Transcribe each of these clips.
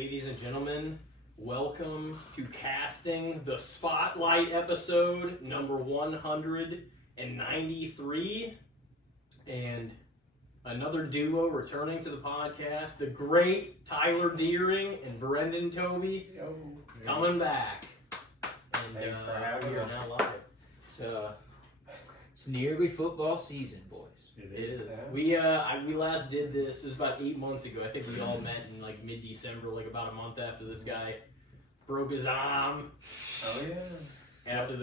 Ladies and gentlemen, welcome to Casting the Spotlight episode number 193. And another duo returning to the podcast, the great Tyler Deering and Brendan Tobey, coming back. And Thanks for having we are us. now live. It's nearly football season, boys. It is. We last did this. It was about 8 months ago. I think we all met in like mid-December, like about a month after this guy broke his arm. Oh yeah. After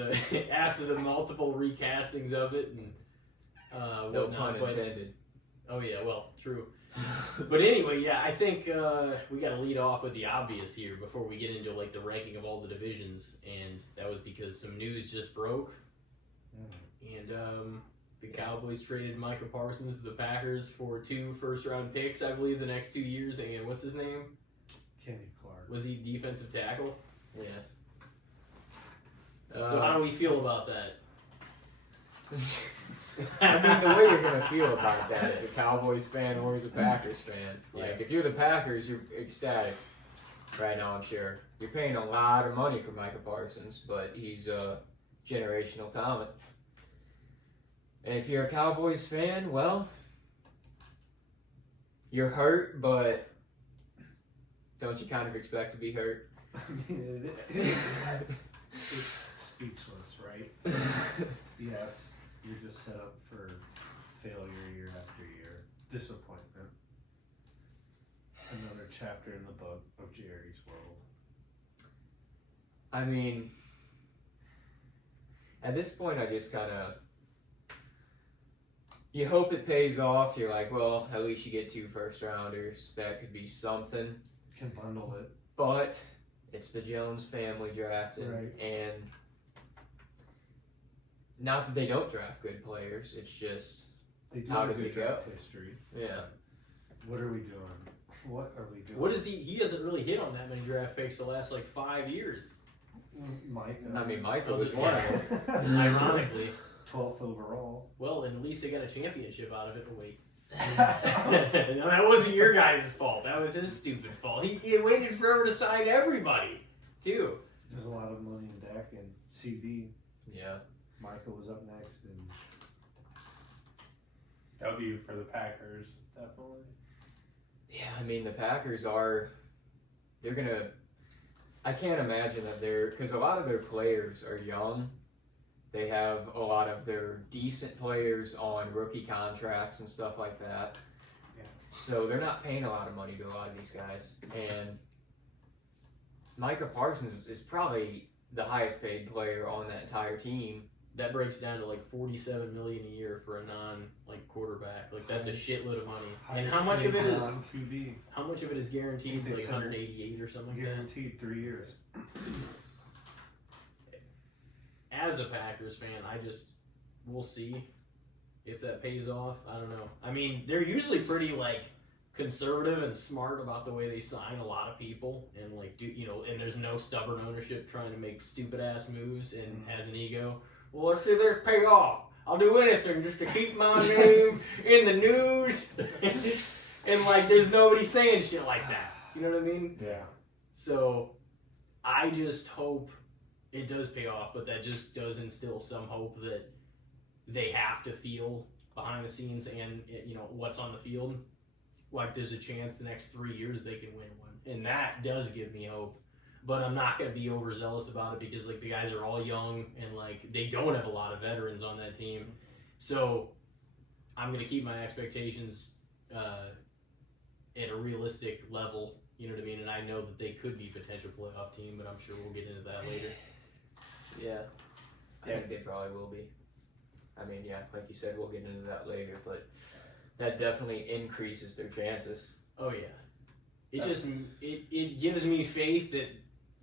the multiple recastings of it and No whatnot. pun intended. Oh yeah, well, true. But anyway, yeah, I think we got to lead off with the obvious here before we get into like the ranking of all the divisions, and that was because some news just broke, and the Cowboys traded Micah Parsons to the Packers for 2 first-round picks, I believe, the next 2 years. And what's his name? Kenny Clark. Was he defensive tackle? Yeah. So how do we feel about that? I mean, the way you're going to feel about that as a Cowboys fan or as a Packers fan. Like, if you're the Packers, you're ecstatic right now, I'm sure. You're paying a lot of money for Micah Parsons, but he's a generational talent. And if you're a Cowboys fan, well, you're hurt, but don't you kind of expect to be hurt? I mean, it's speechless, right? Yes, you're just set up for failure year after year. Disappointment. Another chapter in the book of Jerry's world. I mean, at this point, I just kind of... You hope it pays off. You're like, well, at least you get 2 first-rounders. That could be something. Can bundle it. But it's the Jones family drafting. Right. And not that they don't draft good players. It's just, They do how have does good it go? draft history. yeah. What are we doing? What are we doing? What is he? He hasn't really hit on that many draft picks the last like 5 years. Mike? I mean, Michael Oh, was there's one of them. Ironically. 12th overall. Well, then at least they got a championship out of it. Oh, wait. No, that wasn't your guys' fault. That was his stupid fault. He waited forever to sign everybody, too. There's a lot of money in Dak and CV. Yeah. Micah was up next, and W for the Packers, definitely. Yeah, I mean, the Packers they're going to, I can't imagine that because a lot of their players are young. They have a lot of their decent players on rookie contracts and stuff like that. Yeah. So they're not paying a lot of money to a lot of these guys. And Micah Parsons is probably the highest paid player on that entire team. That breaks down to like $47 million a year for a quarterback. Like that's a shitload of money. And how much of it is QB? how much of it is guaranteed? They Like said 188 or something like that. Guaranteed 3 years. As a Packers fan, we'll see if that pays off. I don't know. I mean, they're usually pretty like conservative and smart about the way they sign a lot of people, and like and there's no stubborn ownership trying to make stupid ass moves and has an ego. Well, let's see this pay off. I'll do anything just to keep my name in the news. And like, there's nobody saying shit like that. You know what I mean? Yeah. So, I just hope it does pay off, but that just does instill some hope that they have to feel behind the scenes and what's on the field. Like there's a chance the next 3 years they can win one, and that does give me hope. But I'm not gonna be overzealous about it because like the guys are all young and like they don't have a lot of veterans on that team. So I'm gonna keep my expectations at a realistic level. You know what I mean? And I know that they could be a potential playoff team, but I'm sure we'll get into that later. Yeah. I think they probably will be. I mean, yeah, like you said, we'll get into that later, but that definitely increases their chances. Oh yeah, it gives me faith that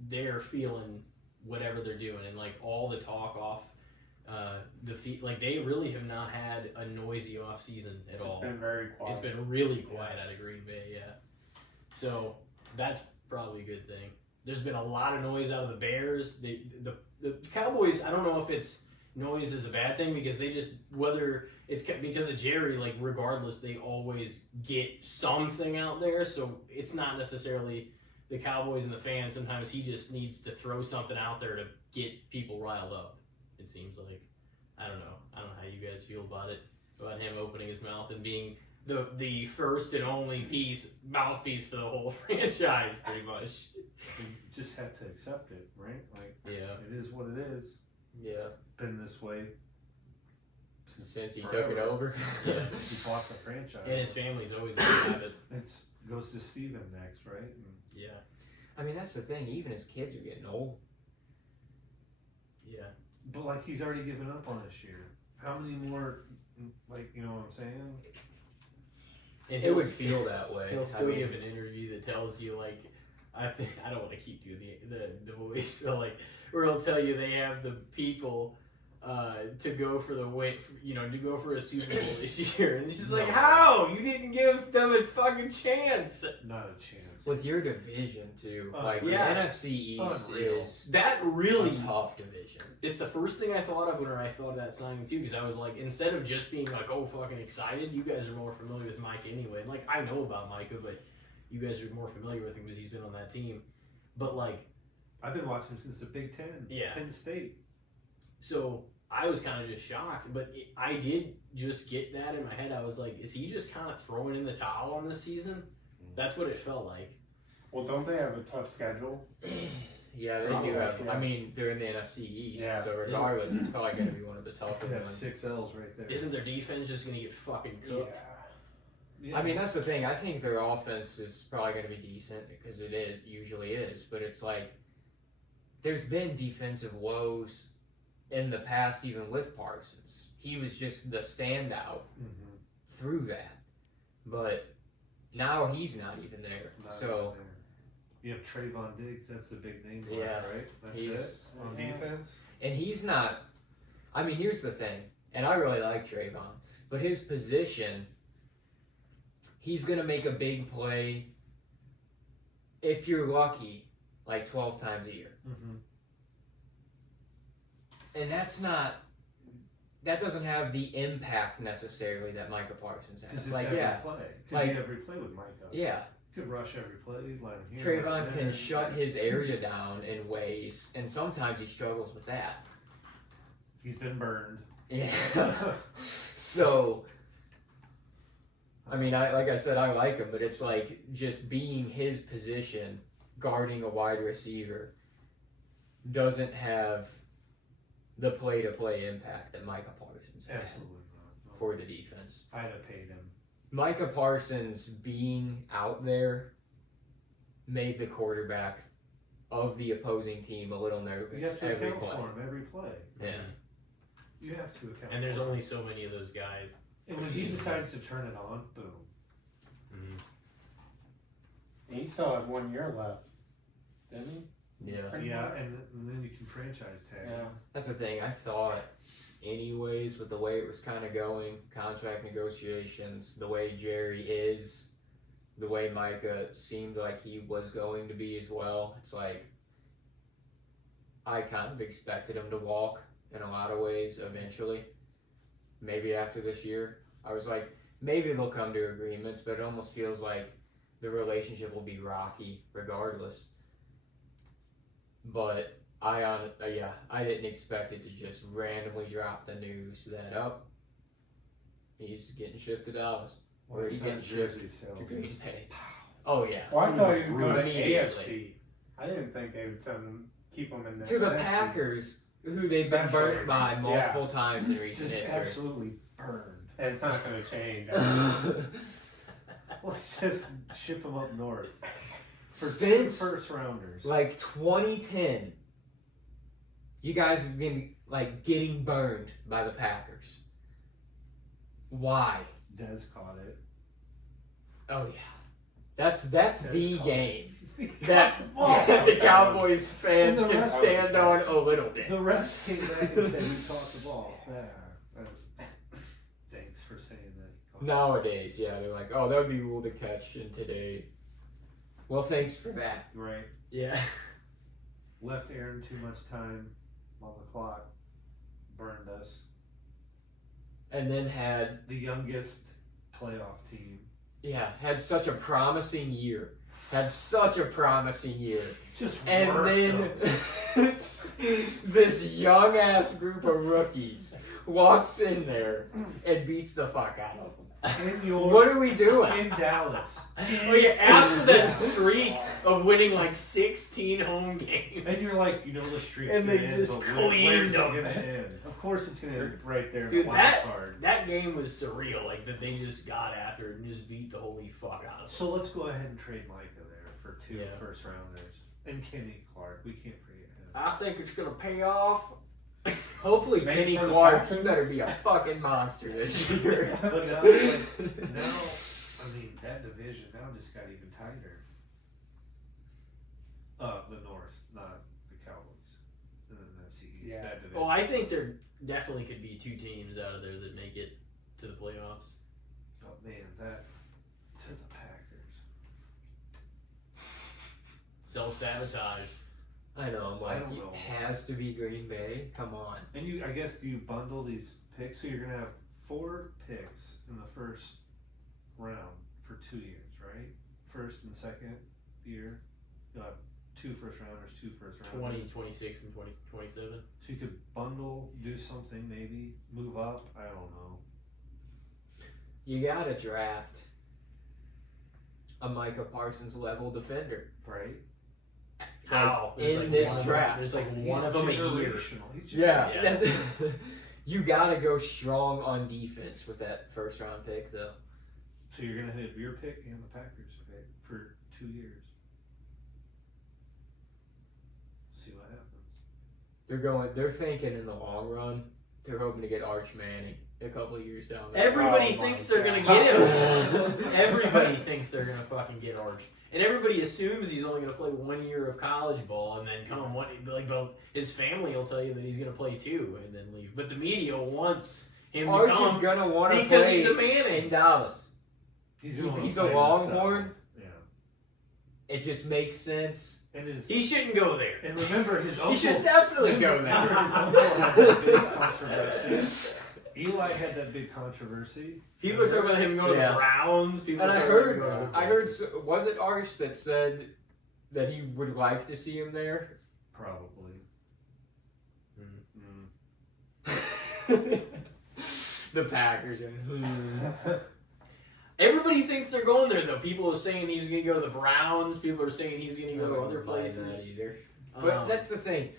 they're feeling whatever they're doing, and like all the talk off the feet, like they really have not had a noisy off season at all. It's been very quiet. It's been really quiet out of Green Bay, yeah. So that's probably a good thing. There's been a lot of noise out of the Bears. The Cowboys, I don't know if it's noise is a bad thing because they just, whether it's because of Jerry, like regardless, they always get something out there. So it's not necessarily the Cowboys and the fans, sometimes he just needs to throw something out there to get people riled up. It seems like. I don't know how you guys feel about it, about him opening his mouth and being the first and only mouthpiece for the whole franchise, pretty much. You just have to accept it, right? Like, Yeah. it is what it is. Yeah. It's been this way Since he forever. took it over. Yeah. Since he bought the franchise. And his family's always gonna have it. It goes to Steven next, right? And Yeah. I mean, that's the thing. Even his kids are getting old. Yeah. but like he's already given up on this year. How many more? Like, you know what I'm saying? And It would feel that way. He'll still I mean, give an interview that tells you like, I don't want to keep doing the voice, but like where he'll tell you they have the people to go for the to go for a Super Bowl this year, and it's just like, No. how you didn't give them a fucking chance? Not a chance. with your division too, like yeah. the NFC East Unreal. is That a really, tough division. it's the first thing I thought of when I thought of that signing too, because I was like, instead of just being like, oh fucking excited, you guys are more familiar with Mike anyway. And like I know about Micah, but you guys are more familiar with him because he's been on that team. But like, I've been watching him since the Big Ten. Yeah. Penn State. so I was kind of just shocked, but I did just get that in my head. I was like, is he just kind of throwing in the towel on this season? That's what it felt like. Well, don't they have a tough schedule? Yeah, they Probably, do have. yeah. I mean, they're in the NFC East, Yeah. so regardless, it's probably going to be one of the tougher Could have ones. 6 L's right there. Isn't their defense just going to get fucking cooked? Yeah. I mean, that's the thing. I think their offense is probably going to be decent because it usually is. But it's like there's been defensive woes in the past, even with Parsons. He was just the standout Mhm. through that, but now he's not even there. Not So even there. You have Trayvon Diggs. That's the big name, Yeah. right? That's He's- it on defense. and he's not. I mean, here's the thing, and I really like Trayvon, but his position, he's gonna make a big play. If you're lucky, like 12 times a year. Mm-hmm. And that's not. That doesn't have the impact necessarily that Micah Parsons has. Because it's Like, every yeah, play. Could like- be every play with Micah. yeah. Could rush every play. Line him here. Trayvon line can there. shut his area down in ways, and sometimes he struggles with that. He's been burned. Yeah. So, I mean, like I said, I like him, but it's like just being his position, guarding a wide receiver, doesn't have the play-to-play impact that Micah Parsons has Absolutely not. No. for the defense. I'd have paid him. Micah Parsons being out there made the quarterback of the opposing team a little nervous You have to every account play. for him every play. Yeah. You have to account. And there's for only him. so many of those guys. And when he decides to turn it on, boom. He still had 1 year left, didn't he? Yeah. Pretty Yeah, much. and then you can franchise tag. Yeah. That's the thing. I thought, anyways, with the way it was kind of going, contract negotiations, the way Jerry is, the way Micah seemed like he was going to be as well, it's like I kind of expected him to walk in a lot of ways eventually. Maybe after this year. I was like, maybe they'll come to agreements, but it almost feels like the relationship will be rocky regardless. But I didn't expect it to just randomly drop the news that he's getting shipped to Dallas or he's getting shipped to Green Bay. Oh yeah, Well, I thought he would go to Immediately. AFC. I didn't think they would keep him in there. to the Packers, who they've been burnt by multiple times in recent Just history. absolutely burned. And it's not going to change. Let's just ship him up north for Since 2 first rounders. like 2010, you guys have been like getting burned by the Packers. Why? Dez caught it. Oh yeah, that's the called- game He that caught the ball. the Cowboys fans And the can rest- stand on a little bit. The refs came back and said he caught the ball. Thanks for saying that. He caught Nowadays, yeah, they're like, oh, that would be ruled a catch in today. Well, thanks for that. it. Right. Yeah. Left Aaron too much time on the clock. Burned us. And then had The youngest playoff team. such a promising year. had such a promising year. Just And work then them. it's this young ass group of rookies walks in there and beats the fuck out of them. What are we doing? In Dallas. Oh yeah, after that streak of winning like 16 home games. And you're like, you know the streak's And gonna they end, just but where's cleaned it them. gonna end? Of course it's gonna end right there in Dude, the wild card. that game was surreal. Like that they just got after it and just beat the holy fuck out of them. So let's go ahead and trade Micah there for 2 Yeah. first rounders. And Kenny Clark. We can't forget him. I think it's gonna pay off. Hopefully Maybe Kenny for the Clark, you Packers? better be a fucking monster this year. But now, I mean, that division now just got even tighter. The North, not the Cowboys. And then the East, Yeah. that division. Well, I think there definitely could be 2 teams out of there that make it to the playoffs. Oh man, that to the Packers. Self-sabotage. I know, I'm like, I don't it know. has to be Green Bay. Come on. And I guess, do you bundle these picks? So you're gonna have 4 picks in the first round for 2 years, right? First and second year, you'll have 2 first rounders, 2 first rounders. 20, 26, and 27. So you could bundle, do something, maybe move up. I don't know. You gotta draft a Micah Parsons level defender. Right? How? in There's this one of draft. them- There's like He's one of them a year. generational. He's Yeah. Yeah. You gotta go strong on defense with that first round pick, though. So you're gonna have your pick and the Packers pick for 2 years. See what happens. They're thinking in the long run, they're hoping to get Arch Manning a couple of years down the Everybody Oh thinks my they're gonna God. get him. Everybody thinks they're gonna fucking get Arch, and everybody assumes he's only gonna play 1 year of college ball, and then come one like, but his family will tell you that he's gonna play 2 and then leave. But the media wants him to Arch is come gonna want to because play he's a in Manning. Dallas. He's a gonna play in the Longhorn. South. Yeah. It just makes sense. And He shouldn't go there. and remember his uncle. He should definitely go Remember his there. uncle had that big controversy. Eli had that big controversy. People are talking about him going to Yeah. the Browns. People And are I talking about heard, him going to other I heard, places. was it Arch that said that he would like to see him there? Probably. The Packers and Everybody thinks they're going there though. People are saying he's going to go to the Browns. People are saying he's going to go to other places. either. But Um, that's the thing,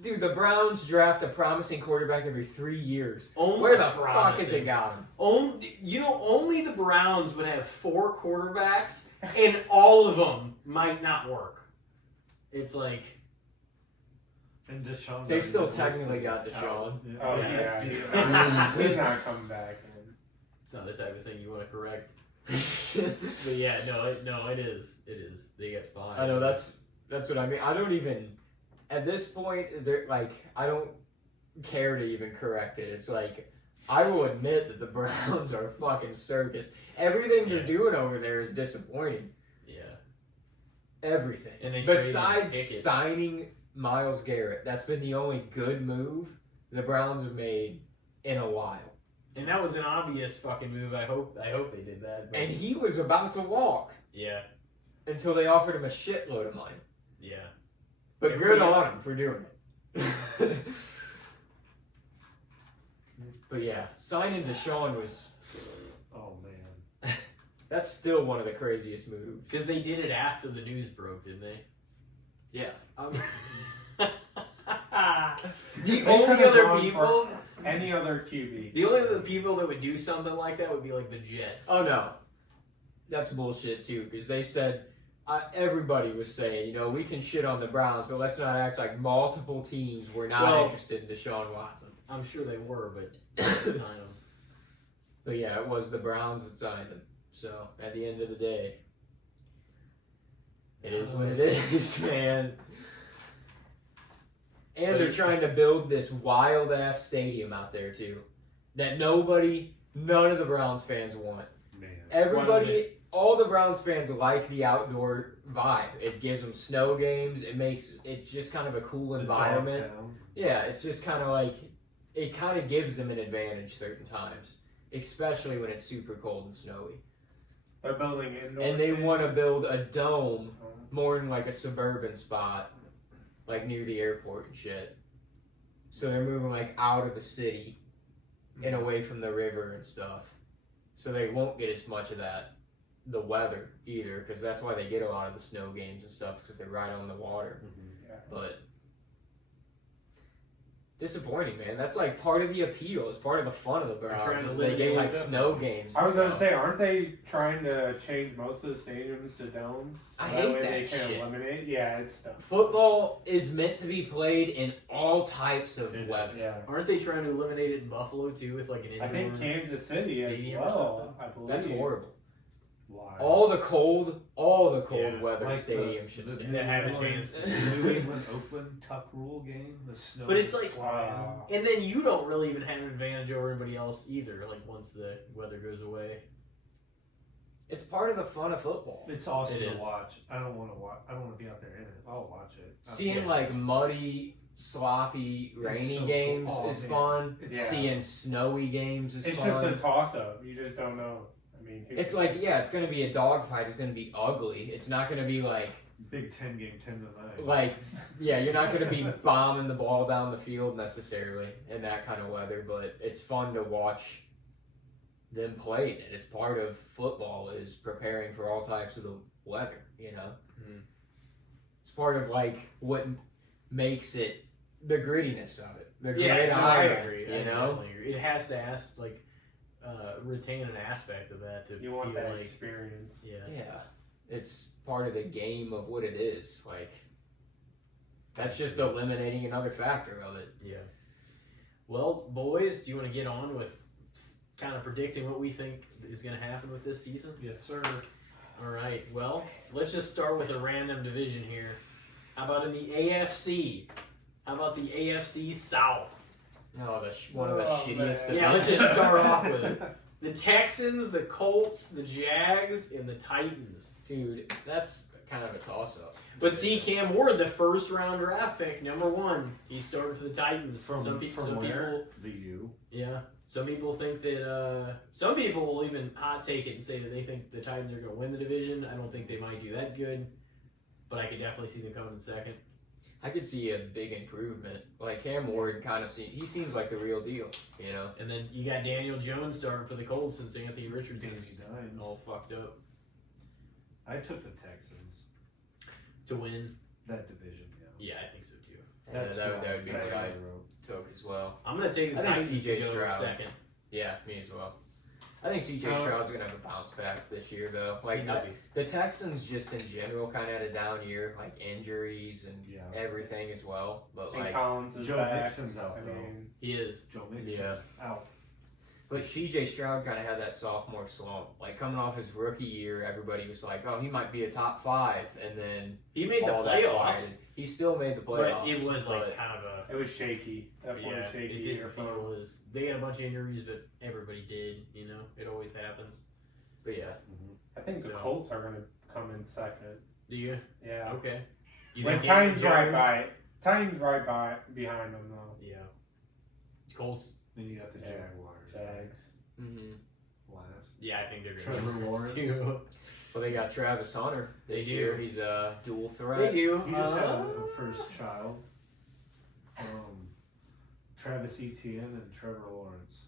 dude. The Browns draft a promising quarterback every 3 years. only Where the fuck promising. has it got him? Only the Browns would have 4 quarterbacks, and all of them might not work. It's like, And Deshaun. They got still even worse technically than got this. Deshaun. Oh Yeah, yeah, it's- he's not coming back. it's not the type of thing you want to correct. But yeah, it is. It is. They get fined. I know that's what I mean. I don't even at this point. They're like I don't care to even correct it. It's like I will admit that the Browns are a fucking circus. Everything they're Yeah. doing over there is disappointing. Yeah. Everything. And they Besides traded Pickett. signing Myles Garrett, that's been the only good move the Browns have made in a while. And that was an obvious fucking move. I hope they did that. But And he was about to walk yeah. until they offered him a shitload of money. Yeah. But good on him for doing it. But yeah, signing Deshaun was. Oh man. That's still one of the craziest moves. Because they did it after the news broke, didn't they? Yeah. The They only could've other gone people, Any other QB? the only other people that would do something like that would be like the Jets. Oh no, that's bullshit too. Because they said everybody was saying, we can shit on the Browns, but let's not act like multiple teams were not interested in Deshaun Watson. I'm sure they were, but they didn't sign him. But yeah, it was the Browns that signed him. So at the end of the day, it is what it is, man. And they're trying to build this wild ass stadium out there too, that none of the Browns fans want. Man. Everybody, all the Browns fans like the outdoor vibe. It gives them snow games. It's just kind of a cool environment. Yeah, it's just kind of like, it kind of gives them an advantage certain times, especially when it's super cold and snowy. They're building indoor. and they stadium? want to build a dome Oh. more in like a suburban spot, like near the airport and shit. So they're moving like out of the city and away from the river and stuff. So they won't get as much of the weather either, because that's why they get a lot of the snow games and stuff, because they're right on the water. Yeah. But disappointing, man. That's like part of the appeal. It's part of the fun of the They're Browns. trying to Is they get eliminate like them. snow games. I was and gonna stuff. say, aren't they trying to change most of the stadiums to domes? I that hate way that they can shit. eliminate. Yeah, it's stuff. Football is meant to be played in all types of It is. weather. Yeah. Aren't they trying to eliminate it in Buffalo too with like an indoor? I think Kansas City as stadium or well. something? I believe. That's horrible. Why? All the cold Yeah, weather Like stadium should the stay. That have a New chance. England- New England Oakland Tuck Rule game, the snow. But it's is like- flying. Wow. And then you don't really even have an advantage over anybody else either. Like once the weather goes away. It's part of the fun of football. It's awesome It to is. watch. I don't want to watch. I don't want to be out there in it. I'll watch it. Seeing like muddy, sloppy, rainy so games cool. Oh, is man. fun. It's- Yeah. Seeing snowy games is It's fun. just a toss up. You just don't know. I mean, It's like, yeah, it's going to be a dogfight. It's going to be ugly. It's not going to be Big 10 game, 10-9. yeah, you're not going to be bombing the ball down the field necessarily in that kind of weather, but it's fun to watch them play it. It's part of football is preparing for all types of the weather, you know? Mhm. It's part of like what makes it the grittiness of it. The Yeah, grit no, I of it, agree. you I know? definitely agree. It has to retain an aspect of that to you feel want that like experience. yeah. Yeah, it's part of the game of what it is. Like, that's just eliminating another factor of it. Yeah. Well, boys, do you want to get on with kind of predicting what we think is going to happen with this season? Yes, sir. All right. Well, let's just start with a random division here. How about in the AFC? How about the AFC South? Oh, one of the Oh, shittiest. man. Yeah, let's just start off with it. The Texans, the Colts, the Jags, and the Titans. Dude, that's kind of a toss-up. But see, Cam Ward, the first round draft pick, number 1, he's starting for the Titans. From some people, where? The U. yeah. Some people think that. Some people will even hot take it and say that they think the Titans are going to win the division. I don't think they might do that good, but I could definitely see them coming in second. I could see a big improvement. Like, Cam Ward he seems like the real deal, you know? And then you got Daniel Jones starting for the Colts since Anthony Richardson's Danny Dimes. all fucked up I took the Texans. to win. That division, yeah. Yeah, I think so too. Yeah, that would be That's what I what I wrote. took as well. I'm going to take the I think Titans to CJ go Stroud. second. Yeah, me as well. I think CJ Stroud's going to have a bounce back this year, though. Like, He might be. the Texans just in general kind of had a down year, like injuries and Yeah. everything as well. But And like, Collins is Joe back. Mixon's out, I though. mean, He is. Joe Mixon. yeah. Out. But CJ Stroud kind of had that sophomore slump. Like coming off his rookie year, everybody was like, "Oh, he might be a top 5," and then He made the all that playoffs, quieted. He still made the playoffs, but it was like but kind of a it was shaky. Definitely yeah. shaky. It didn't year for him. feel as they had a bunch of injuries, but everybody did. You know, it always happens. but yeah, I think the So- Colts are going to come in second. Do you? Yeah. Okay. You When think Daniel time's right Jones- by, time's right by behind them though. Yeah. Colts. Then you got the Yeah. Jaguars. Jags. mm-hmm. Last. Yeah, I think they're going Trevor Lawrence. too. Well, they got Travis Hunter this They do. year. He's a dual They threat. do. He just had a first child. Travis Etienne and Trevor Lawrence.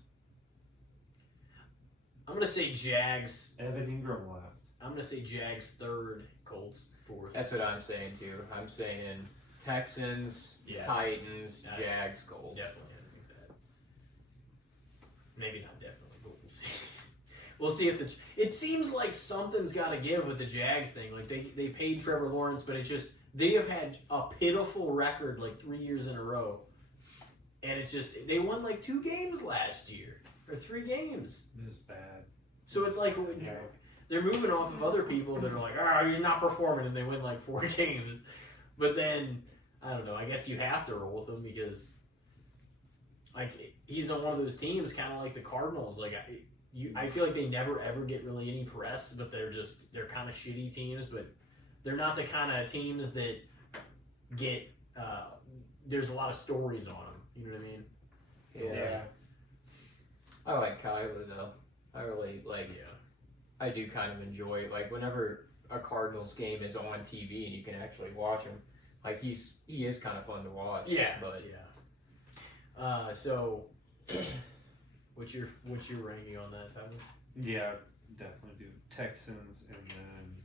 I'm gonna say Jags. Evan Ingram left. I'm gonna say Jags third, Colts fourth. That's what I'm saying too. I'm saying Texans, Yes. Titans, I- Jags, Colts. Definitely, I think that. Maybe not definitely, but we'll see. We'll see if it seems like something's got to give with the Jags thing. Like they paid Trevor Lawrence, but it's just they have had a pitiful record like 3 years in a row, and it just they won like 2 games last year or 3 games. This is bad. So it's like Yeah. they're moving off of other people that are like, he's not performing, and they win like 4 games. But then I don't know. I guess you have to roll with him because like he's on one of those teams, kind of like the Cardinals. Like I feel like they never ever get really any press, but they're kind of shitty teams. But they're not the kind of teams that get. There's a lot of stories on them. You know what I mean? Yeah. I like Kyler though. I really like Yeah. I do kind of enjoy it. Like whenever a Cardinals game is on TV and you can actually watch him, like he is kind of fun to watch. Yeah, but so what's your ranking on that, Tyler? Yeah, definitely do Texans and then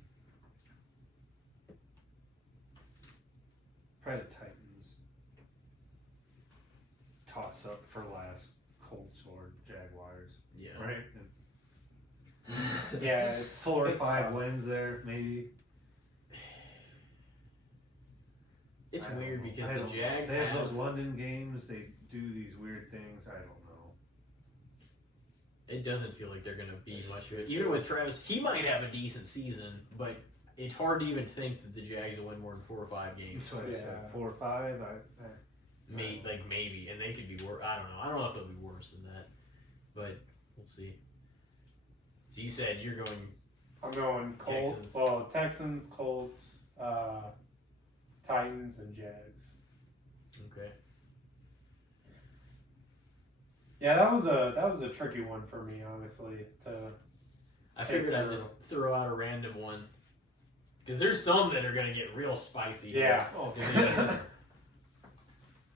probably the Titans. Toss up for last, Colts or Jaguars, Yeah. right? And Yeah, it's 4 or it's 5 tough. wins there, maybe. It's I don't weird know. because I the don't know. Jags They have have those London games. They do these weird things. I don't know. It doesn't feel like they're going to be much of it. Even with Travis, he might have a decent season, but it's hard to even think that the Jags will win more than 4 or 5 games. That's what I said. Yeah. 4 or 5. Maybe, and they could be worse. I don't know if they'll be worse than that, but we'll see. So you said you're going. I'm going Colts. Texans. Well, Texans, Colts, Titans, and Jags. Okay. Yeah, that was a tricky one for me, honestly. I figured I'd just throw out a random one because there's some that are going to get real spicy. Yeah. Oh,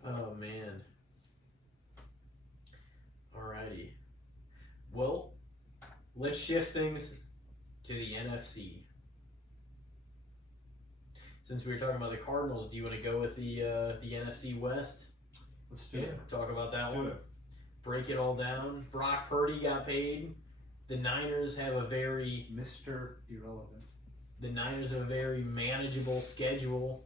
oh man. Alrighty. Well, let's shift things to the NFC. Since we were talking about the Cardinals, do you want to go with the NFC West? Let's do it. Talk about that Let's one. do it. Break it all down. Brock Purdy got paid. The Niners have a very Mr. Irrelevant. manageable schedule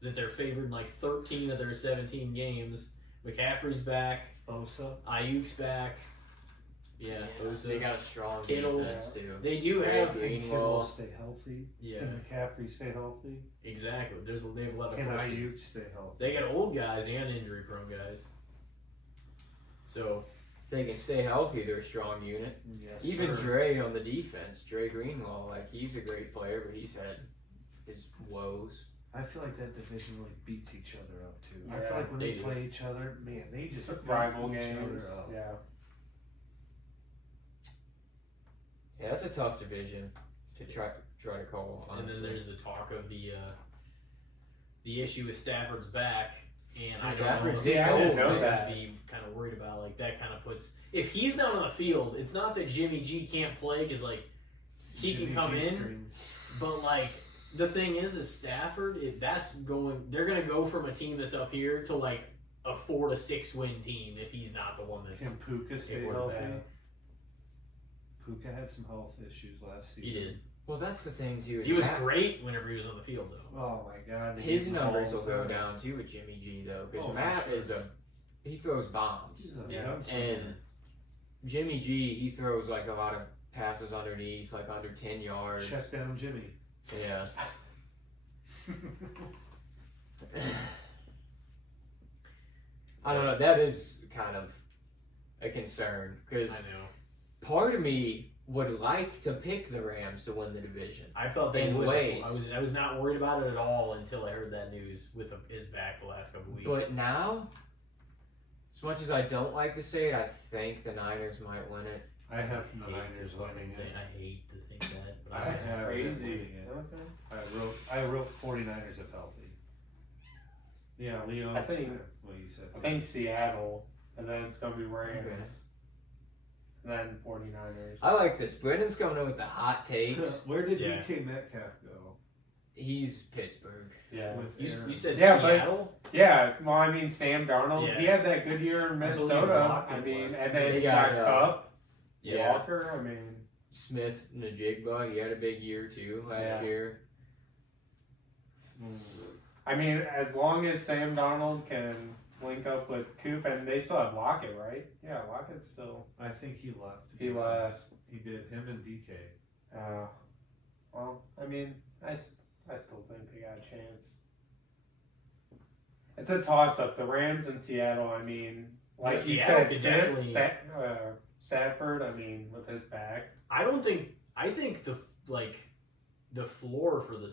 that they're favored in like 13 of their 17 games. McCaffrey's back. Bosa. Ayuk's back. Yeah, Bosa. they got a strong Kittle. defense too. They do Very have. good. Can Kittle stay healthy? Yeah, Can McCaffrey stay healthy? exactly. They have a lot of Can questions. Ayuk stay healthy? They got old guys and injury-prone guys. So If they can stay healthy, they're a strong unit. Yes, Even sir. Dre on the defense, Dre Greenlaw, like he's a great player, but he's had his woes. I feel like that division really beats each other up too. I Yeah, feel like when they they do. play each other, man, they just beat Rival each games. other up. Yeah. Yeah, that's a tough division to try to call. and Honestly. then there's the talk of the issue with Stafford's back, and I don't know Stafford's if I didn't Colts know are that. gonna be kind of worried about like that. Kind of puts if he's not on the field, it's not that Jimmy G can't play because like he Jimmy can come G in, strings. but like the thing is Stafford. They're gonna go from a team that's up here to like a 4 to 6 win team if he's not the one that's Can Puka stay It would've healthy? been. Puka had some health issues last season. he did. Well, that's the thing too. is He was Matt- great whenever he was on the field though. Oh my god. His he's numbers all will go time. down too with Jimmy G though, because Oh, for Matt sure. he throws bombs, He's a Yeah. gunslinger. and Jimmy G he throws like a lot of passes underneath, like under 10 yards. Check down Jimmy. Yeah. I don't know. That is kind of a concern I because know. part of me would like to pick the Rams to win the division. I thought they In would. ways. I was not worried about it at all until I heard that news with his back the last couple weeks. But now, as much as I don't like to say it, I think the Niners might win it. I have the hate Niners to fucking winning it. think- I hate to think that. But I I have them Crazy. winning it. Okay. I wrote 49ers if healthy. Yeah, Leo. I think- that's what you said. I think Seattle, and then it's gonna be Rams, Okay. and then 49ers. I like this. Brandon's coming in with the hot takes. Where did Yeah. DK Metcalf go? He's Pittsburgh. Yeah. With you Aaron? said Yeah, but- Seattle. Yeah, well, I mean, Sam Darnold, Yeah. he had that good year in I believe Minnesota. Lockett I mean, was. and then They he got, got Cup, Yeah. Walker. I mean, Smith Najigba, he had a big year too last Yeah. year. I mean, as long as Sam Darnold can link up with Coop, and they still have Lockett, right? Yeah, Lockett's still. I think he left. to He be left. honest. He did. Him and DK. Well, I mean, I still think they got a chance. It's a toss-up. The Rams and Seattle. I mean, like Yeah, you Seattle said, could definitely- Stafford. I mean, with his back. I think the floor for the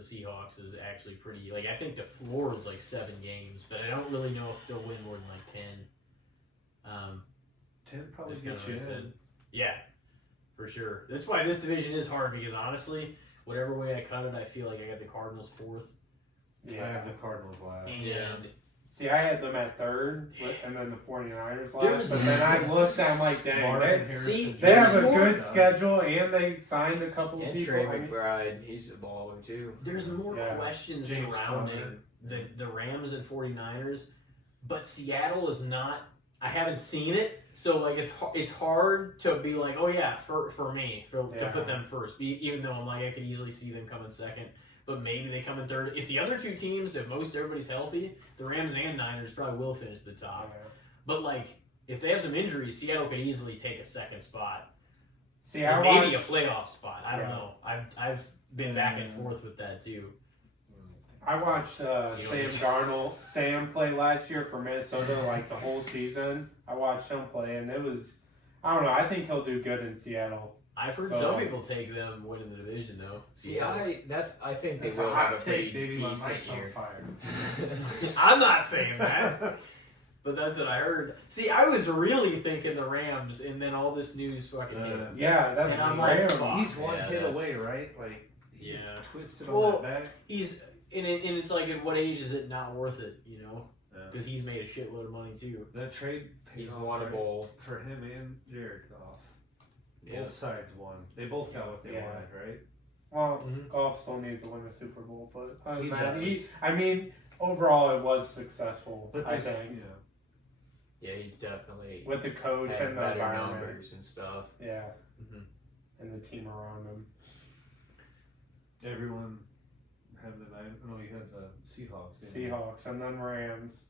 Seahawks is actually pretty. Like I think the floor is like 7 games, but I don't really know if they'll win more than like 10. 10 probably Just kinda gets you what I in. said. Yeah, For sure. That's why this division is hard because honestly, whatever way I cut it, I feel like I got the Cardinals 4th. I have the Cardinals last. And See, I had them at 3rd, and then the 49ers last. There's- But then I looked, I'm like, dang, Marvin they, Harrison they have a There's good more- schedule, and they signed a couple of And people. Trey I mean, McBride, he's a baller too. there's more Yeah. questions James surrounding Conner. the Rams and 49ers, but Seattle is not. I haven't seen it, so like it's hard to be like, oh yeah, for me to Yeah. put them first. Even though I'm like I could easily see them coming second, but maybe they come in third. If the other two teams, if most everybody's healthy, the Rams and Niners probably will finish the top. But like if they have some injuries, Seattle could easily take a second spot, See, or I maybe a watched, playoff spot. I don't Yeah. know. I've been back and forth with that too. Sam Darnold play last year for Minnesota, like the whole season. I watched him play, and it was, I don't know, I think he'll do good in Seattle. I've heard So- some people take them winning the division though. See, I think they That's will a have hot a pretty take, baby. My decent mic's on year. fire. I'm not saying that, but that's what I heard. See, I was really thinking the Rams, and then all this news fucking hit. Yeah, that's And I'm like, Rams. fuck. He's one Yeah, hit that's- away, right? Like, he gets Yeah. twisted Well, on that back. He's and it's like at what age is it not worth it? You know, Yeah. because he's made a shitload of money too. That trade paid He's off, won a right? bowl. For him and Jared Goff. Yeah. Both sides won. They both got what they Yeah. wanted, right? Well, Mhm. Golf still needs to win the Super Bowl, but He I mean, overall, it was successful, But I this, think, Yeah, he's definitely with the coach had and the better environment. numbers and stuff. Yeah, Mhm. and the team around him. Everyone had the no, you had the Seahawks. didn't you? Seahawks and then Rams.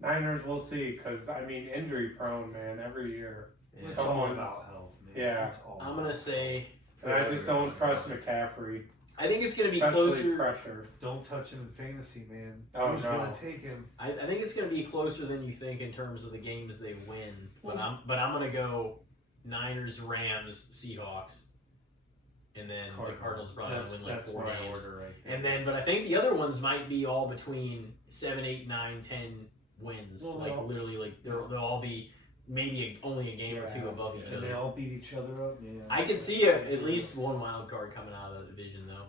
Niners, we'll see, because, I mean, injury prone, man, every year. Yeah. It's all Someone's- about health, man. Yeah. It's all I'm about gonna health. say And I just don't Everyone. trust McCaffrey, I think it's gonna be especially closer. pressure. Don't touch him in fantasy, man. Oh, Who's no. gonna take him? I think it's gonna be closer than you think in terms of the games they win. But I'm gonna go Niners, Rams, Seahawks, and then the Cardinals probably That's, win like that's 4 my games. order right there. And then, but I think the other ones might be all between 7, 8, 9, 10 wins. Well, like no. literally, like they'll all be maybe only a game or two Yeah. above each and they other. all beat each other up. Yeah. I could see at least one wild card coming out of that division, though.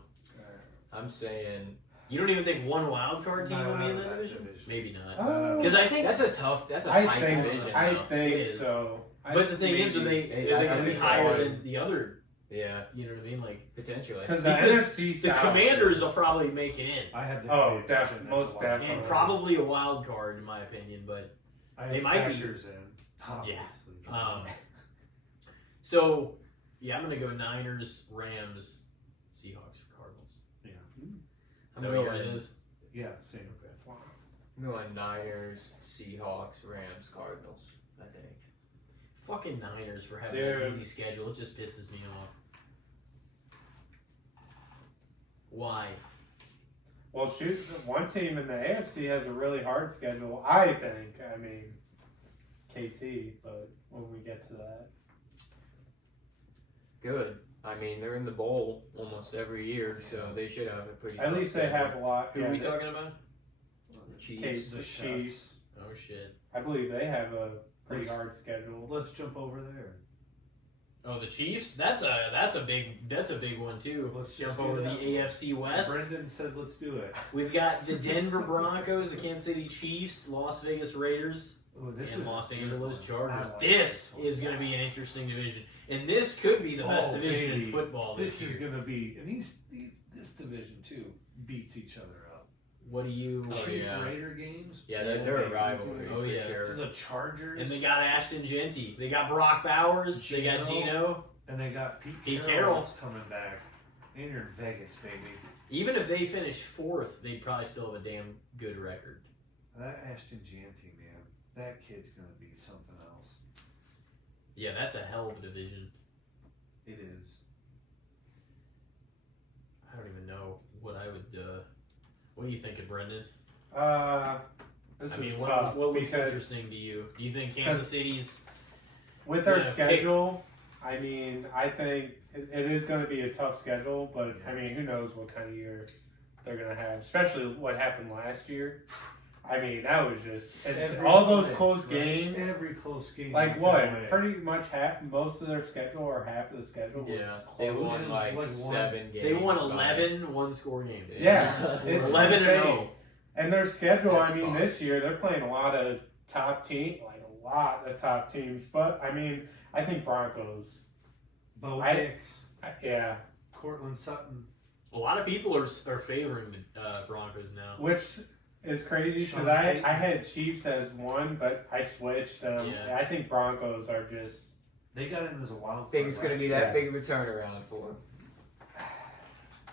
I'm saying You don't even think one wild card team No, will be not in in that that division? division. Maybe not. Oh, Because I think that's a tight I think, division. I though. think It is. so. But the thing is, are they Hey, are they I going to be think higher so. than the other? Yeah, You know what I mean? Like potentially. Because the Because NFC the South Commanders is- will probably make it in, I had the Oh, Packers def- in as most a wild definitely. and card. probably a wild card in my opinion. But I have they might be. Packers in. Obviously. so yeah, I'm going to go Niners, Rams, Seahawks, Cardinals. Yeah. I'm So going- yours is Yeah. Same. I'm going Niners, Seahawks, Rams, Cardinals. I think. fucking Niners for having that Dude. easy schedule. It just pisses me off. Why? Well, shoot, one team in the AFC has a really hard schedule, I think. I mean, KC, but when we get to that. Good. I mean, they're in the bowl almost every year, so they should have a pretty. At tough least they schedule. have a lot. Who are we talking about? The Chiefs. Chiefs, the the Chefs. Chiefs. Oh shit. I believe they have a pretty Let's- hard schedule. Let's jump over there. Oh, the Chiefs. That's a big one too. Let's Jump just do over the that. AFC West. Brendan said, "Let's do it." We've got the Denver Broncos, the Kansas City Chiefs, Las Vegas Raiders, Oh, this and is Los a good Angeles one. Chargers. I like This one. is going to be an interesting division, and this could be the best Oh, division in baby. football this This is year. going to be, and this division too beats each other up. What do you? Oh, Chiefs yeah. Raider games. Yeah, they're a rivalry Oh, for yeah. sure. The Chargers. And they got Ashton Genty. They got Brock Bowers. They got Geno. Gino. And they got Pete Pete Carroll's coming back. And you're in Vegas, baby. Even if they finish fourth, they'd probably still have a damn good record. That Ashton Genty, man, that kid's gonna be something else. Yeah, that's a hell of a division. It is. I don't even know what I would. What do you think of Brendan? This I is mean, tough what looks because interesting to you? Do you think Kansas City's? with their Yeah, schedule, I mean, I think it is going to be a tough schedule, but I mean, who knows what kind of year they're going to have, especially what happened last year. I mean, that was just Every all those play, close right? games. Every close game. Like you what? got away. Pretty much most of their schedule or half of the schedule. Was Yeah, they close. won like Like 7 games. They won by- 11 one-score games. Yeah, It's 11 insane. and 0. And their schedule, That's I mean, fun. this year they're playing a lot of top teams. But I mean, I think Broncos. Bo I- Nix, Yeah, Cortland Sutton. A lot of people are favoring the Broncos now. which is crazy Sean because Payton. I had Chiefs as one, but I switched. Yeah. I think Broncos are just. They got in as a wild card. Think it's going to be last that year. big of a turnaround for him.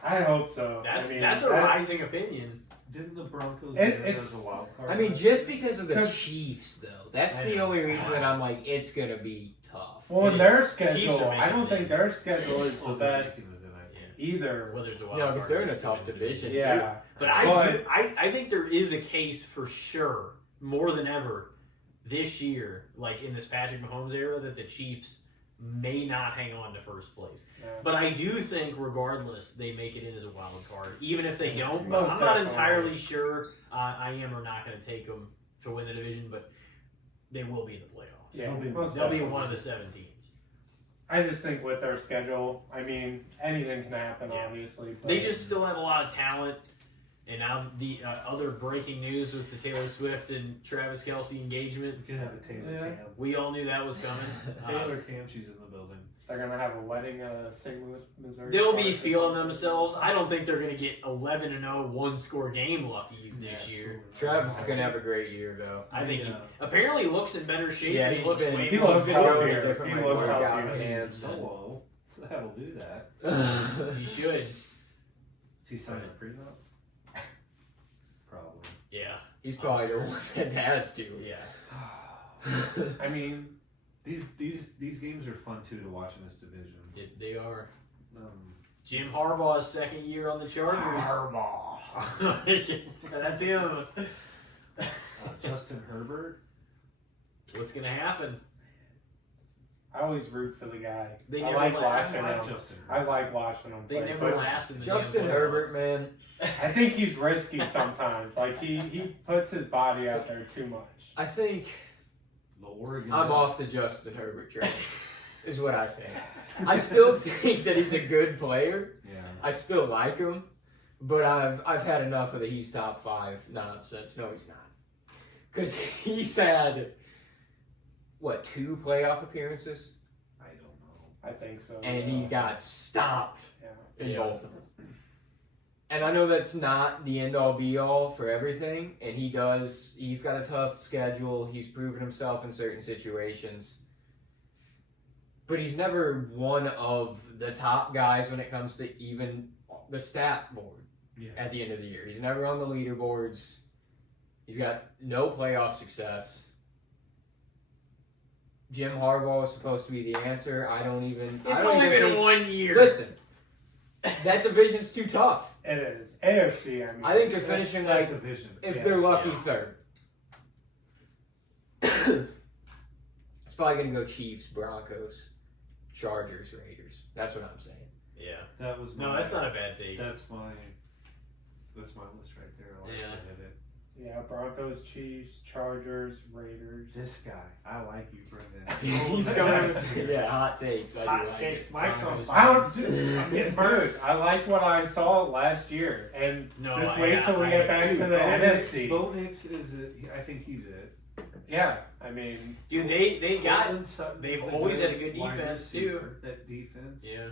I hope so. That's I mean, that's a rising opinion. Didn't the Broncos It- get in it's- as a wild card? I mean, last just year? because of the 'Cause- Chiefs, though. That's I the know. only reason that I'm like, it's going to be tough. Well, It their is. Chiefs schedule, are I making don't it. think their schedule is the Overmaking best it tonight. either. Whether it's a wild No, card because they're or in a tough division, too. Yeah, But But- I think there is a case for sure, more than ever, this year, like in this Patrick Mahomes era, that the Chiefs may not hang on to first place. yeah. But I do think, regardless, they make it in as a wild card. Even if they don't, Most I'm not definitely. entirely sure I am or not going to take them to win the division, but they will be in the playoffs. Yeah, They'll be- most They'll be definitely. one of the 7 teams. I just think with their schedule, I mean, anything can happen, Yeah. obviously. But They just still have a lot of talent. And now the other breaking news was the Taylor Swift and Travis Kelce engagement. You can have a Taylor Yeah. Cam. We all knew that was coming. Taylor Cam, she's in the building. they're gonna have a wedding at St. Louis, Missouri. They'll Park be or feeling something. themselves. I don't think they're going to get 11-0 one-score game lucky this year. Travis is going to have a great year, though. I think he Yeah. apparently looks in better shape. Yeah, he he's looks been, way he more looks been healthier. going to different He like, looks workout healthier. camps. and- Solo. The hell will do that? He should. Is he signing a prenup? Probably. Yeah. He's probably the one that has to. Yeah. I mean, These games are fun too to watch in this division. They are. Um, Jim Harbaugh's second year on the Chargers. Harbaugh. That's him. Justin Herbert. What's going to happen? I always root for the guy. They I never like last. watching I like him. Justin I Herbert. like watching him They play. never but last in the Justin damn Herbert, playoffs. man. I think he's risky sometimes. Like he puts his body out there too much. I think The Oregon. I'm Ducks. off the Justin Herbert train, is what I think. I still think that he's a good player. Yeah. I still like him, but I've had enough of the he's top 5 nonsense. No, he's not. Because he's had, what, 2 playoff appearances? I don't know. I think so. And he got stomped Yeah. in Yeah. both of them. And I know that's not the end all be all for everything, and he's got a tough schedule, he's proven himself in certain situations. But he's never one of the top guys when it comes to even the stat board Yeah. at the end of the year. He's never on the leaderboards. He's got no playoff success. Jim Harbaugh was supposed to be the answer. I don't even only been think, 1 year. Listen, that division's too tough. It is AFC. I mean, I think they're finishing That like, division. if Yeah. they're lucky, yeah. 3rd. It's probably going to go Chiefs, Broncos, Chargers, Raiders. That's what I'm saying. Yeah. That was No, my, that's not a bad take. That's my list right there. I like Yeah. to hit it. Yeah, Broncos, Chiefs, Chargers, Raiders. This guy, I like you, Brendan. He's going yeah, hot takes. I do Hot like takes. it. Mike's on Broncos, fire. I don't. I'm getting burned. I like what I saw last year, and No, just I- wait till we I- get back to the NFC. Bo Nix is it. I think he's it. Yeah, I mean, Dude, they got. Cortland Sutton they've is the always good had a good wide defense, receiver. That defense. Yeah.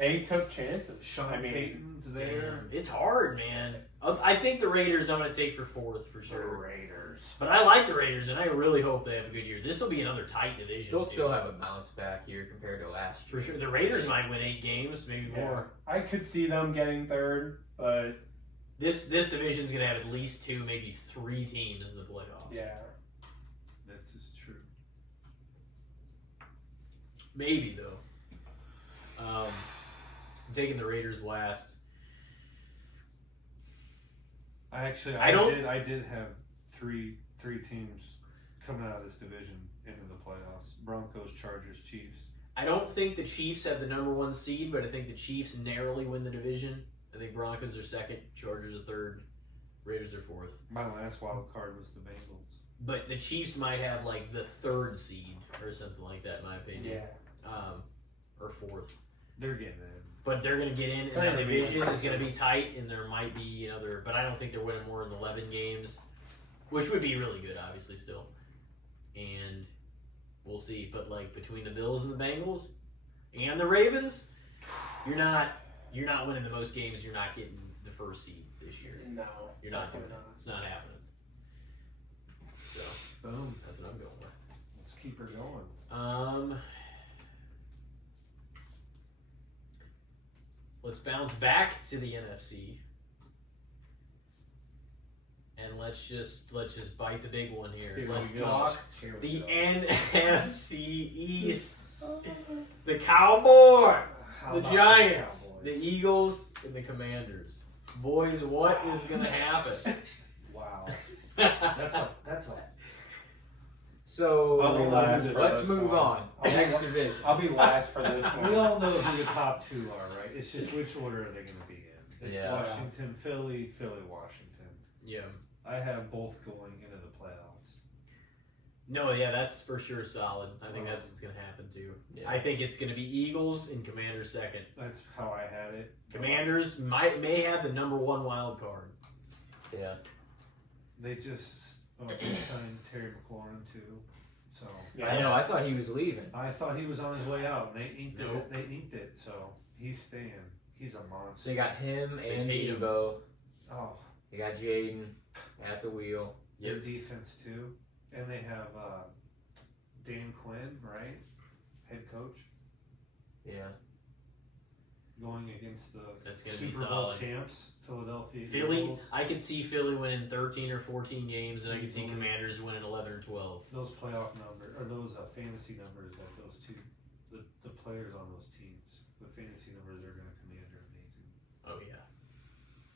and he took chances. Sean I mean, Payton's there. Damn, it's hard, man. I think the Raiders I'm going to take for 4th for The sure. Raiders. But I like the Raiders, and I really hope they have a good year. This will be another tight division. They'll too. still have a bounce back here compared to last year. For sure. The Raiders might win 8 games, maybe yeah, more. I could see them getting 3rd, but This division's going to have at least 2, maybe 3 teams in the playoffs. yeah, That's just true. Maybe, though. I'm taking the Raiders last. I did have three teams coming out of this division into the playoffs: Broncos, Chargers, Chiefs. I don't think the Chiefs have the number 1 seed, but I think the Chiefs narrowly win the division. I think Broncos are 2nd, Chargers are 3rd, Raiders are 4th. My last wild card was the Bengals. But the Chiefs might have like the 3rd seed or something like that, in my opinion. Yeah. Or 4th. They're getting in. But they're going to get in, and They're that gonna be division in. is going to be tight, and there might be another. But I don't think they're winning more than 11 games, which would be really good, obviously, still. And we'll see. But like between the Bills and the Bengals and the Ravens, you're not winning the most games. You're not getting the 1st seed this year. No. You're not doing definitely it. It's not happening. So Boom. that's what I'm going with. Let's keep her going. Let's bounce back to the NFC, and let's just bite the big one here. Here we Let's go. talk Here we the go. NFC East. The Cowboy, How the about Giants, Cowboys? the Eagles, and the Commanders. Boys, what is gonna happen? Wow. That's a. So I'll be last for let's this move one. on. Next division. I'll be last for this one. We all know who the top 2 are, right? It's just which order are they going to be in? It's Yeah. Washington, Philly, Washington. Yeah. I have both going into the playoffs. No, yeah, that's for sure solid. I think that's what's gonna happen too. Yeah. I think it's gonna be Eagles and Commanders 2nd. That's how I had it. Commanders may have the number 1 wild card. Yeah. They just they signed Terry McLaurin too, so Yeah. I know. I thought he was leaving. I thought he was on his way out. And they inked Nope. it. They inked it, so he's staying. He's a So monster. you got him They and paid him. Debo. Oh, You got Jaden at the wheel. their Yep. defense too, and they have Dan Quinn, right, head coach, Yeah. going against the That's gonna be Super Bowl solid. champs, Philadelphia Philly, Eagles. I could see Philly winning 13 or 14 games, and I could see Mhm. Commanders winning 11 or 12. Those playoff numbers or those fantasy numbers that those two, the players on those teams, the fantasy numbers they're going to command are amazing. Oh yeah,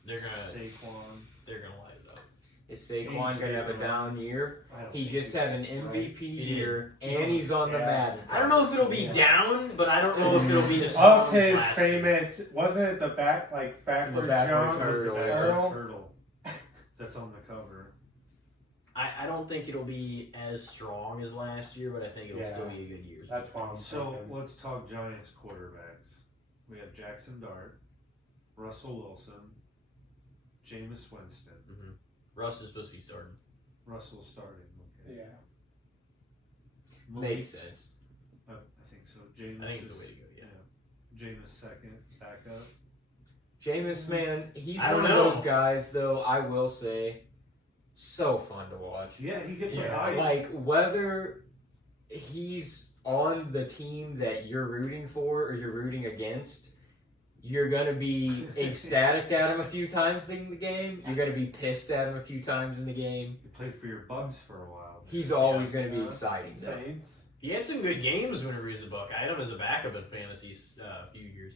they're Saquon. gonna light it up. Is Saquon gonna have a down year? I don't He think just had an MVP He did. year, He's and on- he's on the yeah. Madden. I don't know if it'll be Yeah. down, but I don't know if it'll be as strong Of as his last year. famous, wasn't it the backwards backwards jump? hurdle, yeah. Hurdle? Turtle. That's on the cover. I don't think it'll be as strong as last year, but I think it'll Yeah. still be a good year. That's what I'm So thinking. let's talk Giants quarterbacks. We have Jackson Dart, Russell Wilson, Jameis Winston. Russ is supposed to be starting. Russell starting. Okay. Yeah. Makes sense. I think so. Jameis I think it's is, the way to go. Yeah. Jameis second, backup. Jameis, man, he's I one don't of know. those guys, though, I will say, so fun to watch. Yeah, he gets Yeah. a high. Like, whether he's on the team that you're rooting for or you're rooting against, you're going to be ecstatic at him a few times in the game. You're going to be pissed at him a few times in the game. He played for your Bucks for a while. He's always Yeah. going to be exciting, though. Saints. He had some good games whenever he was a Buck. I had him as a backup in fantasy a few years.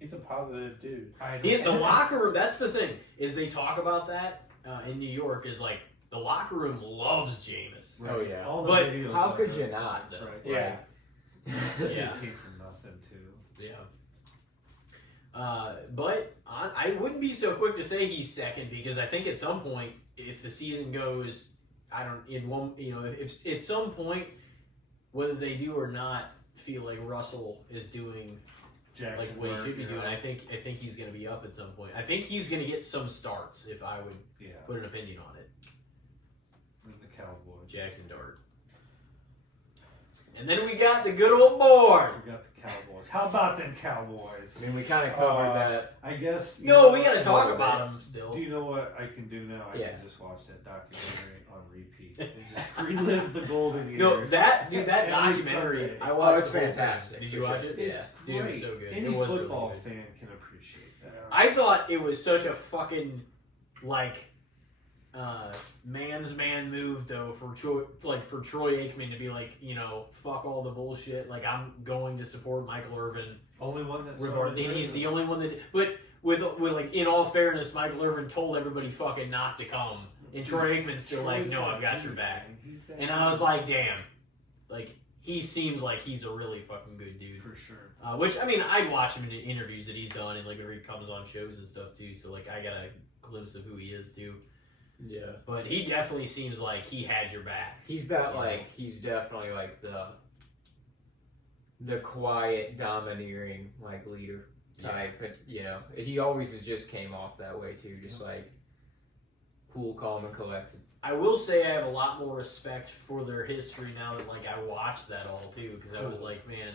He's a positive dude. I He, the locker room. That's the thing is they talk about that in New York. Is like the locker room loves Jameis. Oh, yeah. All the But videos how of could it. you not? Right. Yeah. Yeah. He came from nothing too. Yeah. But I wouldn't be so quick to say he's second because I think at some point, if the season goes, if at some point, whether they do or not, feel like Russell is doing Jackson like what he Dart, should be yeah. doing, I think he's going to be up at some point. I think he's going to get some starts if I would Yeah. put an opinion on it. And the Cowboys. Jackson Dart. And then we got the good old board. We got the Cowboys. How about them Cowboys? I mean, we kind of covered that. I guess. you No, know we got to what? talk about him still. Do you know what I can do now? I Yeah. can just watch that documentary on repeat and just relive the golden years. No, that Every Documentary. Sunday. I Oh, watched it's the whole thing. fantastic. Did for you watch sure. it? It's Yeah, dude, it great. was so good. Any It was really football good. fan can appreciate that. I thought it was such a fucking man's man move though for Troy Aikman to be like, fuck all the bullshit. Like I'm going to support Michael Irvin. Only one that's And he's the only one that. But with like in all fairness, Michael Irvin told everybody fucking not to come, and Troy Aikman's still like, no, I've got your back. And I was like, damn, like he seems like he's a really fucking good dude. for sure. Which I mean, I'd watch him in interviews that he's done, and like whenever he comes on shows and stuff too. So like, I gotta glimpse of who he is too. Yeah. But he definitely seems like he had your back. He's he's definitely like the quiet, domineering like leader type. But he always just came off that way too, just like cool, calm, and collected. I will say I have a lot more respect for their history now that I watched that all too, because I was like, man,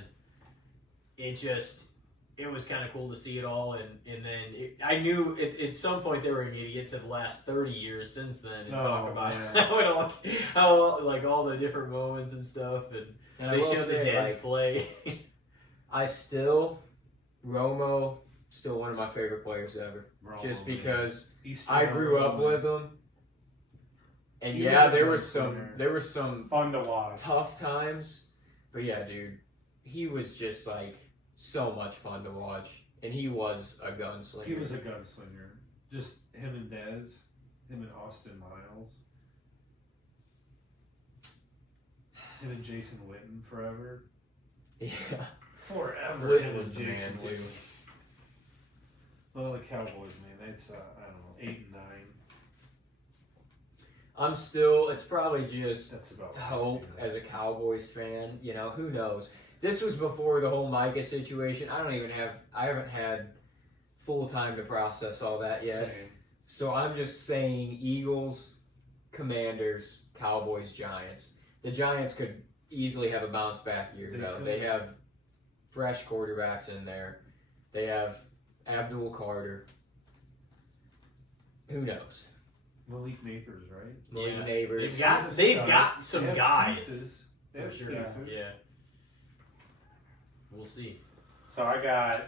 it was kind of cool to see it all, and then I knew at some point they were going to get to the last 30 years since then and talk about how all the different moments and stuff, and they showed the Dez play. Romo, still one of my favorite players ever, just because Eastern I grew up with him. And there were some fun to watch, tough times, but yeah, dude, he was just like so much fun to watch, and he was a gunslinger. He was a gunslinger. Just him and Dez, him and Austin Miles, him and Jason Witten forever. Yeah, forever. Witten was the man too. Well, the Cowboys, man, it's I don't know, 8 and 9. It's probably just That's about hope as a Cowboys fan. Who knows? This was before the whole Micah situation. I haven't had full time to process all that yet. Same. So I'm just saying Eagles, Commanders, Cowboys, Giants. The Giants could easily have a bounce back year though. They have fresh quarterbacks in there. They have Abdul Carter. Who knows? Malik Neighbors, right? Malik Neighbors. They've got some guys. Pieces. They For have sure. pieces. Yeah. We'll see. So I got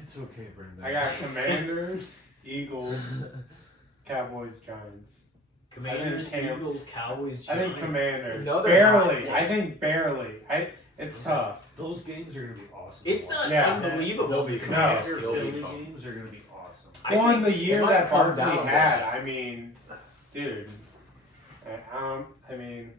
It's okay, Brendan. I got Commanders, Eagles, Cowboys, Giants. Commanders, Eagles, Cowboys, Giants. I think Commanders. No, they're barely. not. I think barely. It's tough. Those games are going to be awesome. It's not Yeah. unbelievable. They'll be The fun. Commanders Your They'll be Philly fun. games are going to be awesome. I Well, in think the year it might that come Barkley down had, to I mean, dude. I mean,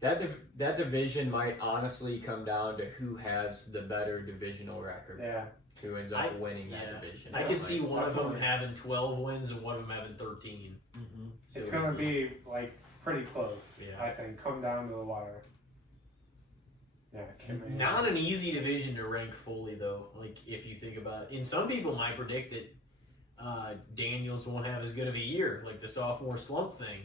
That division might honestly come down to who has the better divisional record. yeah. Who ends up winning that division. I could see one of them definitely. having 12 wins and one of them having 13. Mm-hmm. So It's gonna easily. be like pretty close. Yeah. I think come down to the wire. Yeah, Commanders. Not an easy division to rank fully, though. If you think about it. And some people might predict that Daniels won't have as good of a year, like the sophomore slump thing.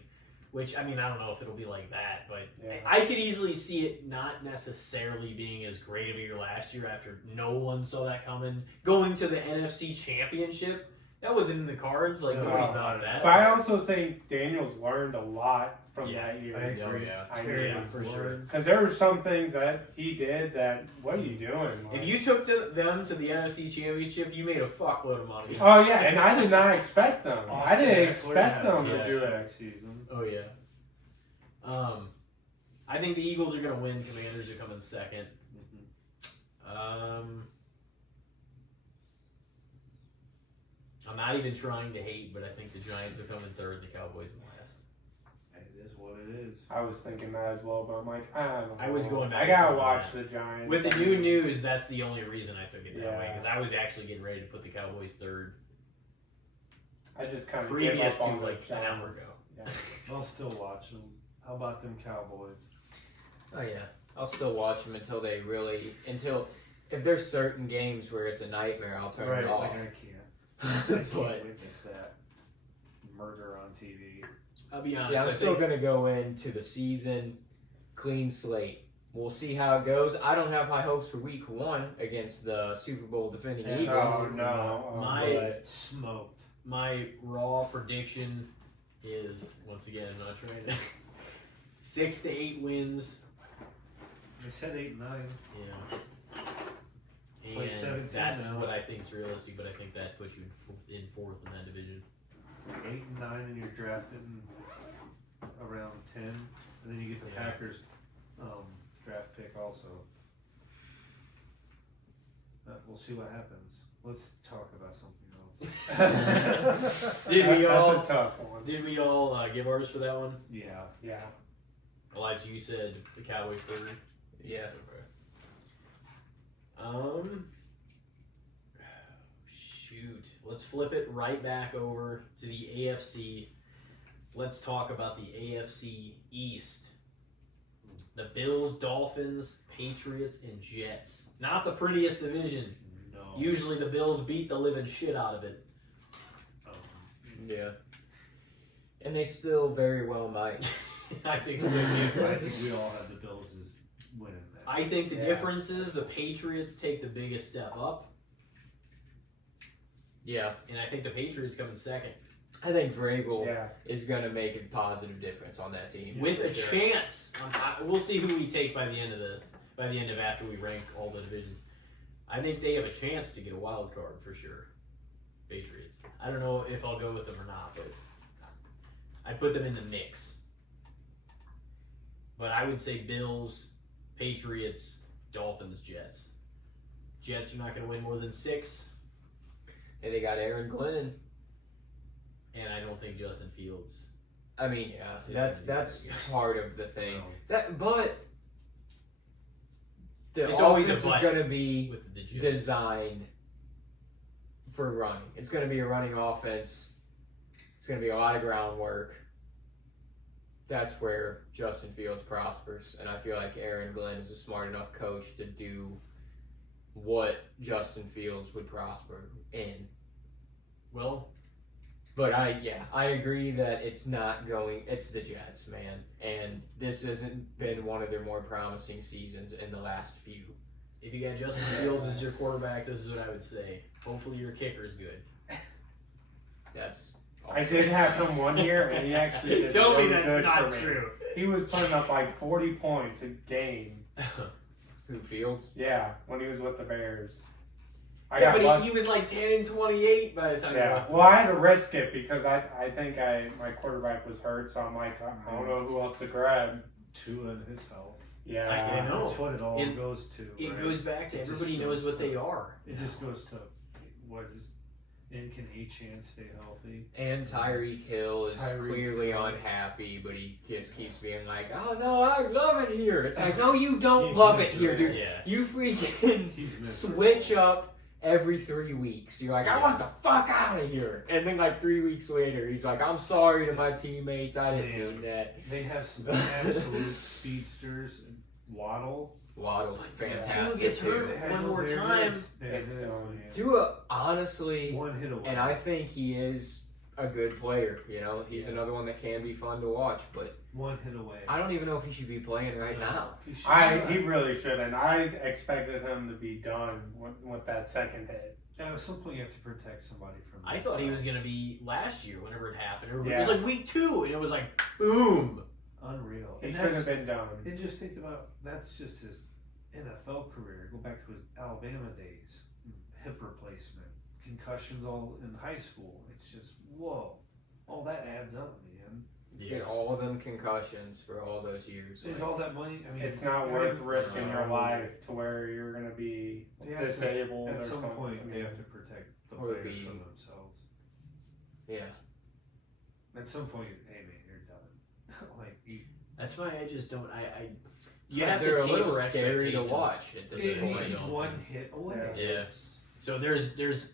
Which, I mean, I don't know if it'll be like that, but Yeah. I could easily see it not necessarily being as great of a year last year after no one saw that coming. Going to the NFC Championship, that wasn't in the cards. Nobody thought that. But I also think Daniels learned a lot from Yeah, that year. I agree. yeah. I Yeah, mean, for sure. because there were some things that he did that, what are you doing? If you took them to the NFC Championship, you made a fuckload of money. Oh yeah, and I did not expect them. I didn't expect them Yeah. to do it. next season. Oh yeah. I think the Eagles are going to win. Commanders are coming second. I'm not even trying to hate, but I think the Giants are coming third, the Cowboys in last. It is what it is. I was thinking that as well, but I'm like, I don't know. I was going back I gotta and forth on watch that. the Giants. With the new news, that's the only reason I took it that way, Yeah. because I was actually getting ready to put the Cowboys third. I just kind of Previous gave up to on the like an hour Giants. ago. Yeah. I'll still watch them. How about them Cowboys? Oh yeah, I'll still watch them until if there's certain games where it's a nightmare, I'll turn it off. Like I can't But witness that murder on TV. I'll be honest. yeah, I I'm still think, gonna go into the season clean slate. We'll see how it goes. I don't have high hopes for Week 1 against the Super Bowl defending Yeah. Eagles. Oh no. Oh, My- Smoked. my raw prediction is, once again, I'm not trying to 6 to 8 wins. They said 8 and 9. Yeah. Play And 17 that's now. what I think is realistic, but I think that puts you in fourth in that division. 8 and 9, and you're drafting around 10, and then you get the Yeah. Packers draft pick also. We'll see what happens. Let's talk about something else. Did we all? That's a tough one. Did we all give ours for that one? Yeah. Yeah. Elijah, you said the Cowboys third. Yeah. Okay. Shoot. shoot. Let's flip it right back over to the AFC. Let's talk about the AFC East. The Bills, Dolphins, Patriots, and Jets. Not the prettiest division. No. Usually the Bills beat the living shit out of it. Yeah. And they still very well might. I think so. I think we all had the Bills as winning that. I think the Yeah. difference is the Patriots take the biggest step up, Yeah. and I think the Patriots come in second. I think Vrabel Yeah. is going to make a positive difference on that team. With for a sure. chance. We'll see who we take by the end of this. By the end of after we rank all the divisions. I think they have a chance to get a wild card for sure. Patriots. I don't know if I'll go with them or not, but I put them in the mix. But I would say Bills, Patriots, Dolphins, Jets. Jets are not going to win more than 6, And they got Aaron Glenn. and I don't think Justin Fields. I mean, yeah, Is that's gonna be part of the thing. No. But the It's always a offense is but going to be With the Jets. designed for running. It's going to be a running offense. It's going to be a lot of groundwork. That's where Justin Fields prospers, and I feel like Aaron Glenn is a smart enough coach to do what Justin Fields would prosper in. Well, But I agree that it's not going. It's the Jets, man, and this hasn't been one of their more promising seasons in the last few. if you got Justin Fields as your quarterback, this is what I would say. Hopefully your kicker's good. That's. I did have him one year, and he actually did Tell me really that's good not for me. true. He was putting up like 40 points a game. Who Fields? Yeah, when he was with the Bears. Yeah, but he was like 10 and 28 by the time he Yeah, left. well, I had to risk it because I think my quarterback was hurt, so I'm like, I don't know who else to grab. Tua and his health. Yeah, I know. That's what it all It- goes to. It right? goes back to It everybody just knows goes what to- they are. It just goes to what is this? And can Achane stay healthy? And Tyreek Hill is Tyreek clearly Hill. unhappy, but he just keeps being like, "Oh no, I love it here." It's like, no, you don't He's love it miserable. here, dude. Yeah. You freaking He's miserable. switch up every 3 weeks. You're like, I want the fuck out of here. And then like 3 weeks later, he's like, I'm sorry to my teammates. I didn't Man. mean that. They have some absolute speedsters. Waddle. Waddle's Tua fantastic gets too. hurt one more time. It's, Tua, honestly, One hit away. and I think he is a good player. You know, he's Yeah. another one that can be fun to watch. But One hit away. I don't even know if he should be playing right now. He should he not. really shouldn't. I expected him to be done with that second hit. At some point, you have to protect somebody from. I thought he was themselves. going to be last year whenever it happened. It Yeah. was like week 2, and it was like, boom. Unreal. He And should have that's- been done. And just think about that's just his NFL career. Go back to his Alabama days. Hip replacement, concussions all in high school. It's just whoa, all that adds up, man. Get all of them concussions for all those years. Is all that money? I mean, It's not worth risking your life to where you're going to be They have to- disabled or At some something. point, they have to protect the Or players be- from themselves. Yeah. At some point, hey man, you're done. Like That's why I just don't. It's You like have to they're a taper little scary to expectations. watch at this point. he's one hit away. Yes. So there's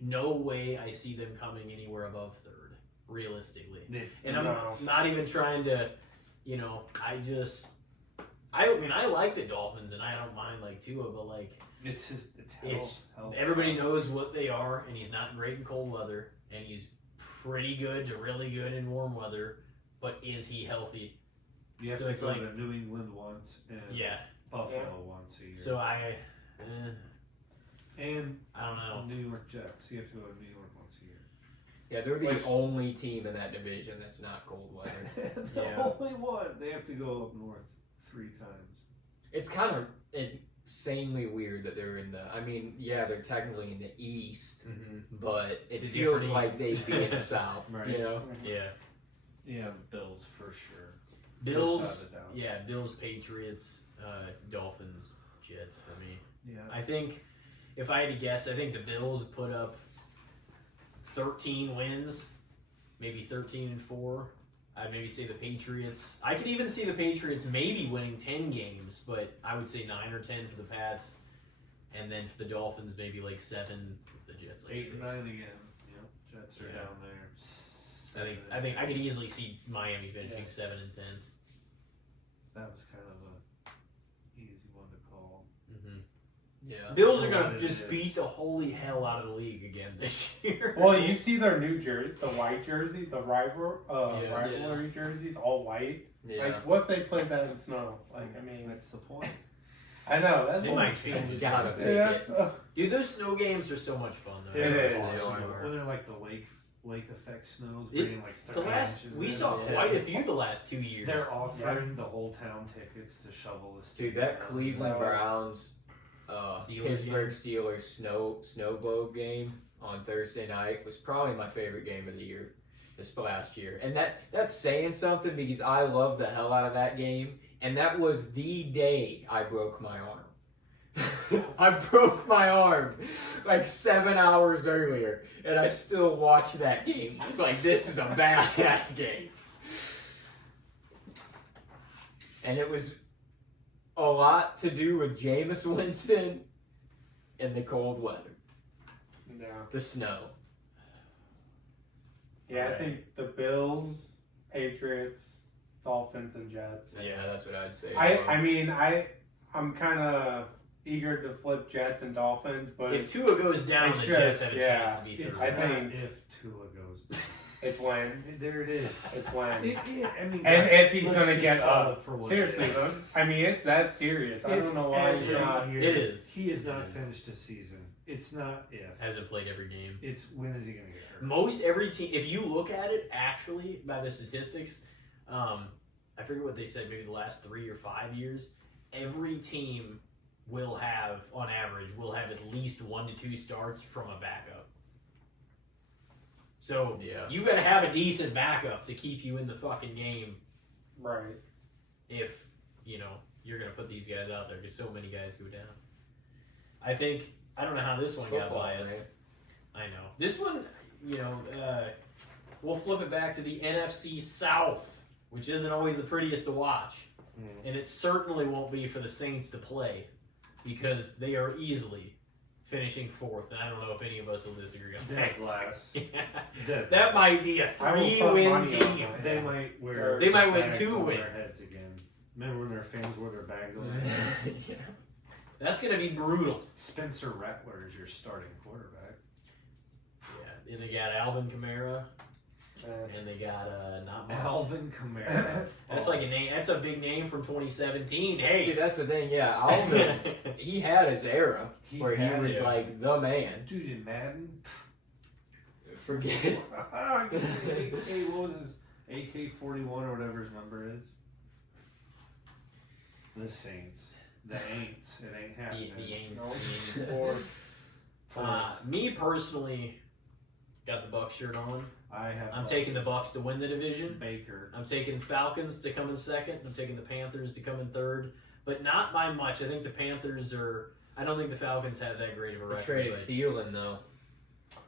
no way I see them coming anywhere above 3rd, realistically. And I'm No. not even trying to, I mean, I like the Dolphins and I don't mind like Tua, but like It's health. everybody knows what they are, and he's not great in cold weather, and he's pretty good to really good in warm weather. But is he healthy? You have so to it's go like- to New England once and Yeah. Buffalo once a year. So and I don't know. New York Jets. You have to go to New York once a year. Yeah, they're the Which- only team in that division that's not cold weather. the Yeah. only one. They have to go up north 3 times. It's kind of insanely weird that they're in the. I mean, yeah, they're technically in the East, but it It's a feels different like East. they'd be in the South. Right. You know. Yeah. Yeah, Bills for sure. Bills. Without a doubt. Yeah. Bills, Patriots, Dolphins, Jets for me. Yeah. I think if I had to guess, I think the Bills put up 13 wins, maybe 13-4. I'd maybe say the Patriots. I could even see the Patriots maybe winning 10 games, but I would say 9 or 10 for the Pats, and then for the Dolphins maybe like 7 with the the Jets like 8 6. and 9 again. Yep, Jets are Yeah. down there. I think I could easily see Miami finishing 7 and 10. That was kind of a easy one to call. Mm-hmm. Yeah. Bills are For gonna what it just is. beat the holy hell out of the league again this year. Well, you see their new jersey, the white jersey, the Yeah. rivalry jerseys, all white. Yeah. Like, what if they played that in snow? Like, I mean, That's the point. I know that's They what- might change it. Gotta be. Yeah, that's, Dude, those snow games are so much fun though. It is. When they're like the lake effect snows, It- bringing like The 30 last inches we in. saw Yeah. quite a few the last 2 years. They're offering the whole town tickets to shovel this. Dude, that Cleveland That was- Browns, Steelers Pittsburgh Steelers snow globe game on Thursday night was probably my favorite game of the year this last year. And that's saying something because I love the hell out of that game. And that was the day I broke my arm. I broke my arm like 7 hours earlier, and I still watched that game. It's like, this is a badass game. And it was a lot to do with Jameis Winston and the cold weather, yeah. the snow. Yeah, I think the Bills, Patriots, Dolphins, and Jets. Yeah, that's what I'd say. I mean, I'm kind of eager to flip Jets and Dolphins, but If Tua goes down, They the should, Jets have a yeah. chance to be It's third. I not think- if Tua goes. it's when. There it is. It's when. I mean, And if he's let's gonna just get call up. it for what Seriously, it is. though, I mean, it's that serious. I It's don't know why he's every not. year. It is. He has not It is. finished a season. It's not if. Hasn't played every game. It's when is he going to get hurt? Most every team, if you look at it actually by the statistics, I forget what they said, maybe the last 3 or 5 years, every team will have, on average, will have at least 1 to 2 starts from a backup. So Yeah. you got to have a decent backup to keep you in the fucking game Right. if, you know, you're going to put these guys out there because so many guys go down. I don't know how this one got Football, biased. man. I know. This one, you know, we'll flip it back to the NFC South, which isn't always the prettiest to watch. And it certainly won't be for the Saints to play because they are easily finishing 4th. And I don't know if any of us will disagree on Dead that. last. Yeah. Dead That might be a I will put 3-win money on team. that. They might wear. They might win bags 2 on wins. their heads again. Remember when their fans wore their bags on their heads? Yeah. That's going to be brutal. Spencer Rattler is your starting quarterback. Yeah. And they got Alvin Kamara, and they got not much. Alvin Kamara. That's like a name. That's a big name from 2017. Hey, See, that's the thing, yeah. Alvin, he had his era where he had was it. like the man. Dude in Madden. Forget. Hey, what was his AK-41 or whatever his number is? The Saints. The Aints. It ain't happening. the Aints. Or Me personally, got the Bucs shirt on. I have. I'm taking the Bucs to win the division. Baker. I'm taking Falcons to come in 2nd. I'm taking the Panthers to come in 3rd, but not by much. I think the Panthers are. I don't think the Falcons have that great of a We record. traded But Thielen, though.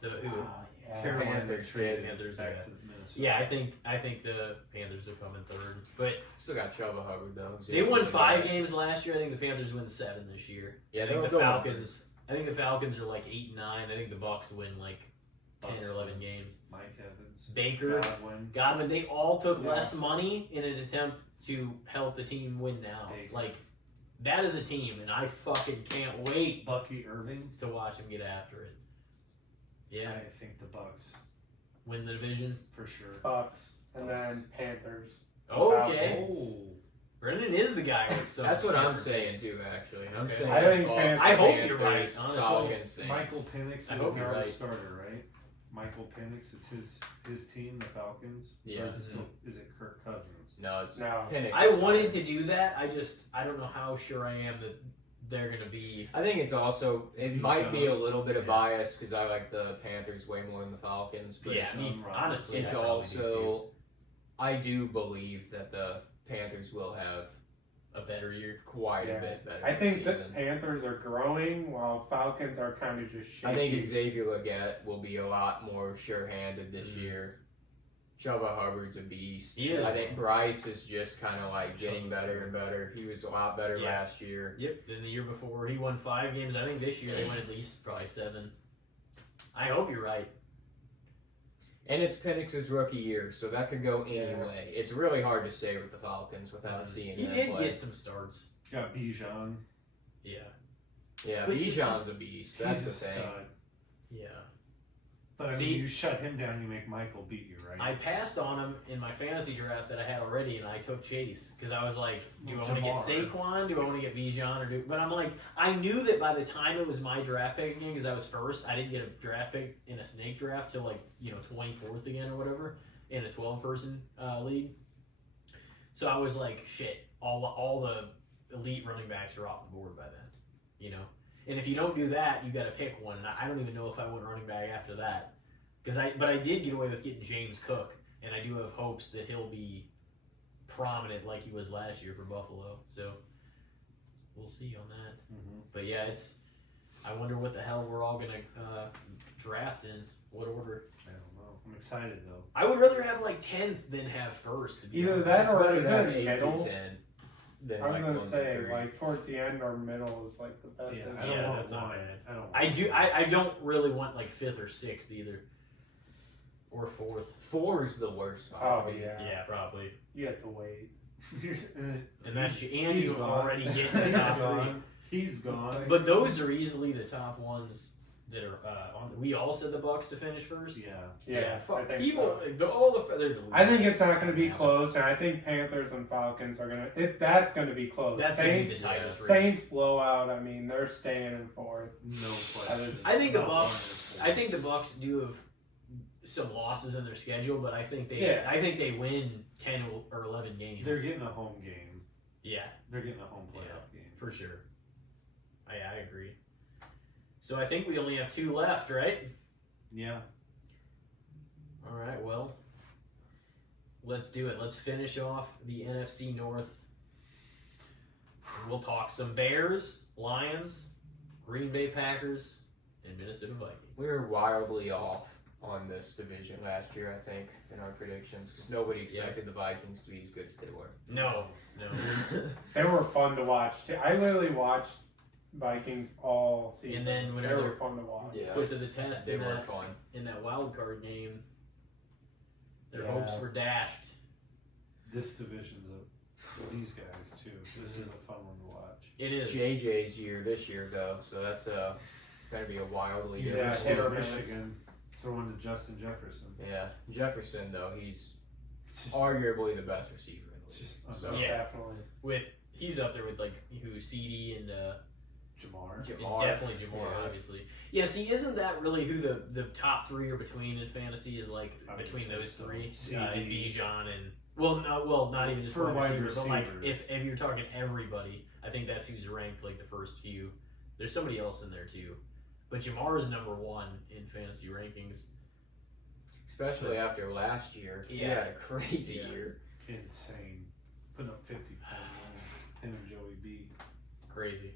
who? yeah. Carolina Panthers traded Panthers, back yeah. to Minnesota. Yeah, I think the Panthers will come in 3rd. But Still got Chuba Hubbard, though. they won 5 games last year. I think the Panthers win 7 this year. Yeah, I think they'll the go Falcons. I think the Falcons are like 8-9. I think the Bucs win like 10 or 11 games. Mike Evans. Baker, Godwin. Godwin, they all took Yeah. less money in an attempt to help the team win now. Baker. Like, that is a team, and I fucking can't wait Bucky Irving. to watch them get after it. Yeah, I think the Bucks win the division. for sure. Bucks, and then Panthers. Okay. Oh. Brendan is the guy with some. That's what I'm different saying, picks. too, actually. I'm Okay. saying I think Bucs, Panthers- I hope you're right, Panthers, honestly. Falcons, Saints. Michael Penix is I hope you're now the right. starter, right? Michael Penix, it's his team, the Falcons. Yeah. Or is it, still, is it Kirk Cousins? No, it's No. Penix. I wanted to do that. I don't know how sure I am that they're going to be. I think it's also, it He's, might be a little bit of yeah. bias because I like the Panthers way more than the Falcons. But Yeah, some me, runs. honestly. it's I probably do also, I do believe that the Panthers will have too. A better year. quite Yeah. a bit better I think the season. Panthers are growing while Falcons are kind of just shaky. I think Xavier Legette will be a lot more sure-handed this year. Chuba Hubbard's a beast. He is. I think Bryce is just kind of like getting Chuba's better good. and better. He was a lot better Yeah. last year. Yep. Then the year before he won 5 games. I think this year they won at least probably 7. I hope you're right. And it's Penix's rookie year, so that could go any way. It's really hard to say with the Falcons without seeing He him did play. get some starts. Got Bijan. Yeah. Yeah, But it's Bijan's just- a beast. That's the He's a thing. stud. Yeah. But I See- mean, you shut him down, you make Michael beat you, right? I passed on him in my fantasy draft that I had already, and I took Chase because I was like, do I want to get Jamar. Saquon? Do I want to get Bijan? But I'm like, I knew that by the time it was my draft pick again, because I was first, I didn't get a draft pick in a snake draft till 24th again or whatever in a 12-person league. So I was like, shit, all the elite running backs are off the board by then, And if you don't do that, you got to pick one. And I don't even know if I went running back after that. But I did get away with getting James Cook, and I do have hopes that he'll be prominent like he was last year for Buffalo. So we'll see on that. Mm-hmm. But yeah, I wonder what the hell we're all gonna draft in. What order? I don't know. I'm excited though. I would rather have 10th than have first. To be Either honest. that It's or better is to have it 8 middle? through 10 than I was like gonna 1 say, through 3. like towards the end or middle is like the best. Yeah, isn't I it? don't Yeah, want that's not one. bad. I don't. I do. I don't really want 5th or 6th either, or 4th. 4 is the worst spot Oh to be. yeah. Yeah, probably. You have to wait. And that's and he's you gone. already get in the He's top 3. gone. He's gone. But those are easily the top ones that are on. We all said the Bucks to finish first. Yeah. Yeah, I fuck think people. so. They're delusional. I think it's not going to be close, and I think Panthers and Falcons are going to. That's going to be close. That's gonna be the Saints, tightest race. Saints blowout. I mean, they're staying in 4th. No question. I think the Not Bucks. one. I think the Bucks do have some losses in their schedule, but I think they. Yeah. I think they win 10 or 11 games. They're getting a home game. Yeah, They're getting a home playoff game. for sure. I agree. So I think we only have 2 left, right? Yeah. All right. Well, let's do it. Let's finish off the NFC North. We'll talk some Bears, Lions, Green Bay Packers, and Minnesota Vikings. We were wildly off on this division last year, I think, in our predictions, because nobody expected the Vikings to be as good as they were. No. They were fun to watch. Too. I literally watched Vikings all season. And then they whenever- were fun to watch. Yeah, Put to the test they in were that, fun. in that wild card game. Their Yeah. hopes were dashed. This division's for these guys too. This is a fun one to watch. It is. JJ's year this year, though, so that's going to be a wildly Yeah, different hit or one. miss. Michigan throwing to Justin Jefferson. Yeah, Jefferson, though, he's It's just, arguably the best receiver in the it's league. just So, unreal. Yeah. Definitely. He's up there with CD and Jamar. Jamar. definitely Jamar, Yeah. obviously. Yeah, see, isn't that really who the top 3 are between in fantasy is I would between say those so. 3? CD. Bijan and not even just For wide receiver, but like receiver. if you're talking everybody, I think that's who's ranked the first few. There's somebody else in there too, but Jamar is number 1 in fantasy rankings. especially after last year. He Yeah. had a crazy Yeah. year. Insane. Putting up 50 points. Him and Joey B. Crazy.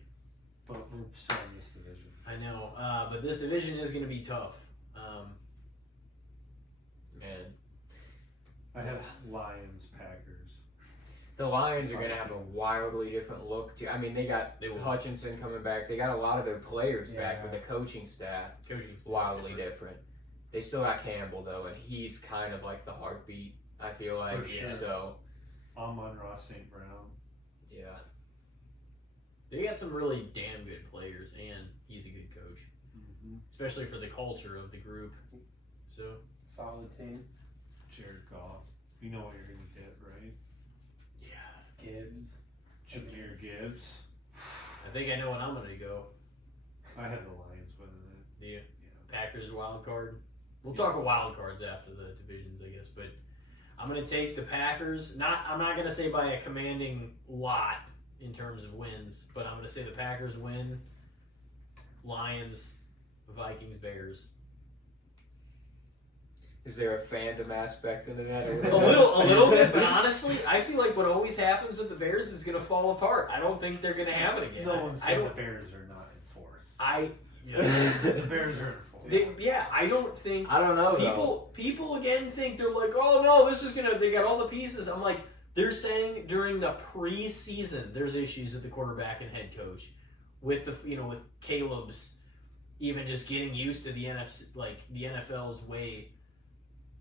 But we're still in this division. I know, but this division is going to be tough. Man, I have Lions, Packers. the Lions are going to have a wildly different look, too. I mean, they got They will. Hutchinson coming back. They got a lot of their players back, Yeah. but the coaching staff, Coaching staff's wildly different. They still got Campbell, though, and he's kind of like the heartbeat, I feel like. For sure. So, Amon-Ra St. Brown. yeah. They got some really damn good players, and he's a good coach, Mm-hmm. especially for the culture of the group. So Solid team. Jared Goff. You know what you're going to get, right? yeah, Gibbs. Jahmyr Gibbs. I think I know what I'm going to go. I have the Lions winning it. The Yeah. Packers wild card. We'll Yes. talk about wild cards after the divisions, I guess. But I'm going to take the Packers. I'm not going to say by a commanding lot in terms of wins, but I'm going to say the Packers win. Lions, Vikings, Bears. Is there a fandom aspect into that? A little bit, but honestly, I feel like what always happens with the Bears is going to fall apart. I don't think they're going to have it again. No one I said the don't. Bears are not in 4th. I. The Bears are in 4th. I don't think. I don't know, though. People again think they're like, oh no, this is gonna. They got all the pieces. I'm like, they're saying during the preseason there's issues at the quarterback and head coach with with Caleb's, even just getting used to the NFL's way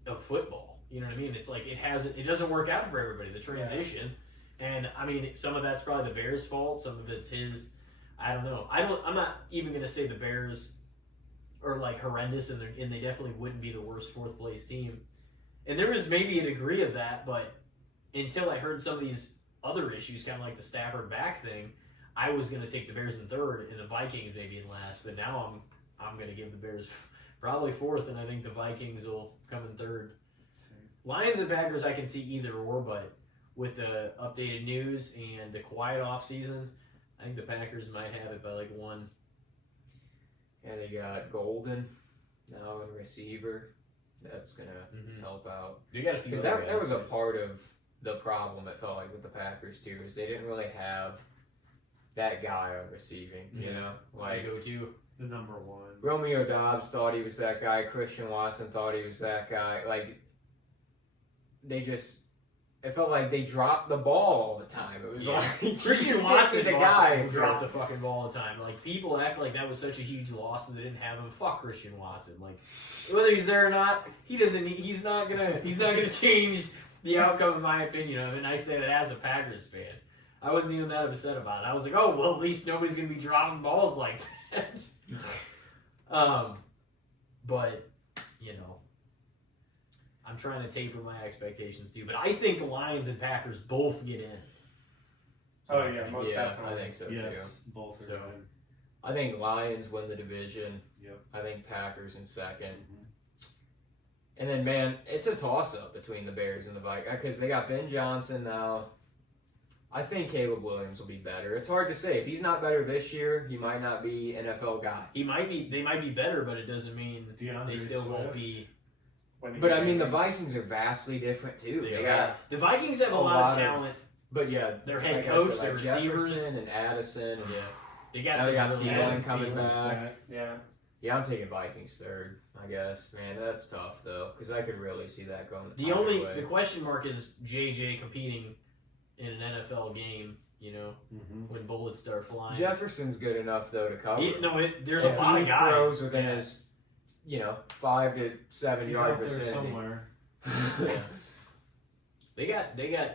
of football. You know what I mean? It's like it doesn't work out for everybody, the transition. And I mean, some of that's probably the Bears' fault, some of it's his. I don't know. I'm not even going to say the Bears are like horrendous, and they definitely wouldn't be the worst 4th place team. And there was maybe a degree of that, but until I heard some of these other issues, kind of like the Stafford back thing, I was going to take the Bears in 3rd and the Vikings maybe in last. But now I'm going to give the Bears probably 4th, and I think the Vikings will come in 3rd. Lions and Packers, I can see either or, but with the updated news and the quiet offseason, I think the Packers might have it by like 1. And they got Golden now in receiver. That's going to help out. They got a few. Because that was a part of the problem, it felt like, with the Packers, too, is they didn't really have that guy on receiving, you know? Like, go to the number 1. Romeo Doubs thought he was that guy. Christian Watson thought he was that guy. Like, it felt like they dropped the ball all the time. It was like Christian Watson, the guy who dropped the fucking ball all the time. Like, people act like that was such a huge loss that they didn't have him. Fuck Christian Watson. Like, whether he's there or not, he's not gonna change the outcome, in my opinion of it. And I say that as a Packers fan. I wasn't even that upset about it. I was like, oh well, at least nobody's gonna be dropping balls like that. But you know, I'm trying to taper my expectations too. But I think the Lions and Packers both get in. So most definitely. I think so Yes, too. both are So- good. I think Lions win the division. Yep. I think Packers in 2nd. And then, man, it's a toss-up between the Bears and the Vikings because they got Ben Johnson now. I think Caleb Williams will be better. It's hard to say. If he's not better this year, he might not be NFL guy. They might be better, but it doesn't mean DeAndre they still won't Swift. be. But I mean, the Vikings are vastly different too. They got, The Vikings have a lot of talent. but yeah, Their head like I coach, said, their like receivers. Jefferson and Addison. And They got Now they some got really Thielen good coming receivers. back. Yeah. Yeah, I'm taking Vikings 3rd, I guess. Man, that's tough though, because I could really see that going. The question mark is JJ competing in an NFL game. You know, when bullets start flying. Jefferson's good enough though to cover. There's a lot of guys. Throws within his, 5 to 7 He's yard out there vicinity. somewhere. Yeah. They got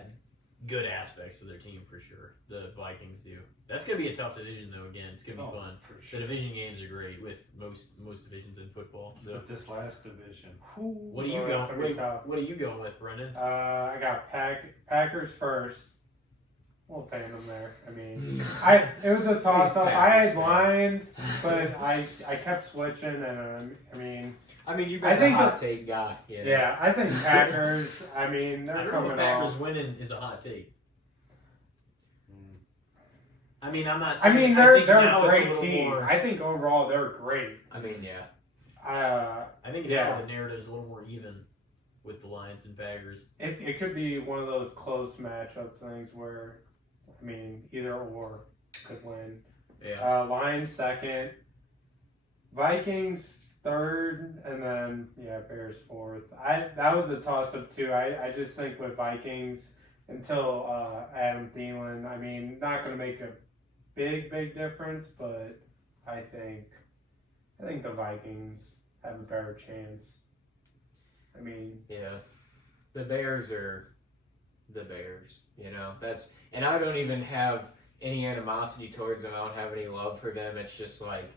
good aspects to their team for sure. The Vikings do. That's gonna be a tough division though. Again, it's gonna be fun. For The sure. division games are great with most divisions in football. So But this last division. what are you That's gonna be going? tough. What are you going with, Brendan? I got Packers first. Well, fandom there. I mean, it was a toss up. I had Lions, but I kept switching, and I mean, you've I been think a hot take guy. yeah, I think Packers. I mean, I they're don't know coming if Packers off. winning is a hot take. I mean, I'm not. I mean, I they're think a now it's great little team. more- I think overall they're great. I mean, yeah. I think now the narrative's a little more even with the Lions and Packers. It could be one of those close matchup things where, I mean, either or could win. Yeah. Lions 2nd, Vikings 3rd, and then Bears 4th. That was a toss up too. I just think with Vikings until Adam Thielen, I mean, not going to make a big difference, but I think the Vikings have a better chance. I mean, Yeah. The Bears are the Bears, and I don't even have any animosity towards them. I don't have any love for them. It's just like,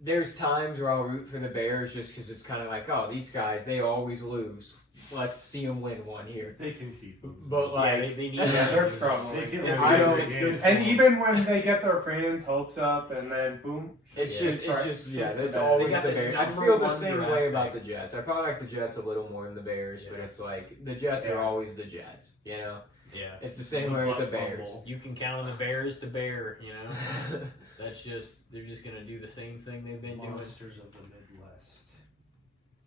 there's times where I'll root for the Bears just because it's kind of like, oh, these guys, they always lose. Let's see them win one here. They can keep them. But like, they need they're struggling. They can It's win good- every it's game. good for And even when they get their fans' hopes up, and then boom, It's Yeah. just, that's They always got the the Bears. I number feel the one same draft way about pick. the Jets. I probably like the Jets a little more than the Bears, but Yeah. it's like, the Jets are Yeah. always the Jets, Yeah, It's the same way with the Butt Bears. fumble. you can count on the Bears to bear. That's just they're just gonna do the same thing they've been doing. Monsters of the Midwest.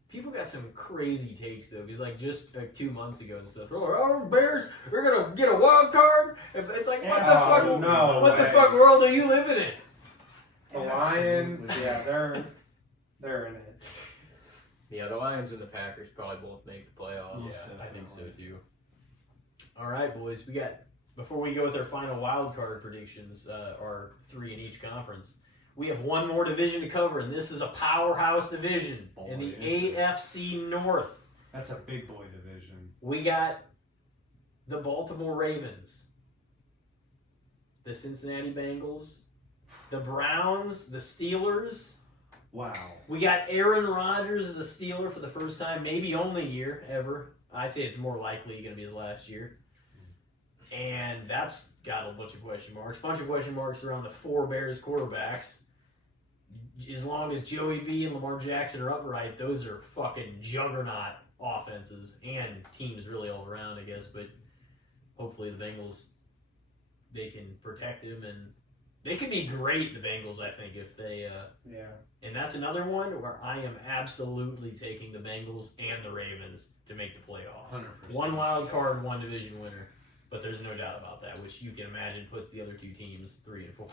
People got some crazy takes though, because like just like 2 months ago and stuff. Oh, Bears, we're gonna get a wild card. It's like what the fuck? no What the way. fuck world are you living in? The Lions, Absolutely. they're in it. Yeah, the Lions and the Packers probably both make the playoffs. Most Yeah, I think so definitely. too. All right, boys, before we go with our final wild card predictions, our 3 in each conference, We have one more division to cover, and this is a powerhouse division in the AFC North. That's a big boy division. We got the Baltimore Ravens, the Cincinnati Bengals, the Browns, the Steelers. Wow. We got Aaron Rodgers as a Steeler for the first time, maybe only year ever. I say it's more likely going to be his last year. And that's got a bunch of question marks. Bunch of question marks around the 4 Bears quarterbacks. As long as Joey B and Lamar Jackson are upright, those are fucking juggernaut offenses and teams really all around, I guess. But hopefully the Bengals, they can protect him, and they could be great, the Bengals, I think, if they... And that's another one where I am absolutely taking the Bengals and the Ravens to make the playoffs. 100%. One wild card, one division winner. But there's no doubt about that, which you can imagine puts the other two teams 3 and 4.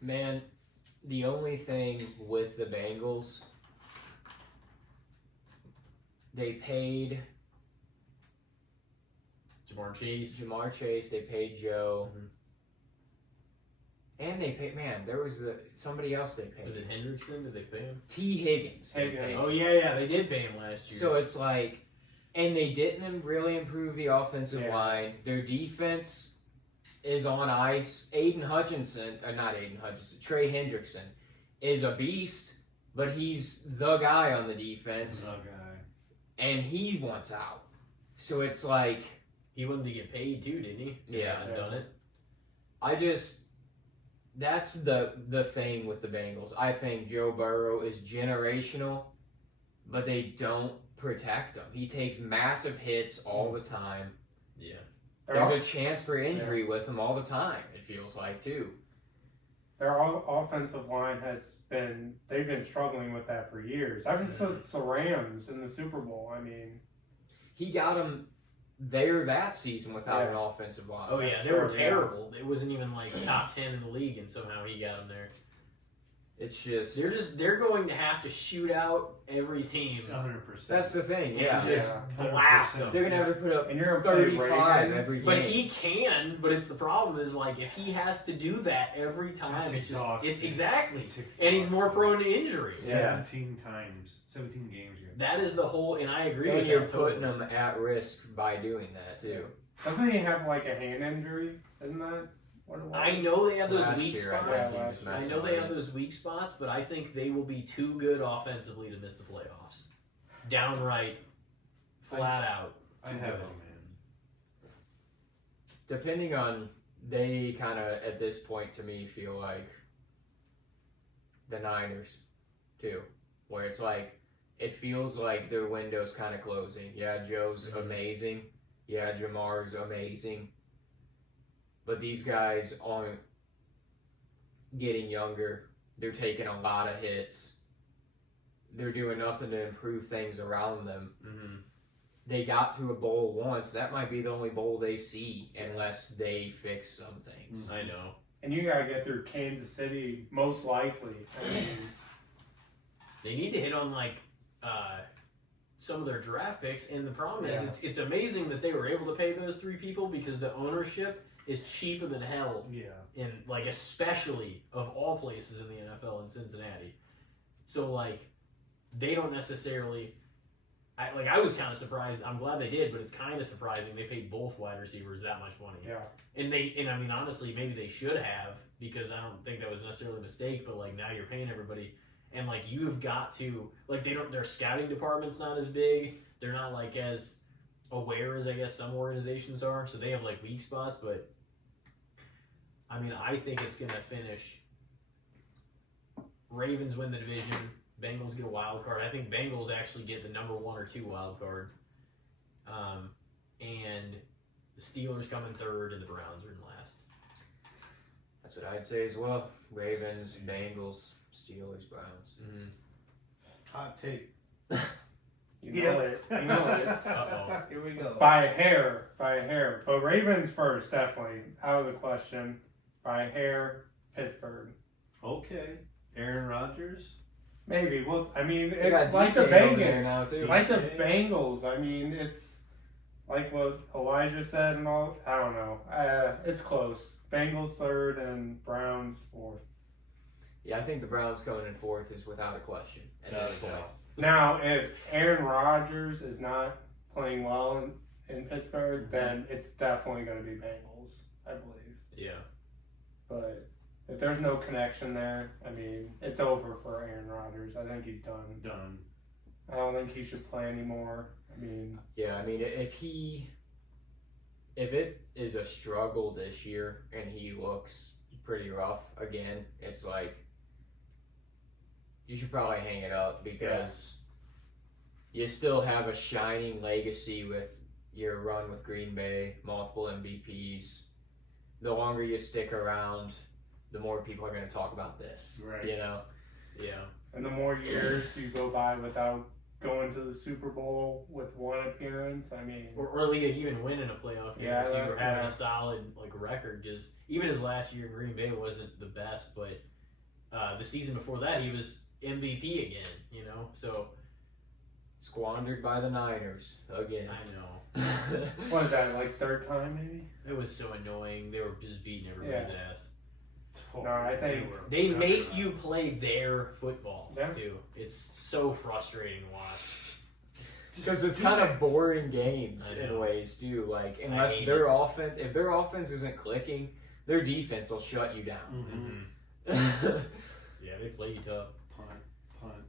Man, the only thing with the Bengals, they paid Jamar Chase. They paid Joe. And they paid, there was somebody else they paid. Was it Hendrickson? Did they pay him? T. Higgins. They paid. Oh, yeah, they did pay him last year. So it's like, and they didn't really improve the offensive line. Their defense is on ice. Trey Hendrickson is a beast, but he's the guy on the defense. The guy. And he wants out. So it's like... He wanted to get paid too, didn't he? Yeah. He hasn't done it. That's the thing with the Bengals. I think Joe Burrow is generational, but they don't protect him. He takes massive hits all the time. Yeah. There's a chance for injury with him all the time, it feels like, too. Their offensive line they've been struggling with that for years. Ever since the Rams in the Super Bowl, I mean. He got them there that season without an offensive line. Oh, yeah, they were terrible. It wasn't even like top 10 in the league, and somehow he got them there. It's just... They're going to have to shoot out every team. 100%. That's the thing, And just blast them. They're going to have to put up And you're 35 every game. But he can, but it's the problem is, like, if he has to do that every time, it's exactly. And he's more prone to injuries. 17 games. That is the whole, and I agree And with you're that putting totally. them at risk by doing that, too. Doesn't he have like a hand injury? Isn't that what it was? I know they have those Last weak year, spots. I know they have those weak spots, but I think they will be too good offensively to miss the playoffs. Downright, flat out. I too have good. him, man. Depending on, they kind of, at this point, to me, feel like the Niners, too. Where it's like, it feels like their window's kind of closing. Yeah, Joe's amazing. Yeah, Jamar's amazing. But these guys aren't getting younger. They're taking a lot of hits. They're doing nothing to improve things around them. Mm-hmm. They got to a bowl once. That might be the only bowl they see unless they fix some things. I know. And you gotta get through Kansas City, most likely. I mean, They need to hit on like some of their draft picks, and the problem is it's amazing that they were able to pay those 3 people because the ownership is cheaper than hell. Yeah. In like especially of all places in the NFL in Cincinnati. So like they don't necessarily. I was kind of surprised. I'm glad they did, but it's kind of surprising they paid both wide receivers that much money. yeah. And I mean honestly, maybe they should have, because I don't think that was necessarily a mistake. But like now you're paying everybody. And like you've got to their scouting department's not as big. They're not like as aware as I guess some organizations are. So they have like weak spots. But I mean, I think it's gonna finish. Ravens win the division. Bengals get a wild card. I think Bengals actually get the number 1 or 2 wild card. And the Steelers come in 3rd, and the Browns are in last. That's what I'd say as well. Ravens, Bengals, Steelers, Browns. Mm-hmm. Hot take. You know it. Uh-oh. Here we go. By a hair. But Ravens first, definitely. Out of the question. By a hair, Pittsburgh. Okay. Aaron Rodgers. Maybe. Well, I mean, You got like the DK over there Bengals. now, too. Like the Bengals. I mean, it's like what Elijah said and all. I don't know. It's close. Bengals 3rd and Browns 4th. Yeah, I think the Browns coming in 4th is without a question at this point. Now, if Aaron Rodgers is not playing well in Pittsburgh, then it's definitely going to be Bengals, I believe. Yeah. But if there's no connection there, I mean, it's over for Aaron Rodgers. I think he's done. Done. I don't think he should play anymore. I mean, Yeah, I mean, if it is a struggle this year and he looks pretty rough again, it's like you should probably hang it up because you still have a shining legacy with your run with Green Bay, multiple MVPs. The longer you stick around, the more people are going to talk about this. Right. You know? Yeah. and the more years you go by without going to the Super Bowl with one appearance, I mean, Or like even winning a playoff game, Yeah, so you were having yeah. a solid like record. Because even his last year in Green Bay wasn't the best, but the season before that he was MVP again. You know, so Squandered by the Niners again. I know what is that, like third time maybe? it was so annoying. They were just beating everybody's ass. No, I think They make you play their football Yeah. too. It's so frustrating to watch. Because it's kind of boring games I in know. ways too. Like I unless hate their offense, if their offense isn't clicking, their defense will shut you down. Mm-hmm. Yeah, they play you tough. Punt.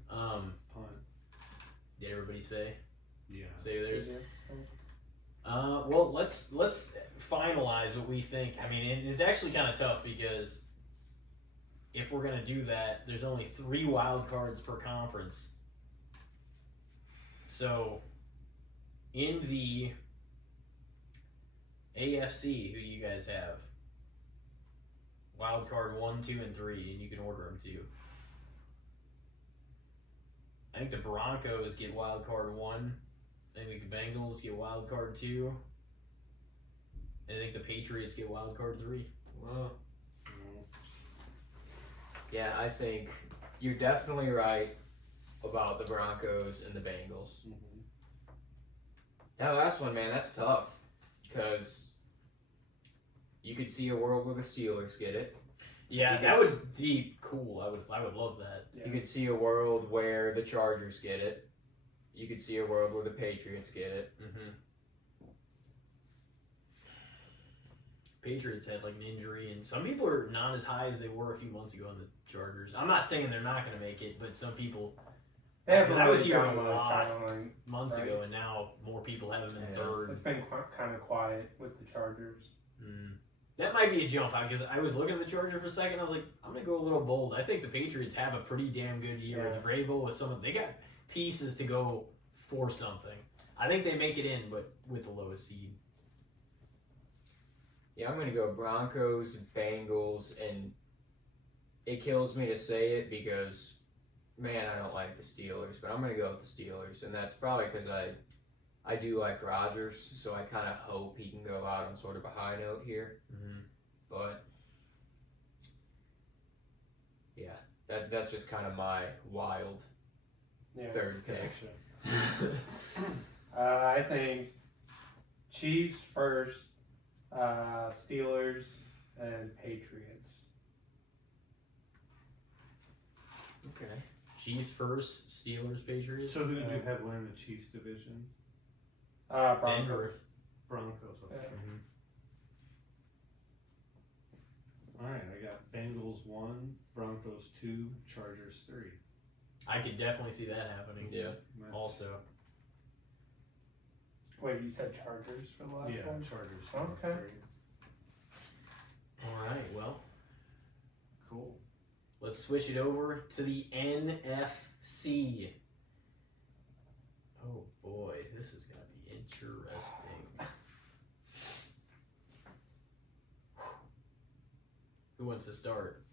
Punt. Did everybody say Yeah. theirs? Well, let's finalize what we think. I mean, it's actually kind of tough because if we're gonna do that, there's only 3 wild cards per conference. So, in the AFC, who do you guys have? Wild card 1, 2, and 3, and you can order them too. I think the Broncos get wild card 1. I think the Bengals get wild card 2. And I think the Patriots get wild card 3. Well, yeah, I think you're definitely right about the Broncos and the Bengals. Mm-hmm. That last one, man, that's tough because you could see a world where the Steelers get it. Yeah, that Because- would be cool. I would love that. You could see a world where the Chargers get it. You could see a world where the Patriots get it. Mm-hmm. Patriots had like an injury, and some people are not as high as they were a few months ago on the Chargers. I'm not saying they're not going to make it, but some people Because I was really hearing done a with lot traveling. months Right. ago, and now more people have them in Yeah. third. It's been kind of quiet with the Chargers. That might be a jump out because I was looking at the Chargers for a second. I was like, I'm gonna go a little bold. I think the Patriots have a pretty damn good year Yeah. with Vrabel. With some, they got pieces to go for something. I think they make it in, but with the lowest seed. Yeah, I'm going to go Broncos, Bengals, and it kills me to say it because, man, I don't like the Steelers, but I'm going to go with the Steelers, and that's probably because I do like Rodgers, so I kind of hope he can go out on sort of a high note here. Mm-hmm. But yeah, that's just kind of my wild third pick. I think Chiefs first, Steelers, and Patriots. Okay. Chiefs first, Steelers, Patriots. So who did you have win the Chiefs division? Broncos. Denver. Broncos. Okay. Yeah. Mhm. All right, I got Bengals 1, Broncos 2, Chargers 3. I could definitely see that happening. Yeah. That's- Also, Wait, you said Chargers for the last Yeah, one? Chargers. Okay. 3. all right. Well, Cool. let's switch it over to the NFC. Oh boy, this is gonna be interesting. Who wants to start?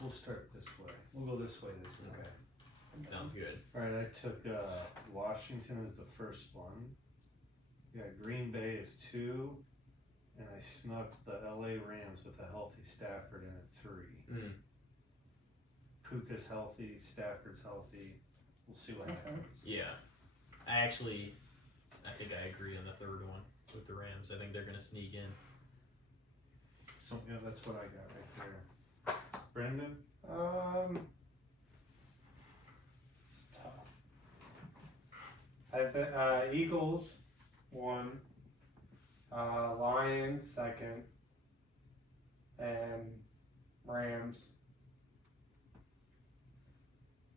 We'll start this way. We'll go this way this time. Okay. Sounds good. All right, I took Washington as the first one. Yeah, Green Bay is 2, and I snuck the LA Rams with a healthy Stafford in at 3. Mm. Puka's healthy, Stafford's healthy. We'll see what happens. Yeah, I think I agree on the third one with the Rams. I think they're gonna sneak in. So yeah, that's what I got right there. Brandon? It's tough. Eagles 1, Lions 2nd, and Rams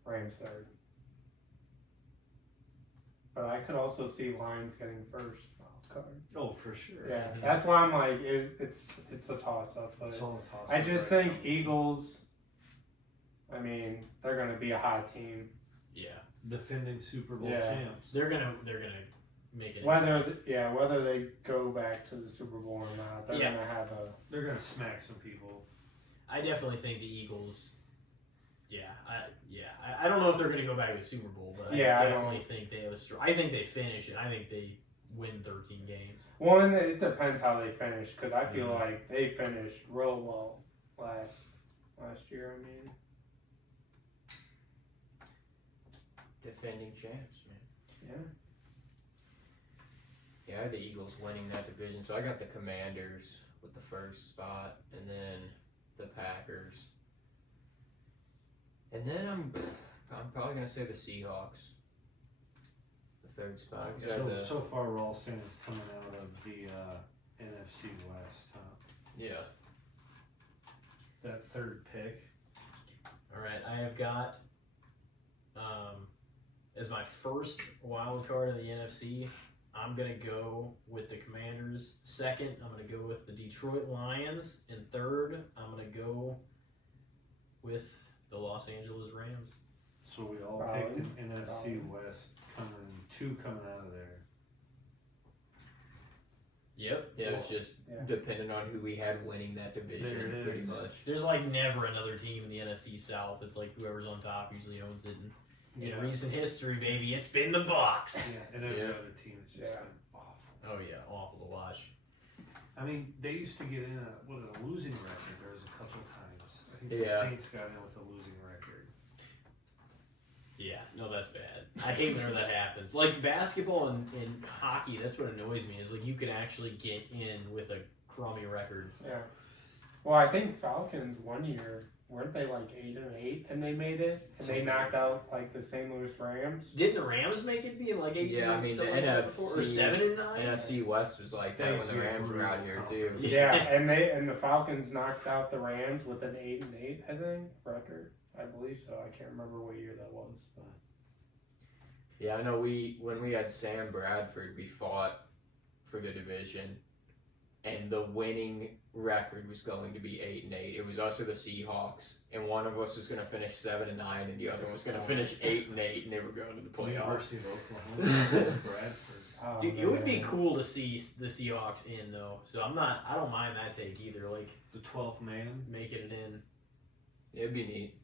3rd. But I could also see Lions getting first wild card. Oh, for sure. Yeah, Mhm. that's why I'm like it's a toss up. But It's all a toss. I just think Eagles. I mean, they're going to be a hot team. Yeah, defending Super Bowl Yeah. champs. they're gonna make it. Whether they go back to the Super Bowl or not, they're Yeah. going to have a. They're gonna smack some people. I definitely think the Eagles. I don't know if they're going to go back to the Super Bowl, but Yeah, I I definitely think they have a I think they finish it. I think they win 13 games. One, it depends how they finish because I feel Mhm. like they finished real well last year. I mean, Defending champs, man. yeah. Yeah, I had the Eagles winning that division, so I got the Commanders with the first spot, and then the Packers, and then I'm probably gonna say the Seahawks, the third spot. 'Cause I had So, the- so far, we're all saying it's coming out of the NFC West, huh? yeah, That third pick. All right, I have got as my first wild card in the NFC. I'm gonna go with the Commanders. Second, I'm gonna go with the Detroit Lions, and third, I'm gonna go with the Los Angeles Rams. So we all Valid. picked an NFC Valid. West coming out of there. Yep. yeah. It's just Yeah. depending on who we had winning that division, There it pretty is. much. There's like never another team in the NFC South. It's like whoever's on top usually owns it. And in recent history, baby, it's been the Bucks. Yeah, and every Yeah. other team has just Yeah. been awful. Oh yeah, awful to watch. I mean, they used to get in a losing record. There was a couple times. I think the Yeah. Saints got in with a losing record. Yeah, no, that's bad. I hate whenever that happens. Like basketball and hockey, that's what annoys me. Is like you can actually get in with a crummy record. Yeah. Well, I think Falcons one year weren't they like 8-8 and they made it and they knocked out like the St. Louis Rams. Didn't the Rams make it being like 8? Yeah, I mean, the something like that before? Or NFC 7-9? NFC West was like that when the Rams were out here too. Yeah, and the Falcons knocked out the Rams with an 8-8 I think record. I believe so. I can't remember what year that was. But. Yeah, I know when we had Sam Bradford, we fought for the division, and the winning record was going to be 8-8. It was us or the Seahawks, and one of us was going to finish 7-9, and the other one was going to finish 8-8, and they were going to the playoffs. University of Oklahoma, Bradford. Oh, Dude, it would be man. cool to see the Seahawks in though. So I don't mind that take either. Like The 12th man. making it in. It'd be neat.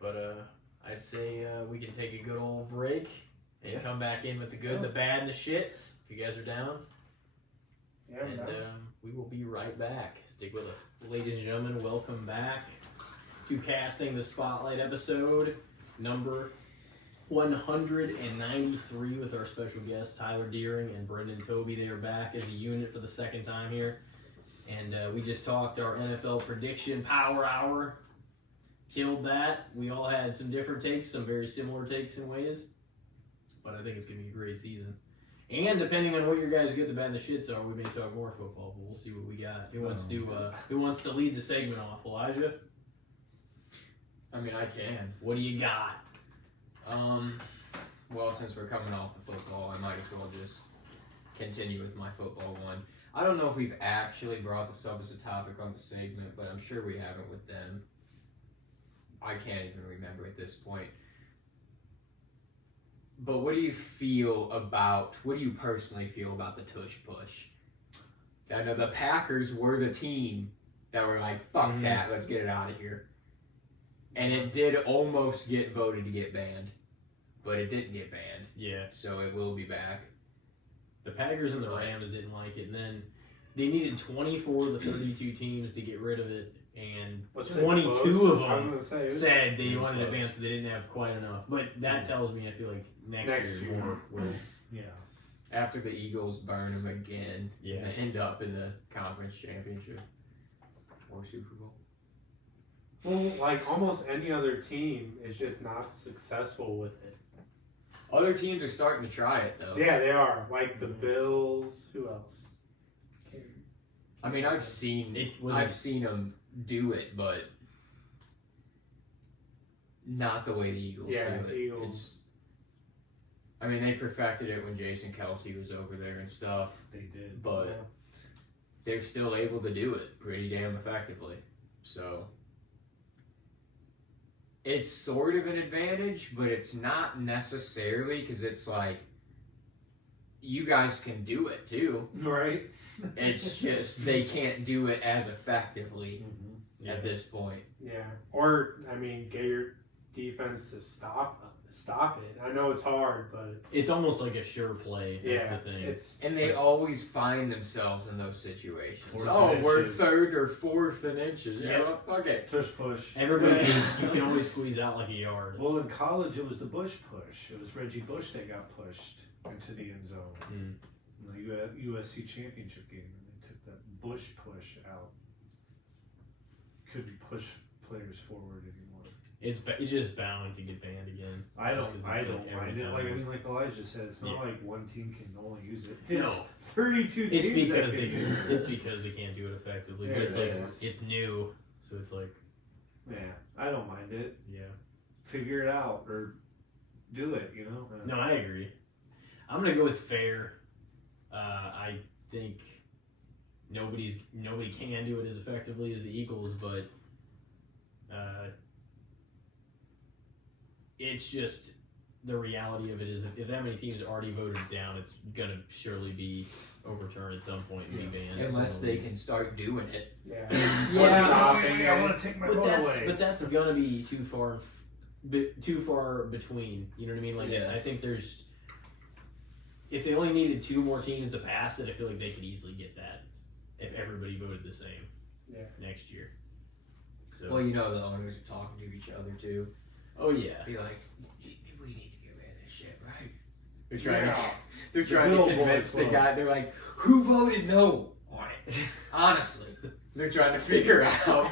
But I'd say we can take a good old break and Yeah. come back in with the good, the bad, and the shits. If you guys are down. Yeah, And no. we will be right back. Stick with us. Ladies and gentlemen, welcome back to Casting the Spotlight episode number 193 with our special guests Tyler Deering and Brendan Tobey. They are back as a unit for the second time here. And we just talked our NFL prediction power hour. Killed that. We all had some different takes, some very similar takes in ways. But I think it's going to be a great season. And depending on what your guys' good, the bad, and the shits are, we may talk more football, but we'll see what we got. Who wants to lead the segment off? Elijah? I mean, I can. What do you got? Well, since we're coming off the football, I might as well just continue with my football one. I don't know if we've actually brought this up as a topic on the segment, but I'm sure we haven't with them. I can't even remember at this point. But what do you personally feel about the tush push? I know the Packers were the team that were like, fuck that, let's get it out of here. And it did almost get voted to get banned, but it didn't get banned. Yeah. So it will be back. The Packers and the Rams didn't like it, and then they needed 24 of the 32 teams to get rid of it, and Wasn't it 22 close? of I was them gonna say, it was- said they It was wanted to close. ban, so they didn't have quite enough. But that tells me I feel like next Next year year. more will. Yeah. After the Eagles burn them again, Yeah. and end up in the conference championship or Super Bowl. Well, like almost any other team is just not successful with it. Other teams are starting to try it though. Yeah, they are. Like the Bills. Who else? I mean, I've seen them do it, but not the way the Eagles Yeah, do it. Eagles. I mean, they perfected it when Jason Kelsey was over there and stuff, They did. but they're still able to do it pretty damn effectively. So it's sort of an advantage, but it's not necessarily, because it's like you guys can do it too. Right? It's just they can't do it as effectively Yeah. at this point. Yeah. Or I mean, get your defense to stop it. I know it's hard, but It's almost like a sure play. That's yeah, the thing. it's And they always find themselves in those situations. Fourth Oh, and we're inches. third or fourth in inches. Yeah, Yeah. well, fuck it. Tush push. Everybody, you can always squeeze out like a yard. Well, in college, it was the Bush push. It was Reggie Bush that got pushed into the end zone Mm. in the USC championship game, and they took that Bush push out. Couldn't push players forward anymore. It's just bound to get banned again. I Just 'cause don't it's mind like every it. time Like there's- like Elijah said, it's not Yeah. like one team can only use it. No. It's 32 It's teams because that they can use it. it's because they can't do it effectively. But There it's it like is. it's new, so it's like Yeah, I don't mind it. yeah. Figure it out or do it. You know. No, I agree. I'm gonna go with fair. I think nobody can do it as effectively as the Eagles, but it's just the reality of it is if that many teams already voted down, it's gonna surely be overturned at some point and be banned. Unless they can start doing it. yeah. Yeah, I want to take my but vote that's away. but that's gonna be too far between. You know what I mean? Like Yeah. I think there's if they only needed 2 more teams to pass it, I feel like they could easily get that if everybody voted the same. Yeah. Next year. So Well, you know the owners are talking to each other too. oh yeah. Be like, we need to get rid of this shit, right? They're trying Yeah. to they're The trying to Billboard convince the Club. guy. They're like, who voted no on it? Honestly, they're trying to figure out.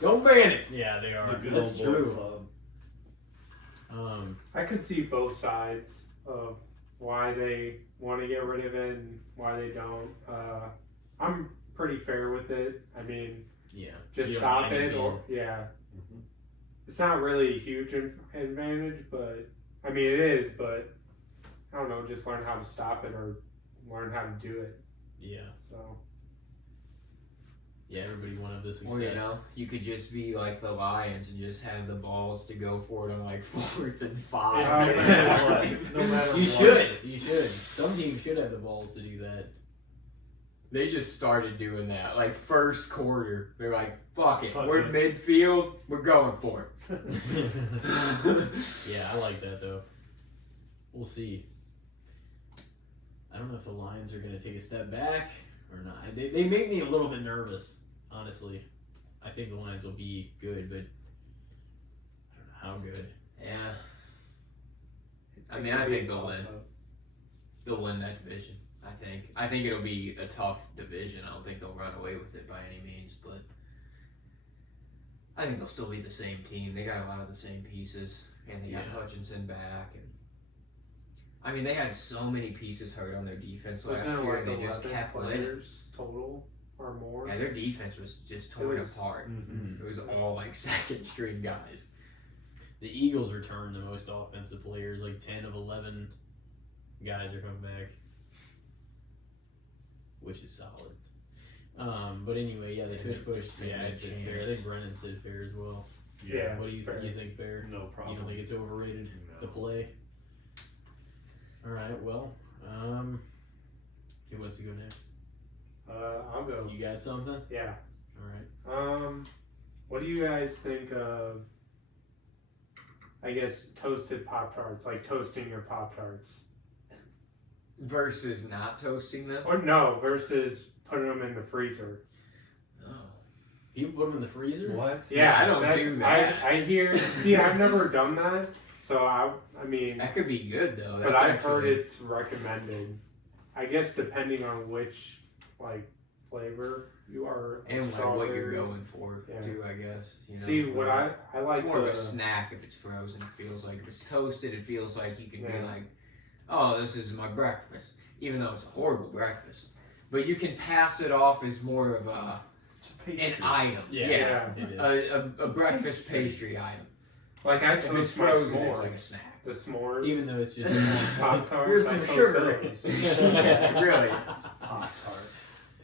Don't ban it. Yeah, they The are. good That's old boy true. club. I could see both sides of why they want to get rid of it and why they don't. I'm pretty fair with it. I mean, Yeah. just You don't stop mind it, being- or yeah. Mhm. It's not really a huge advantage, but I mean it is. But I don't know, just learn how to stop it or learn how to do it. Yeah. So Yeah, everybody wanted the success. Or you know, you could just be like the Lions and just have the balls to go for it on like 4th and 5. Yeah, no matter what. No matter You what. should. You should. Some teams should have the balls to do that. They just started doing that. Like first quarter, they're like, "Fuck it, Fuck we're it. midfield, we're going for it." Yeah, I like that though. We'll see. I don't know if the Lions are going to take a step back or not. They make me a little bit nervous, honestly. I think the Lions will be good, but I don't know how good. Yeah. I mean, I think they'll win. They'll win that division. I think it'll be a tough division. I don't think they'll run away with it by any means, but I think they'll still be the same team. They got a lot of the same pieces, and they got Yeah. Hutchinson back, and I mean, they had so many pieces hurt on their defense last Wasn't it year, like and they just 11 kept winning. players total or more? Yeah, their defense was just torn was- apart. Mhm. It was all like second string guys. The Eagles return the most offensive players, like 10 of 11 guys are coming back, which is solid. But anyway, yeah, the tush push. Yeah, I said fair. I think Brennan said fair as well. Yeah. What do you fair. you think fair? No You problem. don't think it's overrated? The No. play. All right. Well, who wants to go next? I'll go. You got something? Yeah. All right. What do you guys think of? I guess toasted Pop-Tarts, like toasting your Pop-Tarts, Versus not toasting them. or no, versus putting them in the freezer. Oh. People put them in the freezer. What? Yeah, I don't that's- do that. I hear. See, I've never done that, so I mean, That could be good though. but That's I've heard actually- it's recommended. I guess depending on which like flavor you are. And like what you're strawberry. going for Yeah. too, I guess. You know? See, what I like it's more of the- a snack if it's frozen. It feels like if it's toasted, it feels like you can be Yeah. like, oh, this is my breakfast, even though it's a horrible breakfast. But you can pass it off as more of an item. Yeah. It is. A breakfast pastry item. Like I If it's toast my frozen, s'mores. it's like a snack. The s'mores. Even though it's just Pop tarts. here's I some toast sugar. those. It really is. Pop-Tart.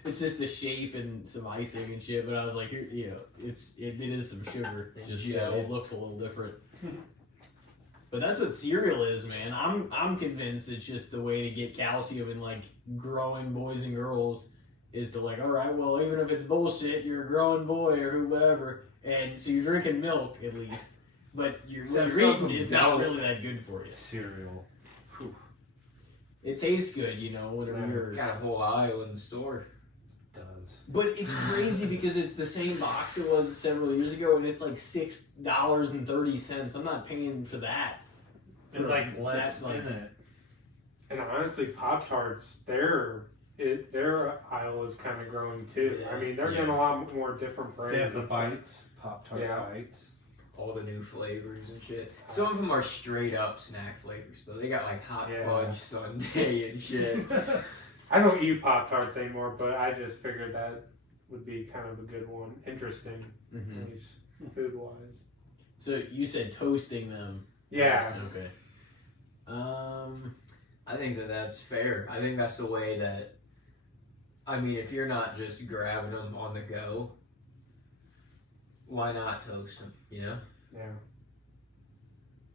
It's just a shape and some icing and shit. But I was like, here, you know, it is some sugar. And Just gel. it looks a little different. But that's what cereal is, man. I'm convinced it's just the way to get calcium in like growing boys and girls is to like, all right, well, even if it's bullshit, you're a growing boy or whatever, and so you're drinking milk at least, but what Some you're of eating them is not don't. really that good for you. Cereal. It tastes good, you know, whenever you're. Got a whole aisle in the store. Does. But it's crazy because it's the same box it was several years ago, and it's like $6.30. I'm not paying for that. And like less That, like- in it. And honestly, Pop Tarts, their aisle is kind of growing too. I mean, they're getting a lot more different brands. They have the and stuff. bites. Pop-Tart Yeah. bites. All the new flavors and shit. Some of them are straight up snack flavors though. They got like hot Yeah. fudge sundae and shit. I don't eat Pop Tarts anymore, but I just figured that would be kind of a good one. Interesting, Mm-hmm. at least food wise. So you said toasting them. Yeah. Okay. I think that's fair. I think that's the way that. I mean, if you're not just grabbing them on the go, why not toast them? You know. Yeah.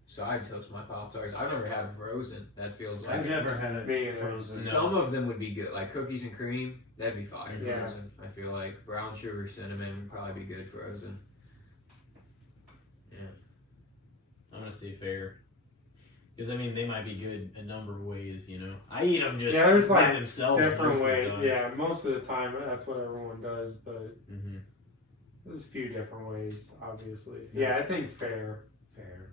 So I'd toast my Pop-Tarts. I've never had them frozen. That feels like I've never had Me it either. frozen. some of them would be good, like cookies and cream. That'd be fine Yeah. frozen. I feel like brown sugar, cinnamon would probably be good frozen. I'm gonna say fair. Because I mean, they might be good a number of ways. You know, I eat them just Yeah, there's, by like, themselves. Different most of the way. time. Yeah, most of the time that's what everyone does, but Mm-hmm. there's a few different ways, obviously. Yeah, I think fair. Fair.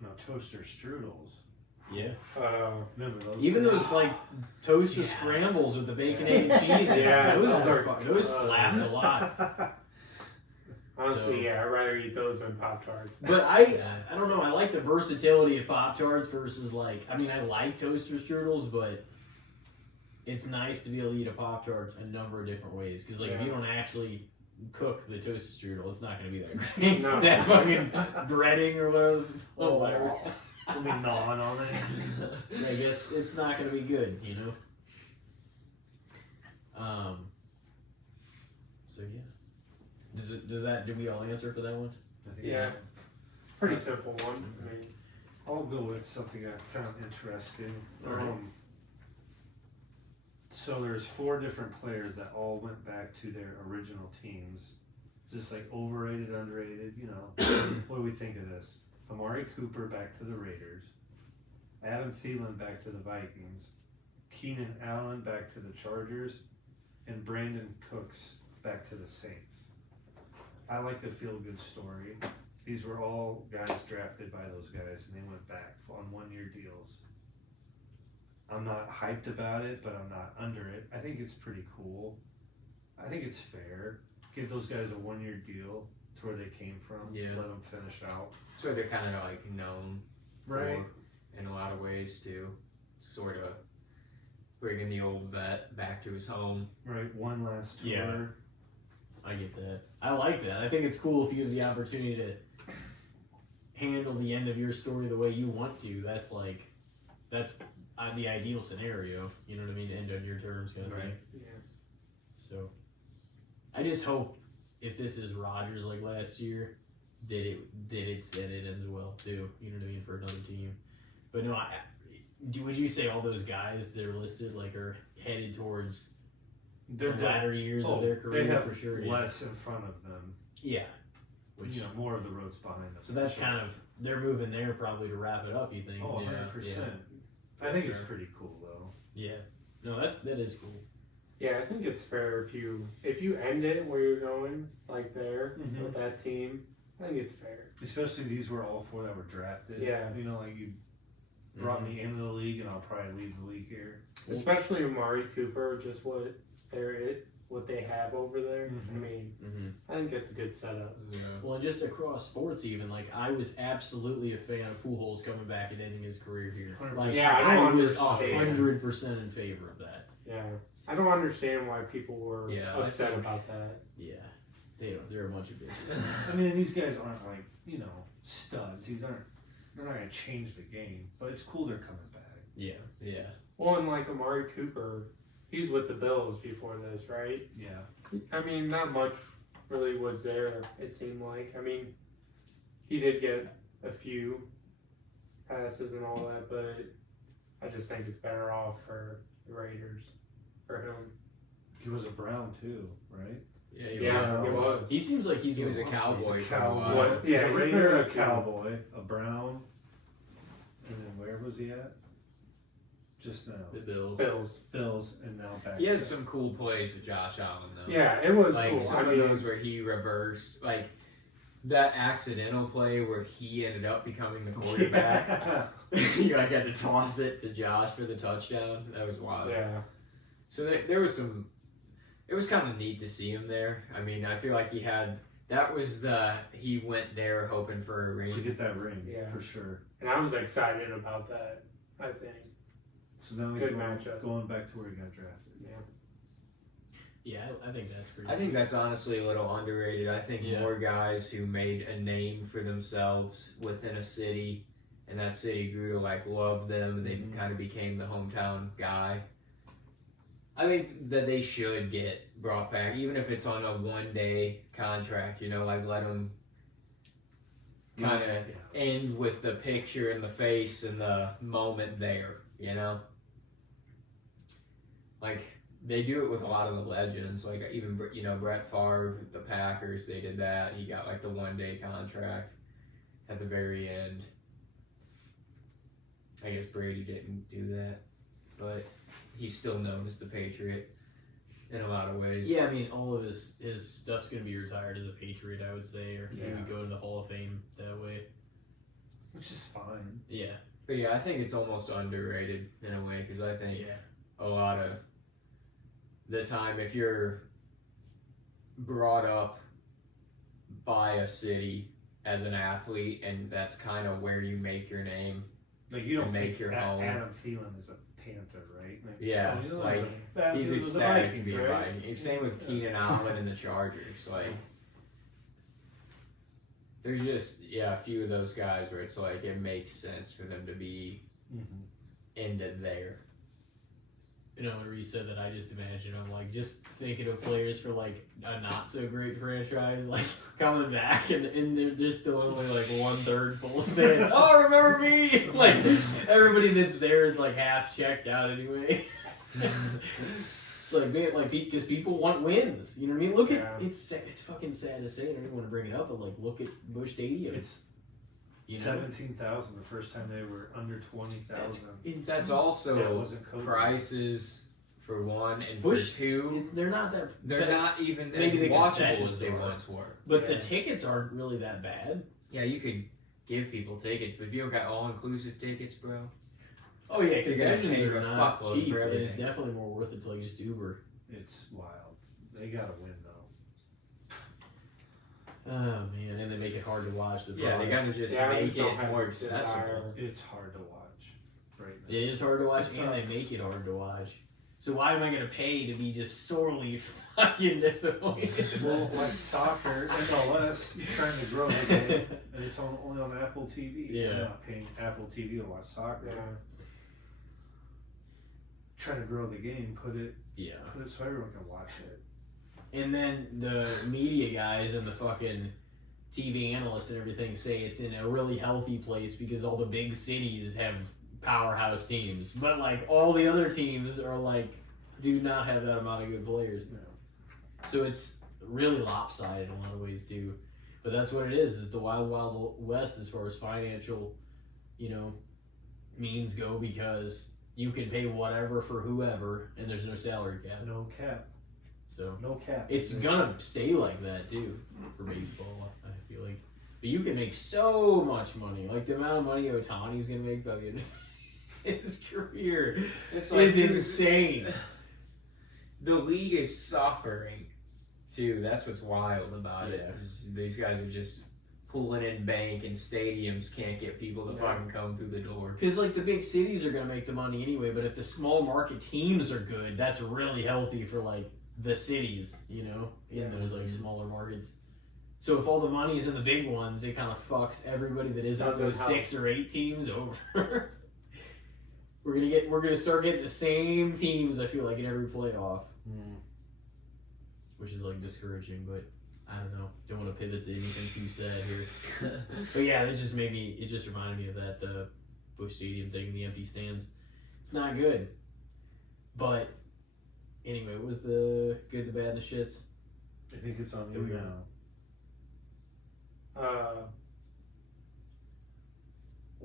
No, toaster strudels. Yeah. Remember those? Even things? those like toaster scrambles with the bacon, egg, and cheese. in it, Yeah, those those are are fucking, those good. slapped a lot. Honestly, So- yeah, I'd rather eat those than Pop Tarts. But I don't know. I like the versatility of Pop Tarts versus like. I mean, I like toaster strudels, but it's nice to be able to eat a Pop Tart a number of different ways. Because like, if you don't actually cook the toaster strudel, it's not going to be that great. No. That fucking breading or whatever. Oh, whatever. We'll be gnawing on it. Like it's not going to be good, you know. So yeah. Do we all answer for that one? I think Yeah. Pretty simple one. I mean, I'll go with something I found interesting. Alright. So there's 4 different players that all went back to their original teams. Is this like overrated, underrated? You know, what do we think of this? Amari Cooper back to the Raiders. Adam Thielen back to the Vikings. Keenan Allen back to the Chargers. And Brandon Cooks back to the Saints. I like the feel-good story. These were all guys drafted by those guys, and they went back on 1-year deals. I'm not hyped about it, but I'm not under it. I think it's pretty cool. I think it's fair. Give those guys a 1-year deal. It's where they came from. Yeah. Let them finish out. That's what they're kind of like known Right. for in a lot of ways too. Sort of bringing the old vet back to his home. Right. One last tour. Yeah. I get that. I like that. I think it's cool if you have the opportunity to handle the end of your story the way you want to. That's the ideal scenario. You know what I mean? End on your terms kind of thing. yeah. So, I just hope if this is Rodgers like last year, that it said it ends well too. You know what I mean, for another team. But no, would you say all those guys that are listed like are headed towards the latter years of their career they have for sure? less in front of them. Yeah. Which, You know, more of the roads behind them. so that's kind of they're moving there probably to wrap it up. You think? Oh, Yeah. 100%. I think it's Sure. pretty cool though. Yeah. No, that is cool. Yeah, I think it's fair if you end it where you're going, like there Mhm. with that team. I think it's fair. Especially these were all 4 that were drafted. Yeah. You know, like you brought me into the league, and I'll probably leave the league here. Especially Amari Cooper, just what what they have over there. Mhm. I mean, Mm-hmm. I think it's a good setup. Yeah. Well, and just across sports, even like I was absolutely a fan of Pujols coming back and ending his career here. 100%. Like Yeah, I I don't was understand. 100% in favor of that. Yeah, I don't understand why people were Yeah, I upset think- about that. Yeah, they're a bunch of bitches. I mean, these guys aren't like, studs. They're not gonna change the game, but it's cool they're coming back. Yeah, Yeah. Well, and like Amari Cooper, he's with the Bills before this, right? Yeah. I mean, not much really was there, it seemed like. I mean, he did get a few passes and all that, but I just think it's better off for the Raiders, for him. He was a Brown too, right? Yeah. Yeah, he was. he seems like He was a Cowboy for a Cowboy. while. What? Yeah, He's a he's Raider, been a a few. Cowboy, a Brown, and then where was he at? Just now. The Bills. Bills, and now back. He had to- some cool plays with Josh Allen though. Yeah, it was Like cool. some I of mean, those where he reversed, like that accidental play where he ended up becoming the quarterback. He like had to toss it to Josh for the touchdown. That was wild. yeah. So there was some. It was kind of neat to see him there. I mean, I feel like he went there hoping for a to ring. get that ring, Yeah. for sure. And I was excited about that, I think. So now he's Good matchup. going back to where he got drafted. Yeah. yeah. I think that's pretty. I think that's honestly a little underrated. I think Yeah. more guys who made a name for themselves within a city, and that city grew to like love them, and they Mhm. kind of became the hometown guy. I think that they should get brought back, even if it's on a 1-day contract. Like let them kind of Yeah. end with the picture and the face and the moment there. Like they do it with a lot of the legends, like even Brett Favre, the Packers, they did that. He got like the 1-day contract at the very end. I guess Brady didn't do that, but he's still known as the Patriot in a lot of ways. Yeah, I mean, all of his stuff's gonna be retired as a Patriot, I would say, or maybe Yeah. go into the Hall of Fame that way. Which is fine. Yeah, But yeah, I think it's almost underrated in a way because I think yeah, a lot of the time, if you're brought up by a city as an athlete and that's kind of where you make your name, Like you don't And make think your A- home. Adam Thielen is a Panther, right? Like, Yeah, he's like, he's he's ecstatic to be a Viking. Same with Keenan Allen and the Chargers. Like, there's just a few of those guys where it's like it makes sense for them to be Mm-hmm. ended there. whenever you said that, I just imagine I'm like just thinking of players for like a not so great franchise, like coming back and they're still only like 1/3 full stand. Oh, remember me? Like everybody that's there is like half checked out anyway. It's like man, like because people want wins. You know what I mean? Look at it's fucking sad to say. I don't even want to bring it up, but like look at Busch Stadium. It's 17,000 the first time they were under 20,000. That's Yeah, it also wasn't COVID. prices for one and Busch. for two. They're not that. They're not even as maybe the watchable concessions as they are. once were. But Yeah. the tickets aren't really that bad. Yeah, you could give people tickets, but if you don't got all-inclusive tickets, bro. Oh yeah, You're gonna concessions pay are a not fuckload cheap, for and it's everything. definitely more worth it to like just Uber. It's wild. They gotta win though. Oh man, and they make it hard to watch. The Yeah, they gotta just Yeah, I make just don't it have more the desire. accessible. It's hard to watch right now. It is hard to watch, It and they sucks. make it hard to watch. So why am I gonna pay to be just sorely fucking disappointed? Well, like soccer, MLS, you're trying to grow the game, and it's only on Apple TV. Yeah. I'm not paying Apple TV to watch soccer. Yeah. Trying to grow the game, put it yeah. so everyone can watch it. And then the media guys and the fucking TV analysts and everything say it's in a really healthy place because all the big cities have powerhouse teams, but like all the other teams are like do not have that amount of good players. No. So it's really lopsided in a lot of ways too. But that's what it is. It's the wild, wild west as far as financial, means go because you can pay whatever for whoever and there's no salary cap. No cap. So No cap. it's gonna stay like that too for baseball, I feel like. But you can make so much money. Like the amount of money Otani's gonna make by the end of his career It's is insane. the league is suffering too. That's what's wild about it. Yeah. Is these guys are just pulling in bank, and stadiums can't get people to fucking come through the door. Because like the big cities are gonna make the money anyway, but if the small market teams are good, that's really healthy for like the cities, you know, in those like smaller markets. So if all the money's in the big ones, it kind of fucks everybody that isn't Doesn't those help. 6 or 8 teams over. We're gonna start getting the same teams. I feel like in every playoff, which is like discouraging, but. I don't know. Don't want to pivot to anything too sad here. But yeah, it just reminded me of that Busch Stadium thing, the empty stands. It's not good. But anyway, what was the good, the bad, and the shits? I think it's on you Here we go. now.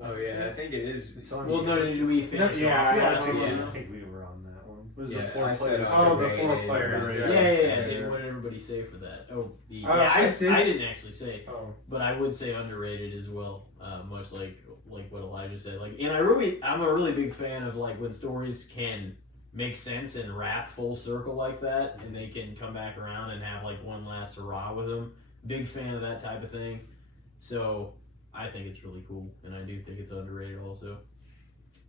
Oh yeah, I think it is. It's on Well, you. no, did we finish yeah, off? I I think, yeah. I think we were on that one. It was Yeah, the 4 I said players. Oh, the underrated. 4 players. Yeah. Yeah. What did everybody say for that? Oh, I did. I didn't actually say, Oh, but I would say underrated as well. Much like what Elijah said. Like, and I'm a really big fan of like when stories can make sense and wrap full circle like that, and they can come back around and have like one last hurrah with them. Big fan of that type of thing. So I think it's really cool, and I do think it's underrated also.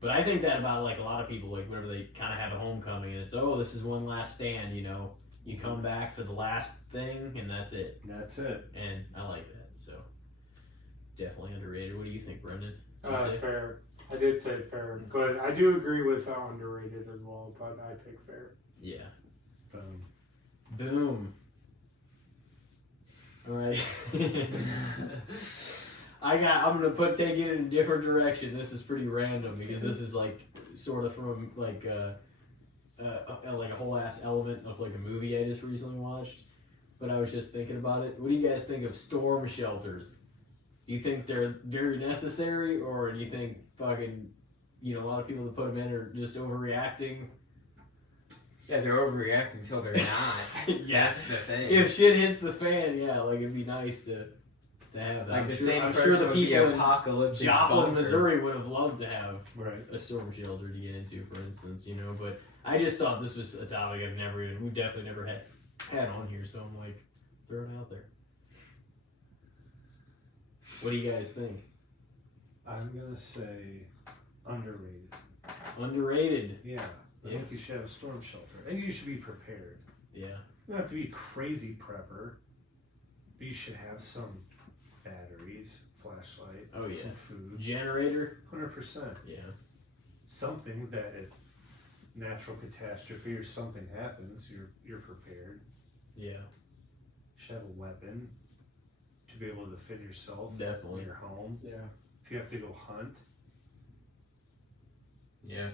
But I think that about like a lot of people, like whenever they kind of have a homecoming, and it's this is one last stand, you know. You come back for the last thing, and that's it. That's it. And I like that, so definitely underrated. What do you think, Brendan? Did you say? fair. I did say fair, but I do agree with underrated as well. But I pick fair. Yeah. Boom. Boom. All right. I'm gonna take it in a different direction. This is pretty random because this is like sort of from like like a whole ass element of like a movie I just recently watched. But I was just thinking about it. What do you guys think of storm shelters? Do you think they're very necessary, or do you think fucking, a lot of people that put them in are just overreacting? Yeah, they're overreacting until they're not. Yeah. That's the thing. If shit hits the fan, yeah, like it'd be nice to have that. like I'm the sure, same I'm person sure the with the people in apocalyptic Joplin, bunker. Missouri would have loved to have Right. a storm shelter to get into, for instance, But I just thought this was a topic we've definitely never had on here, so I'm like, throwing it out there. What do you guys think? I'm gonna say underrated. Underrated. Yeah. I Yeah. think you should have a storm shelter. I think you should be prepared. Yeah. You don't have to be a crazy prepper, but you should have some batteries, flashlight, Oh, yeah. some food. Generator. 100%. Yeah. Something that if natural catastrophe or something happens, you're prepared. Yeah. You should have a weapon to be able to defend yourself Definitely. in your home. Yeah. If you have to go hunt, Yeah.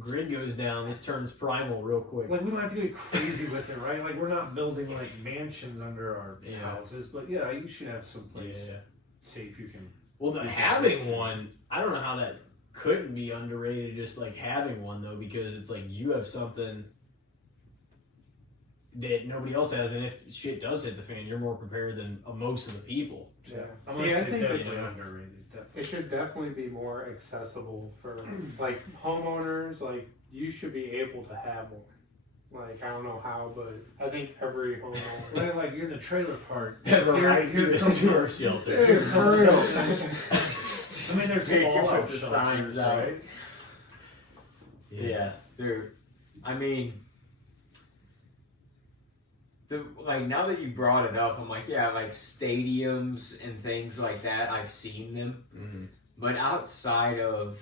Grid goes down. This turns primal real quick. like we don't have to get crazy with it, right? Like we're not building like mansions under our Yeah. houses, but yeah, you should have some place Yeah. safe you can. Well, Yeah. having one, I don't know how that couldn't be underrated. Just like having one though, because it's like you have something that nobody else has, and if shit does hit the fan, you're more prepared than most of the people. Yeah. I'm See, gonna I say think definitely it- underrated. Definitely. It should definitely be more accessible for like homeowners. Like you should be able to have one. Like I don't know how, but I think every homeowner. Right, like you're in the trailer park. Have a Here- right here to a comes- storm shelter. Here For comes real. I mean, there's You can fallout put the shelters, signs out. right? Yeah, they're. I mean, now that you brought it up, I'm like, yeah, like stadiums and things like that. I've seen them, Mhm. but outside of,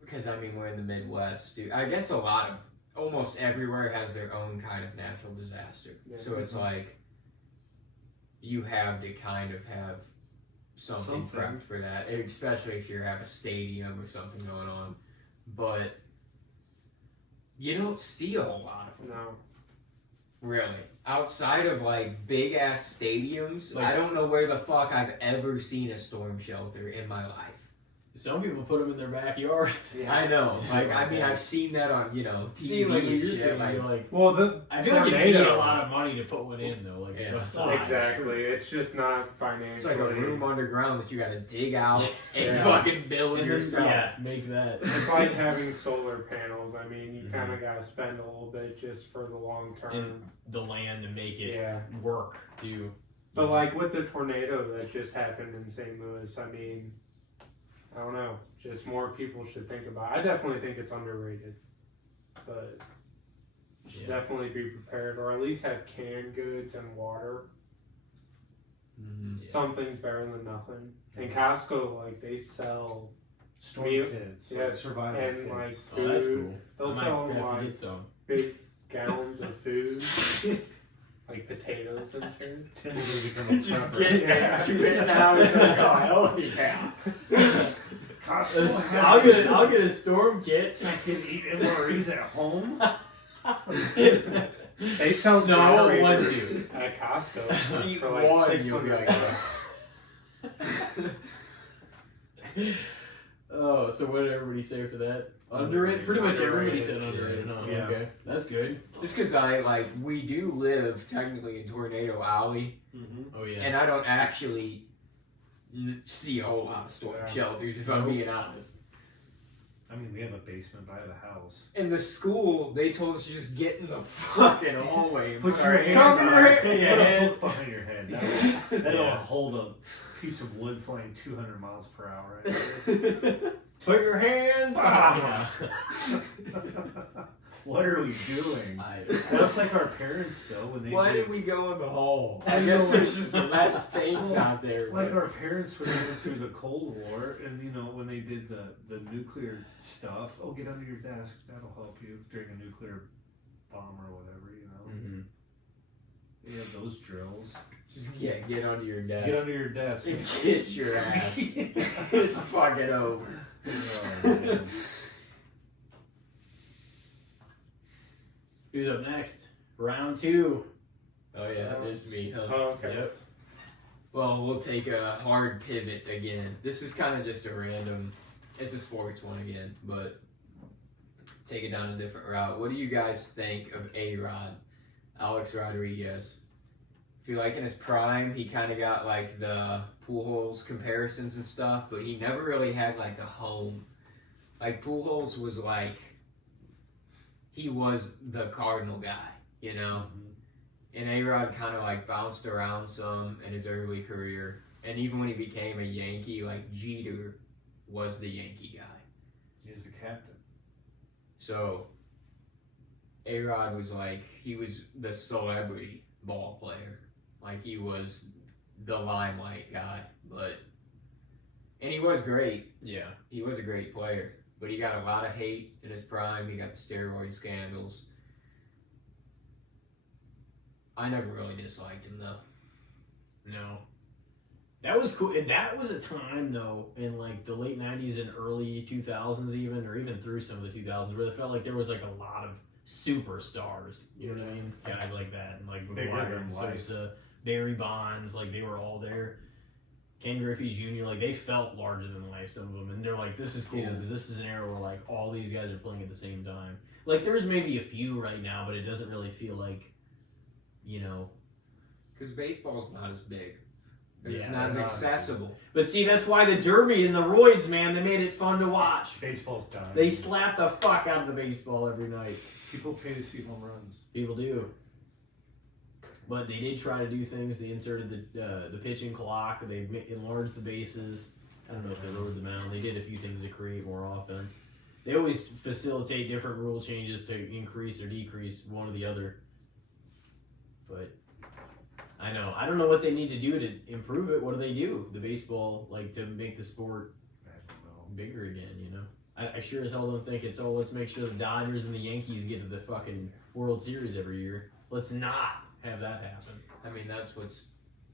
because I mean we're in the Midwest, dude. I guess almost everywhere has their own kind of natural disaster. Yeah. So it's like you have to kind of have something Something. prepped for that, especially if you have a stadium or something going on. But you don't see a whole lot of them, No. really. Outside of like big ass stadiums, Like- I don't know where the fuck I've ever seen a storm shelter in my life. Some people put them in their backyards. Yeah. I know, like I mean, I've seen that on TV See, like what and you're shit, saying, like, you're like, Well, the I feel like it'd be tornado. a lot of money to put one in though. Like Yeah. outside. Exactly. It's just not financially. it's like a room underground that you got to dig out and Yeah. fucking build And then, yourself. yeah, make that. It's like having solar panels. I I mean, you Mhm. kind of got to spend a little bit just for the long term. And the land to make it Yeah. work too. But like with the tornado that just happened in St. Louis, I mean, I don't know. Just more people should think about it. I definitely think it's underrated. But you should Yeah. definitely be prepared, or at least have canned goods and water. Mhm. Yeah. Something's better than nothing. And Costco, like, they sell Storm Meal- kits, yeah, like survival and kits. like Oh, that's food. cool. They'll I might sell have to like get some. big gallons of food, like potatoes and shit. Tends to become a Just prepper. getting into it now. It's like, oh yeah. Costco I'll get a storm kit. I can eat MREs at home. They sell No, I don't want generators at Costco Eat for like one, you'll be $600. like, Oh, so what did everybody say for that? Underrated? Pretty much everybody said Underrated. underrated, huh? Yeah. Okay. That's good. just because we do live technically in Tornado Alley, Mm-hmm. Oh, yeah. and I don't actually see a whole lot of storm Yeah. shelters, if I'm being honest. I mean, we have a basement by the house. In the school, they told us to just get in the fucking hallway and Put put your our hands hands on on it. it. Yeah, put a book behind your head. That'll Yeah. hold a piece of wood flying 200 miles per hour. Put your hands Ah. behind. What are we doing? I- That's like our parents, though, when they Why did, did we go in the hall? I I guess know. there's just less things Well, out there. like but- our parents when they went through the Cold War, and when they did the nuclear stuff. Oh, get under your desk. That'll help you during a nuclear bomb or whatever. Mhm. They had those drills. Just get under your Get desk under your desk. and kiss your ass. It's fucking over. Oh, man. Who's up next? Round 2. Oh yeah, it is me. Huh? Oh, okay. Yep. Well, we'll take a hard pivot again. This is kind of just a random. It's a sports one again, but take it down a different route. What do you guys think of A-Rod, Alex Rodriguez? I feel like in his prime, he kind of got like the Pujols comparisons and stuff, but he never really had like a home. Like Pujols was like, he was the Cardinal guy, you know? And A-Rod kind of like bounced around some in his early career. And even when he became a Yankee, like Jeter was the Yankee guy. He's the captain. So A-Rod was like, he was the celebrity ball player. Like he was the limelight guy. And he was great. Yeah. He was a great player. But he got a lot of hate in his prime. He got the steroid scandals. I never really disliked him though. No. That was cool. And that was a time, though, in like the late 90s and early 2000s, even, or even through some of the 2000s, where it felt like there was like a lot of superstars. You know what I mean? Guys like that. And like Bigger McGuire than and life. Sosa, Barry Bonds, like they were all there. Ken Griffey Jr., like they felt larger than life, some of them. And they're like, this is cool Yeah. because this is an era where like all these guys are playing at the same time. Like there's maybe a few right now, but it doesn't really feel like, you know. Because baseball's not as big. Yeah, It's not as it's not. accessible. But see, that's why the Derby and the Roids, man, they made it fun to watch. Baseball's dying. They slap the fuck out of the baseball every night. People pay to see home runs. People do. But they did try to do things. They inserted the pitching clock. They enlarged the bases. I don't know if they lowered the mound. They did a few things to create more offense. They always facilitate different rule changes to increase or decrease one or the other. But I know. I don't know what they need to do to improve it. What do they do? The baseball, like, to make the sport I don't know. bigger again, you know? I sure as hell don't think it's, oh, let's make sure the Dodgers and the Yankees get to the fucking World Series every year. Let's not have that happen. I mean, that's what's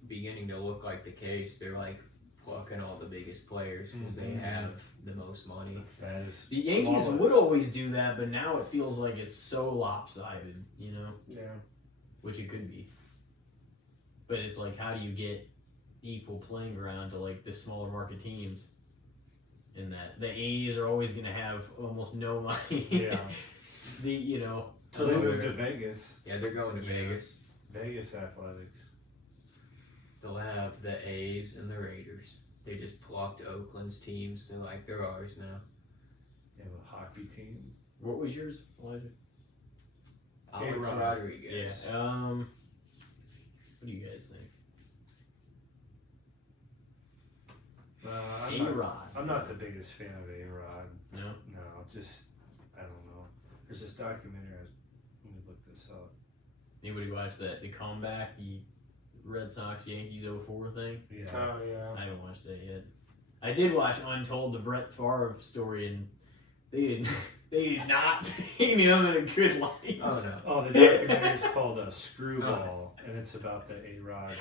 beginning to look like the case. They're like plucking all the biggest players because they have the most money. Fez. The Yankees Wallace. would always do that, but now it feels like it's so lopsided, you know? Yeah. Which it could be. But it's like, how do you get equal playing ground to like the smaller market teams? In that the A's are always going to have almost no money. Yeah. So They they moved to Vegas. Yeah, they're going to Yeah. Vegas. Vegas Athletics. They'll have the A's and the Raiders. They just plucked Oakland's teams. They're like, they're ours now. They have a hockey team. What was yours, Elijah? Alex A-Rod. Rodriguez. Yeah. What do you guys think? A-Rod. I'm not the biggest fan of A-Rod. No? No, just, I don't know. There's this documentary, let me look this up. Anybody watch the comeback, the Red Sox Yankees 04 thing? Yeah. Oh yeah. I haven't watched that yet. I did watch Untold, the Brett Favre story, and they did not paint him in a good light. Oh no. Oh, the documentary is called Screwball, and it's about the A-Rod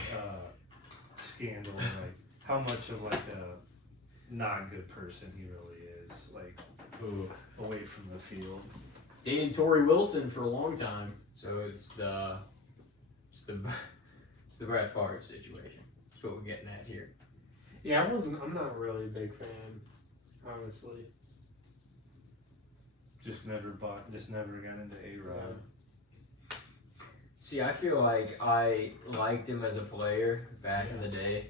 scandal, and like how much of like a not good person he really is, like Ooh. away from the field. Dated Torrey Wilson for a long time. So it's the Brett Favre situation. That's what we're getting at here. Yeah, I'm not really a big fan, honestly. Just never got into A-Rod. See, I feel like I liked him as a player back in the day,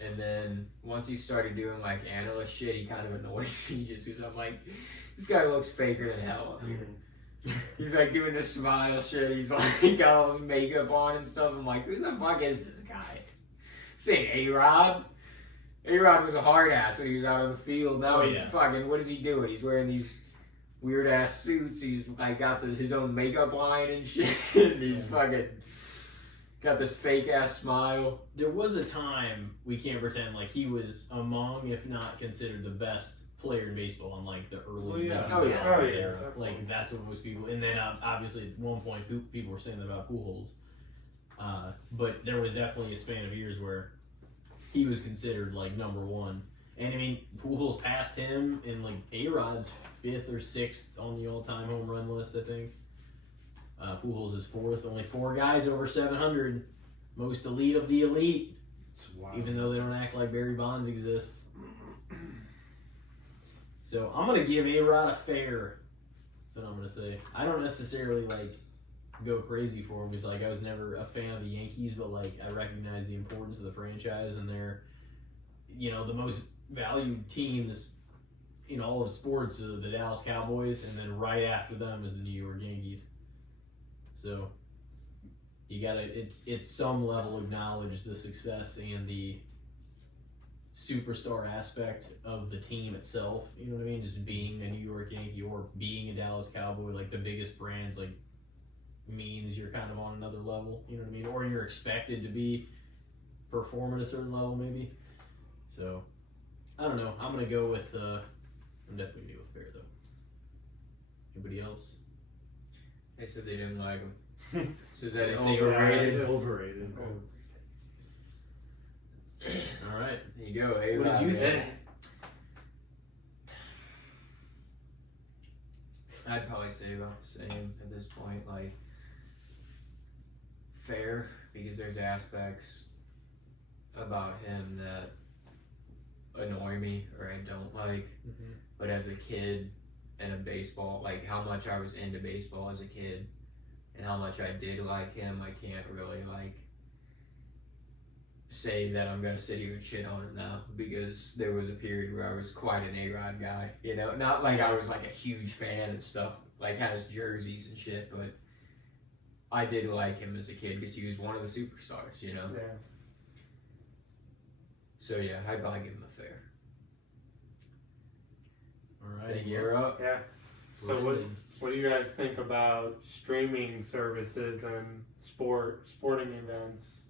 and then once he started doing like analyst shit, he kind of annoyed me just because I'm like, this guy looks faker than hell up here. He's like doing this smile shit. He's like, he got all his makeup on and stuff. I'm like, who the fuck is this guy? This ain't A-Rod. A-Rod was a hard ass when he was out on the field. Now he's fucking, what is he doing? He's wearing these weird ass suits. He's like got his own makeup line and shit. And he's fucking got this fake ass smile. There was a time, we can't pretend, like he was among, if not considered the best player in baseball in like the early yeah. 2000s Oh, yeah. era. Definitely. Like that's what most people, and then obviously at one point people were saying that about Pujols. But there was definitely a span of years where he was considered like number one. And I mean, Pujols passed him in like A-Rod's 5th or 6th on the all-time home run list, I think. Pujols is 4th. Only 4 guys over 700. Most elite of the elite. It's wild. Even though they don't act like Barry Bonds exists. So I'm going to give A-Rod a fair. That's what I'm going to say. I don't necessarily like go crazy for him because like I was never a fan of the Yankees, but like I recognize the importance of the franchise and they're, you know, the most valued teams in all of sports are the Dallas Cowboys, and then right after them is the New York Yankees. So you gotta, it's some level acknowledge the success and the superstar aspect of the team itself. You know what I mean? Just being a New York Yankee or being a Dallas Cowboy, like the biggest brands, like means you're kind of on another level. You know what I mean? Or you're expected to perform at a certain level, maybe. So I don't know. I'm gonna go with. I'm definitely gonna go with fair though. Anybody else? They said they didn't like him. So is that They it? say Overrated? Overrated. All right. There you go. Hey, What did you think? I'd probably say about the same at this point. Like, fair, because there's aspects about him that annoy me or I don't like. Mm-hmm. But as a kid and a baseball, like how much I was into baseball as a kid and how much I did like him, I can't really like say that I'm gonna sit here and shit on him now, because there was a period where I was quite an A-Rod guy, you know, not like I was like a huge fan and stuff, like had his jerseys and shit, but I did like him as a kid because he was one of the superstars, you know. Yeah. So yeah, I'd probably give him a fair. All I right. think you're up. Yeah. So what do you guys think about streaming services and sporting events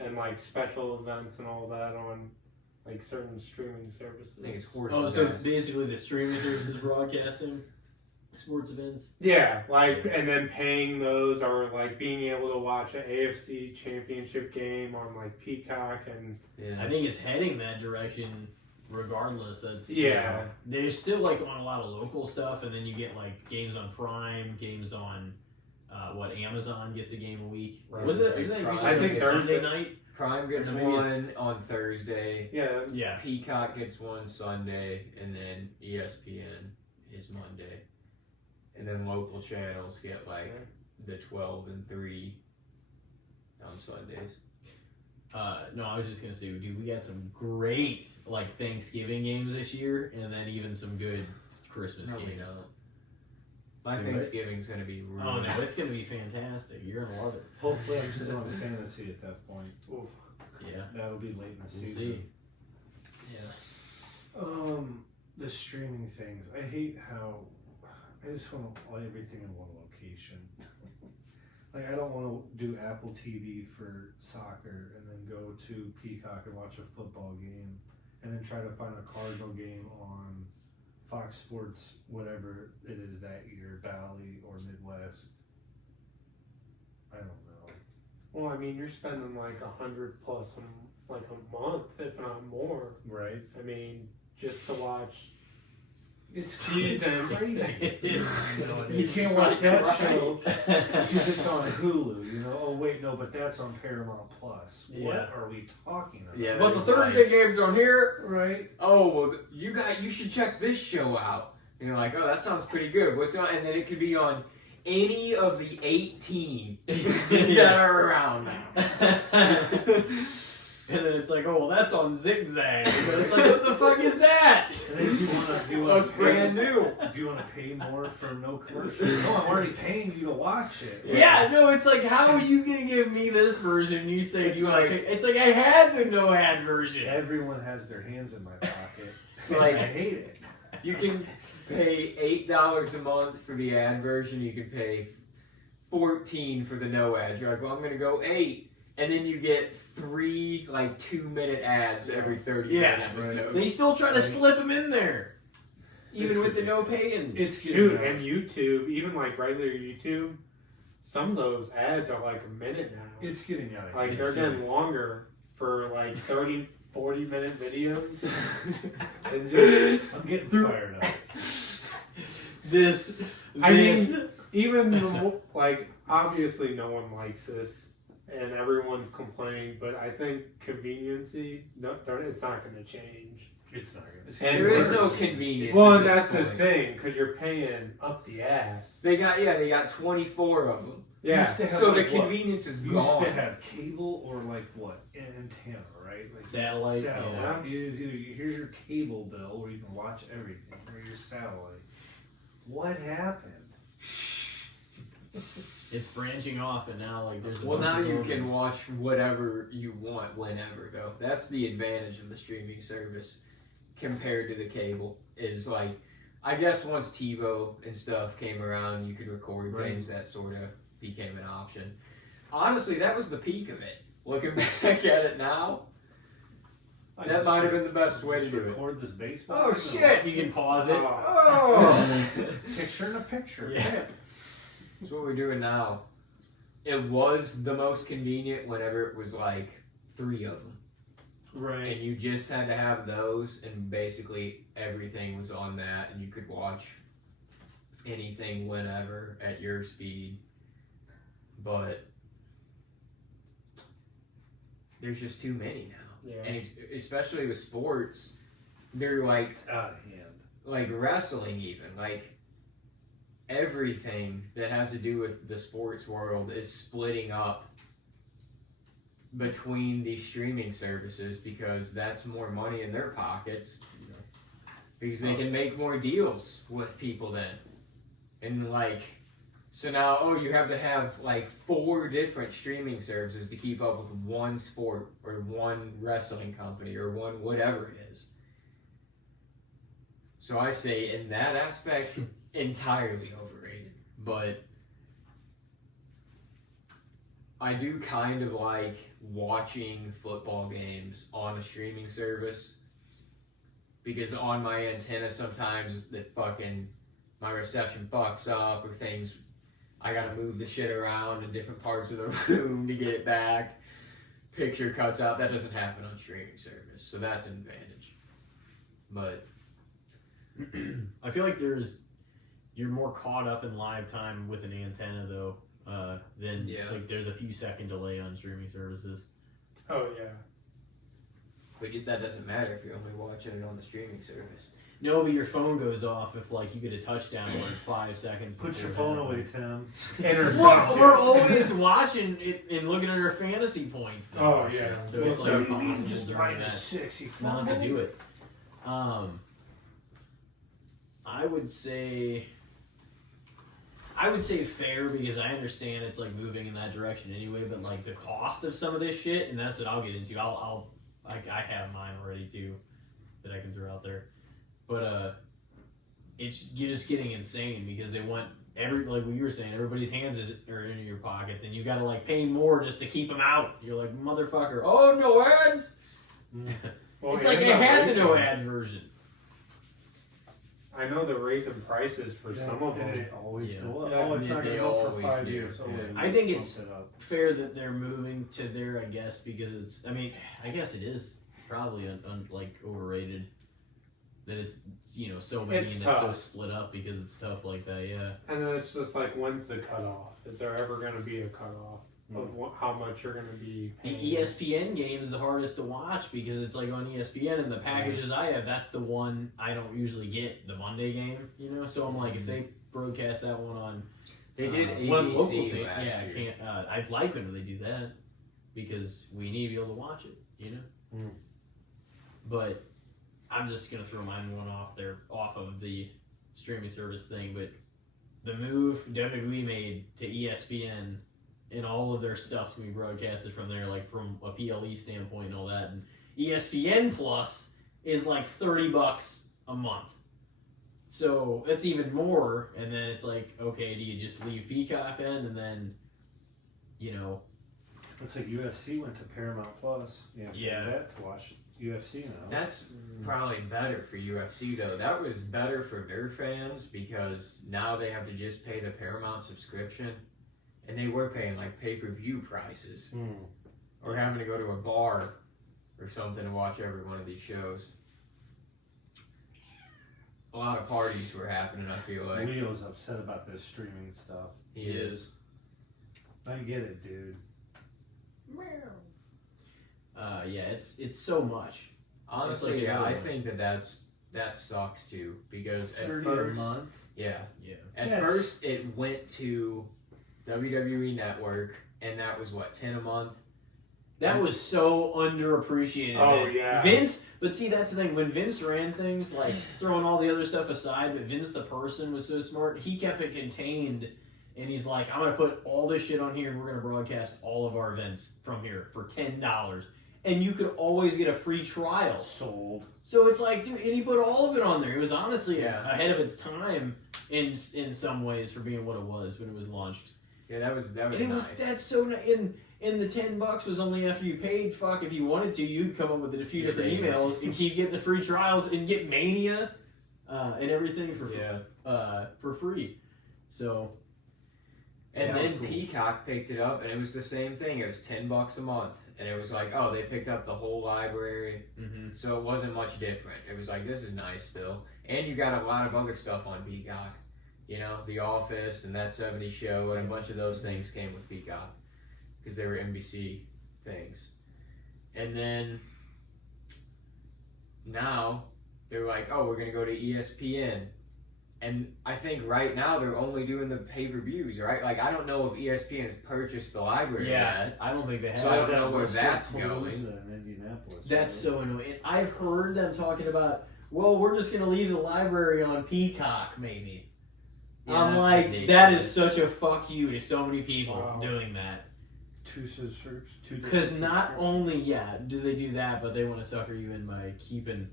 and like special events and all that on like certain streaming services? I think it's horses. Oh, so guys. basically the streaming services broadcasting sports events. Yeah, like, and then paying those, or like being able to watch an AFC championship game on like Peacock, and Yeah. I think it's heading that direction regardless. That's yeah, there's still like on a lot of local stuff, and then you get like games on Prime, games on Amazon gets a game a week. Right. Was it? Like Isn't that Prime. usually I think like a Sunday Thursday. night? Prime gets Or maybe one on Thursday. yeah, Yeah. Peacock gets one Sunday, and then ESPN is Monday. And then local channels get like the 12 and 3 on Sundays. No, I was just gonna say, dude, we got some great like Thanksgiving games this year, and then even some good Christmas No, we games. don't. My Do it. Thanksgiving's gonna be ruined. Oh no, it's gonna be fantastic. You're gonna love it. Hopefully, I'm still in fantasy at that point. Oof. Yeah, That'll be late in the we'll season. see. Yeah. The streaming things. I hate how I just want everything in one location. Like I don't want to do Apple TV for soccer and then go to Peacock and watch a football game, and then try to find a Cardinal game on Fox Sports, whatever it is that year, Valley or Midwest. I don't know. Well, I mean, you're spending like $100+ like a month, if not more. Right? I mean, just to watch. It's Season. crazy. You know, You can't watch that show because it's on Hulu. You know, oh wait, no, but that's on Paramount Plus. Yeah. What are we talking about? Yeah, But but the the Thursday game's on here. Right? Oh well, you should check this show out. And you're like, oh, that sounds pretty good. What's on? And then it could be on any of the 18 that are around now. And then it's like, oh well, that's on Zigzag. But it's like, what the fuck is that? And then do you want That's brand new. Do you want to pay more for no commercials? No, I'm already paying you to watch it. Yeah, no, it's like, how are you gonna give me this version? You say It's you like- like, it's like I had the no ad version. Everyone has their hands in my pocket. It's like- I hate it. You can pay $8 a month for the ad version. You can pay $14 for the no ads. You're like, well, I'm gonna go 8. And then you get 3 like 2-minute ads every 30 Yeah, minute episode. They still try to Right. slip them in there, even It's with the no ridiculous. paying. It's Shoot, getting and YouTube, even like regular YouTube, some of those ads are like a minute now. it's getting out of Like hand. they're getting longer for like 30, 40-minute videos. And just, I'm getting fired up. I mean, even like obviously no one likes this, and everyone's complaining. But I think conveniency, it's not going to change. It's not good. It's And There is worse. no convenience. Well, at and this that's the point. thing, because you're paying up the ass. They got 24 of them. Yeah. Used to have, So the like, what? convenience is Used gone. to have cable or like what? An antenna, right? Like Satellite, Satellite. It is either here's your cable bill where you can watch everything, or your satellite. What happened? It's branching off, and now like there's a Well, bunch now of you them. can watch whatever you want whenever, though. That's the advantage of the streaming service compared to the cable. Is like, I guess once TiVo and stuff came around, you could record Right. things that sort of became an option. Honestly, that was the peak of it. Looking back at it now, that might have been the best way to just do it. record this baseball. Oh and shit! You can pause it. Oh, Picture in a picture. Yeah. that's what we're doing now. It was the most convenient whenever it was like 3 of them. Right. And you just had to have those, and basically everything was on that, and you could watch anything whenever at your speed. But there's just too many now. Yeah. And especially with sports, they're like It's out of hand. like wrestling, even like everything that has to do with the sports world is splitting up between these streaming services because that's more money in their pockets, because they can make more deals with people then. And like, so now, you have to have like 4 different streaming services to keep up with one sport or one wrestling company or one whatever it is. So I say in that aspect, entirely overrated. But I do kind of like watching football games on a streaming service, because on my antenna sometimes my reception fucks up, or things, I gotta move the shit around in different parts of the room to get it back. Picture cuts out. That doesn't happen on streaming service, so that's an advantage. But I feel like you're more caught up in live time with an antenna though, than like there's a few second delay on streaming services. Oh yeah. But that doesn't matter if you're only watching it on the streaming service. No, but your phone goes off if like you get a touchdown in like 5 seconds. Put your before phone that. away, Tim. We're always watching it and looking at our fantasy points. Though. Oh, yeah. So it's like What do you mean impossible just during that -6? You not to fumbled? do it. I would say I would say fair because I understand it's like moving in that direction anyway, but like the cost of some of this shit, and that's what I'll get into. I have mine already too that I can throw out there, but it's just getting insane because they want like we were saying, everybody's hands are in your pockets, and you gotta like pay more just to keep them out. You're like, motherfucker, oh, no ads. Well, It's like they had the no ad version. I know they're raising prices for some of them. They always go up. Yeah, Oh, it's not they going to go for always 5 do. years. Oh, Yeah. and I think bump it's it up. fair that they're moving to there, I guess, because it's. I mean, I guess it is probably like overrated that it's so many It's and tough. it's so split up because it's tough like that. Yeah. And then it's just like, when's the cutoff? Is there ever going to be a cutoff of how much you're going to be The paying? ESPN game is the hardest to watch because it's like on ESPN, and the packages I have, that's the one I don't usually get, the Monday game. So I'm like, if they broadcast that one on They did one of the local ABC stations, last yeah, year. I can't. I'd like when they do that because we need to be able to watch it. But I'm just gonna throw mine one off of the streaming service thing. But the move WWE made to ESPN and all of their stuff's gonna be broadcasted from there, like from a PLE standpoint and all that. And ESPN Plus is like $30 a month. So that's even more, and then it's like, okay, do you just leave Peacock then, and then, It's like UFC went to Paramount Plus. Yeah. That to watch UFC now. That's probably better for UFC though. That was better for their fans because now they have to just pay the Paramount subscription, and they were paying like pay-per-view prices, or having to go to a bar or something to watch every one of these shows. A lot of parties were happening, I feel like. Leo's upset about this streaming stuff. He is. I get it, dude. Yeah, it's so much. Honestly, like yeah, I another think that sucks too because at 30 first, a month. yeah, Yeah. at Yes. first it went to WWE Network, and that was what, 10 a month. That was so underappreciated. Oh, man. yeah. Vince, but see, that's the thing. When Vince ran things, like throwing all the other stuff aside, but Vince the person was so smart, he kept it contained, and he's like, I'm going to put all this shit on here, and we're going to broadcast all of our events from here for $10. And you could always get a free trial. Sold. So it's like, dude, and he put all of it on there. It was honestly Yeah. ahead of its time in some ways for being what it was when it was launched. Yeah, that was And it nice. was that's so nice. And the $10 was only after you paid. Fuck, if you wanted to, you could come up with a few Yeah, different Vegas. emails and keep getting the free trials and get Mania and everything for free. So And that then was cool. Peacock picked it up, and it was the same thing. It was $10 a month, and it was like, oh, they picked up the whole library, so it wasn't much different. It was like, this is nice still, and you got a lot of other stuff on Peacock. The Office and That 70s Show, and a bunch of those things came with Peacock because they were NBC things. And then now they're like, oh, we're gonna go to ESPN. And I think right now they're only doing the pay-per-views, right? Like, I don't know if ESPN has purchased the library yet. I don't think they have. So I don't know That where was that's Palooza going. in Indianapolis. That's right? so annoying. And I've heard them talking about, well, we're just gonna leave the library on Peacock, maybe. Yeah, I'm that's like, ridiculous. that is such a fuck you to so many people Wow. doing that. Two sisters. Because not only, do they do that, but they want to sucker you in by keeping.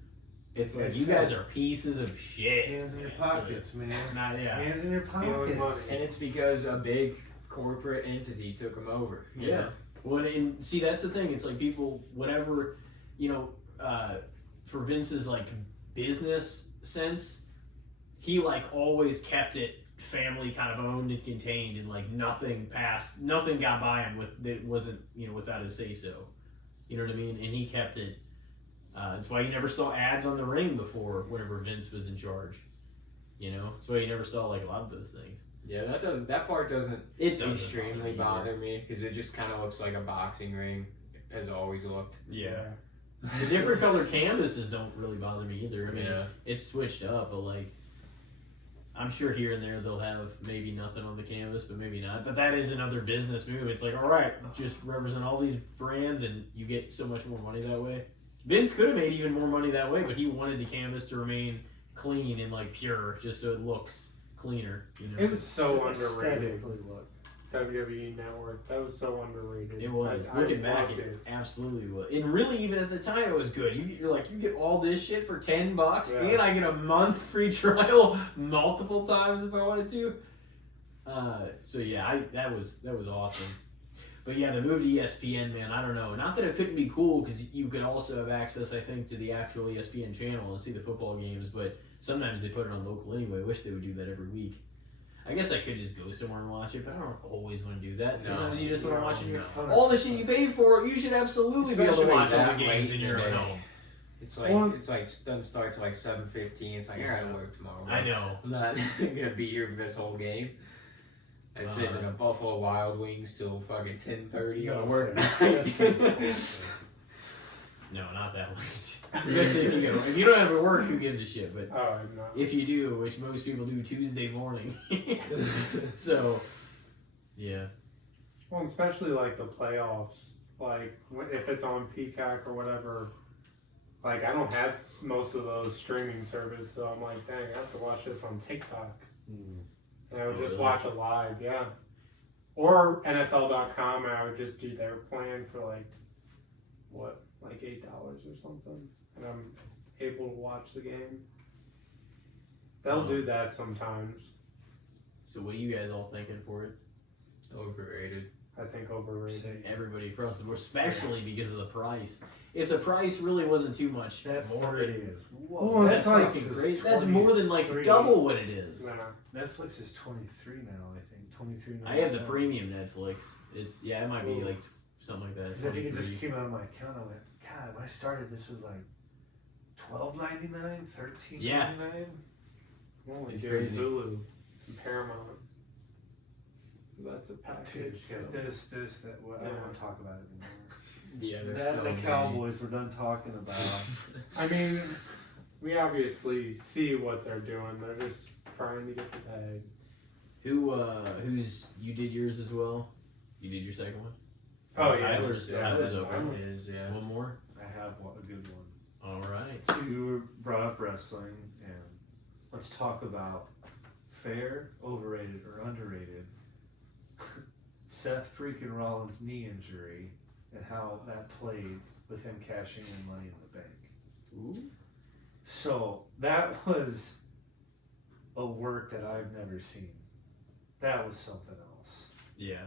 It's like, It's you guys are pieces of shit. hands in your man. pockets, man. Not, yeah. Hands in your Stealing pockets. money. And it's because a big corporate entity took them over. you Yeah. know? Well, and see, that's the thing. It's like people, whatever, for Vince's like business sense, he like always kept it family kind of owned and contained, and like nothing got by him with that wasn't without his say so. You know what I mean? And he kept it. That's why you never saw ads on the ring before whenever Vince was in charge. That's why you never saw like a lot of those things. Yeah, that part doesn't It doesn't extremely bother bother me because it just kind of looks like a boxing ring, as always looked. Yeah. The different color canvases don't really bother me either. I mean, Yeah. it's switched up, but like, I'm sure here and there they'll have maybe nothing on the canvas, but maybe not. But that is another business move. It's like, all right, just represent all these brands, and you get so much more money that way. Vince could have made even more money that way, but he wanted the canvas to remain clean and like pure, just so it looks cleaner. You know? It was so underrated. Aesthetically look. WWE Network. That was so underrated. It was. I Looking back, loved it absolutely was. And really, even at the time, it was good. You're like, you get all this shit for $10, Yeah. and I get a month free trial multiple times if I wanted to. So yeah, that was awesome. But yeah, the move to ESPN, man, I don't know. Not that it couldn't be cool, because you could also have access, I think, to the actual ESPN channel and see the football games. But sometimes they put it on local anyway. I wish they would do that every week. I guess I could just go somewhere and watch it, but I don't always want to do that. Sometimes you just want to watch it. All the shit you paid for, you should absolutely be able to watch all the games in your own home. It's like doesn't start till like 7:15. It's like I gotta work tomorrow. I know. I'm not gonna be here for this whole game. I sit in a Buffalo Wild Wings till fucking 10:30 on work night. No, not that late. Especially if you don't have to work, who gives a shit? But if you do, which most people do Tuesday morning. So, yeah. Well, especially like the playoffs. Like if it's on Peacock or whatever. Like I don't have most of those streaming services, so I'm like, dang, I have to watch this on TikTok. And I would just watch it live, yeah. Or NFL.com, and I would just do their plan for like $8 or something, and I'm able to watch the game. They'll do that sometimes. So what are you guys all thinking for it? Overrated. I think overrated. Everybody across the board, especially because of the price. If the price really wasn't too much, That's more than than it is. Well, that's Netflix fucking is great. That's more than like 23. double what it is. Nah. Netflix is 23 now, I think. 23. I have the premium Netflix. It's it might be like something like that. Because I think it 23. just came out of my account. I went, God, when I started, this was like $12.99, $13.99. Yeah. Only It's do crazy. Hulu and Paramount. That's a package. This, that. Well, I don't want to talk about it anymore. Yeah, there's That so and the many. Cowboys we're done talking about. I mean, we obviously see what they're doing. They're just trying to get the bag. Who's you did yours as well? You did your second one? Oh, yeah. Tyler's open. Is, yeah. One more? I have a good one. All right. So you brought up wrestling, and let's talk about fair, overrated, or underrated. Seth freaking Rollins' knee injury and how that played with him cashing in Money in the Bank. Ooh. So that was a work that I've never seen. That was something else. Yeah.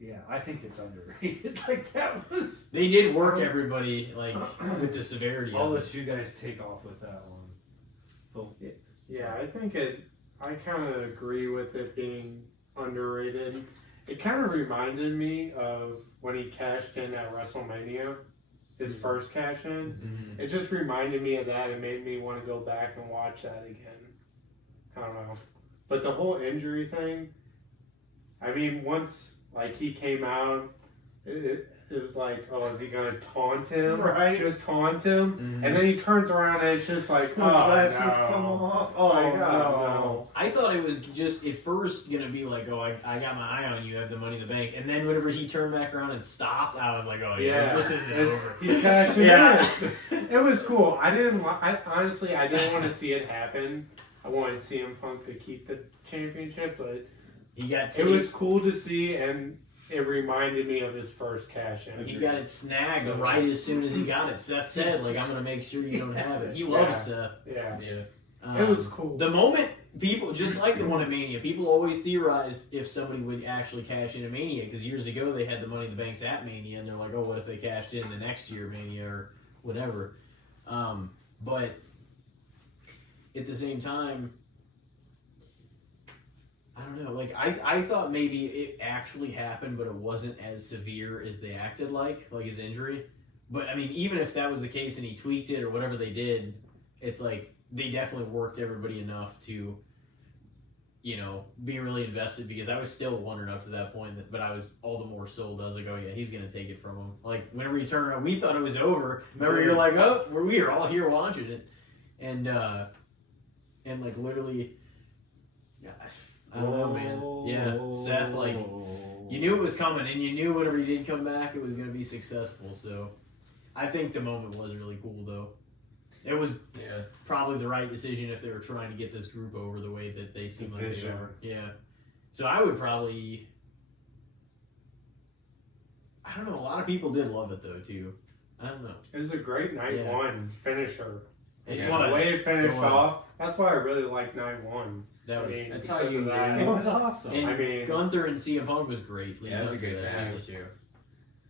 Yeah, I think it's underrated. Like that was. They did work everybody like with the severity I'll of it. let you guys take off with that one. But Yeah, I kind of agree with it being underrated. It kind of reminded me of when he cashed in at WrestleMania, his first cash in. Mhm. It just reminded me of that. It made me want to go back and watch that again. I don't know. But the whole injury thing, I mean, once like he came out, it was like, oh, is he going to taunt him? Right. Just taunt him? Mhm. And then he turns around and it's just like, the oh, glasses no. come off. Oh my god, no. I thought it was just at first gonna be like, oh, I got my eye on you, have the Money in the Bank, and then whenever he turned back around and stopped, I was like, oh yeah, this isn't over. He's cashing Yeah. in. It was cool. Honestly, I didn't want to see it happen. I wanted CM Punk to keep the championship, but He got it was cool to see, and it reminded me of his first cash in. He got it snagged So- right as soon as he got it. Seth said, like, I'm gonna make sure you don't have it. He loves Seth. Yeah, Yeah. it was cool. The moment people, just like the one at Mania, people always theorized if somebody would actually cash in at Mania, because years ago they had the Money in the Banks at Mania, and they're like, oh, what if they cashed in the next year Mania or whatever. But at the same time, I don't know, like, I thought maybe it actually happened, but it wasn't as severe as they acted like his injury. But, I mean, even if that was the case and he tweaked it or whatever they did, it's like, they definitely worked everybody enough to, you know, be really invested, because I was still wondering up to that point, but I was all the more sold. I was like, oh yeah, he's going to take it from him. Like, whenever you turn around, we thought it was over. Remember, you're like, oh, we are all here watching it. And like, literally, yeah, I don't know, man. Yeah, Seth, like, you knew it was coming, and you knew whenever he did come back, it was going to be successful. So I think the moment was really cool, though. It was Yeah. probably the right decision if they were trying to get this group over the way that they seem like they Division. are. Yeah. So I would probably. I don't know. A lot of people did love it though too. I don't know. It was a great night Yeah. one finisher. It Yeah. was. The way it finished was. off, that's why I really like night one. That was. I mean, That's how because you of that. It was awesome. And I mean- Gunther and CM Punk was great. Yeah, that was a leading good up to that, match too.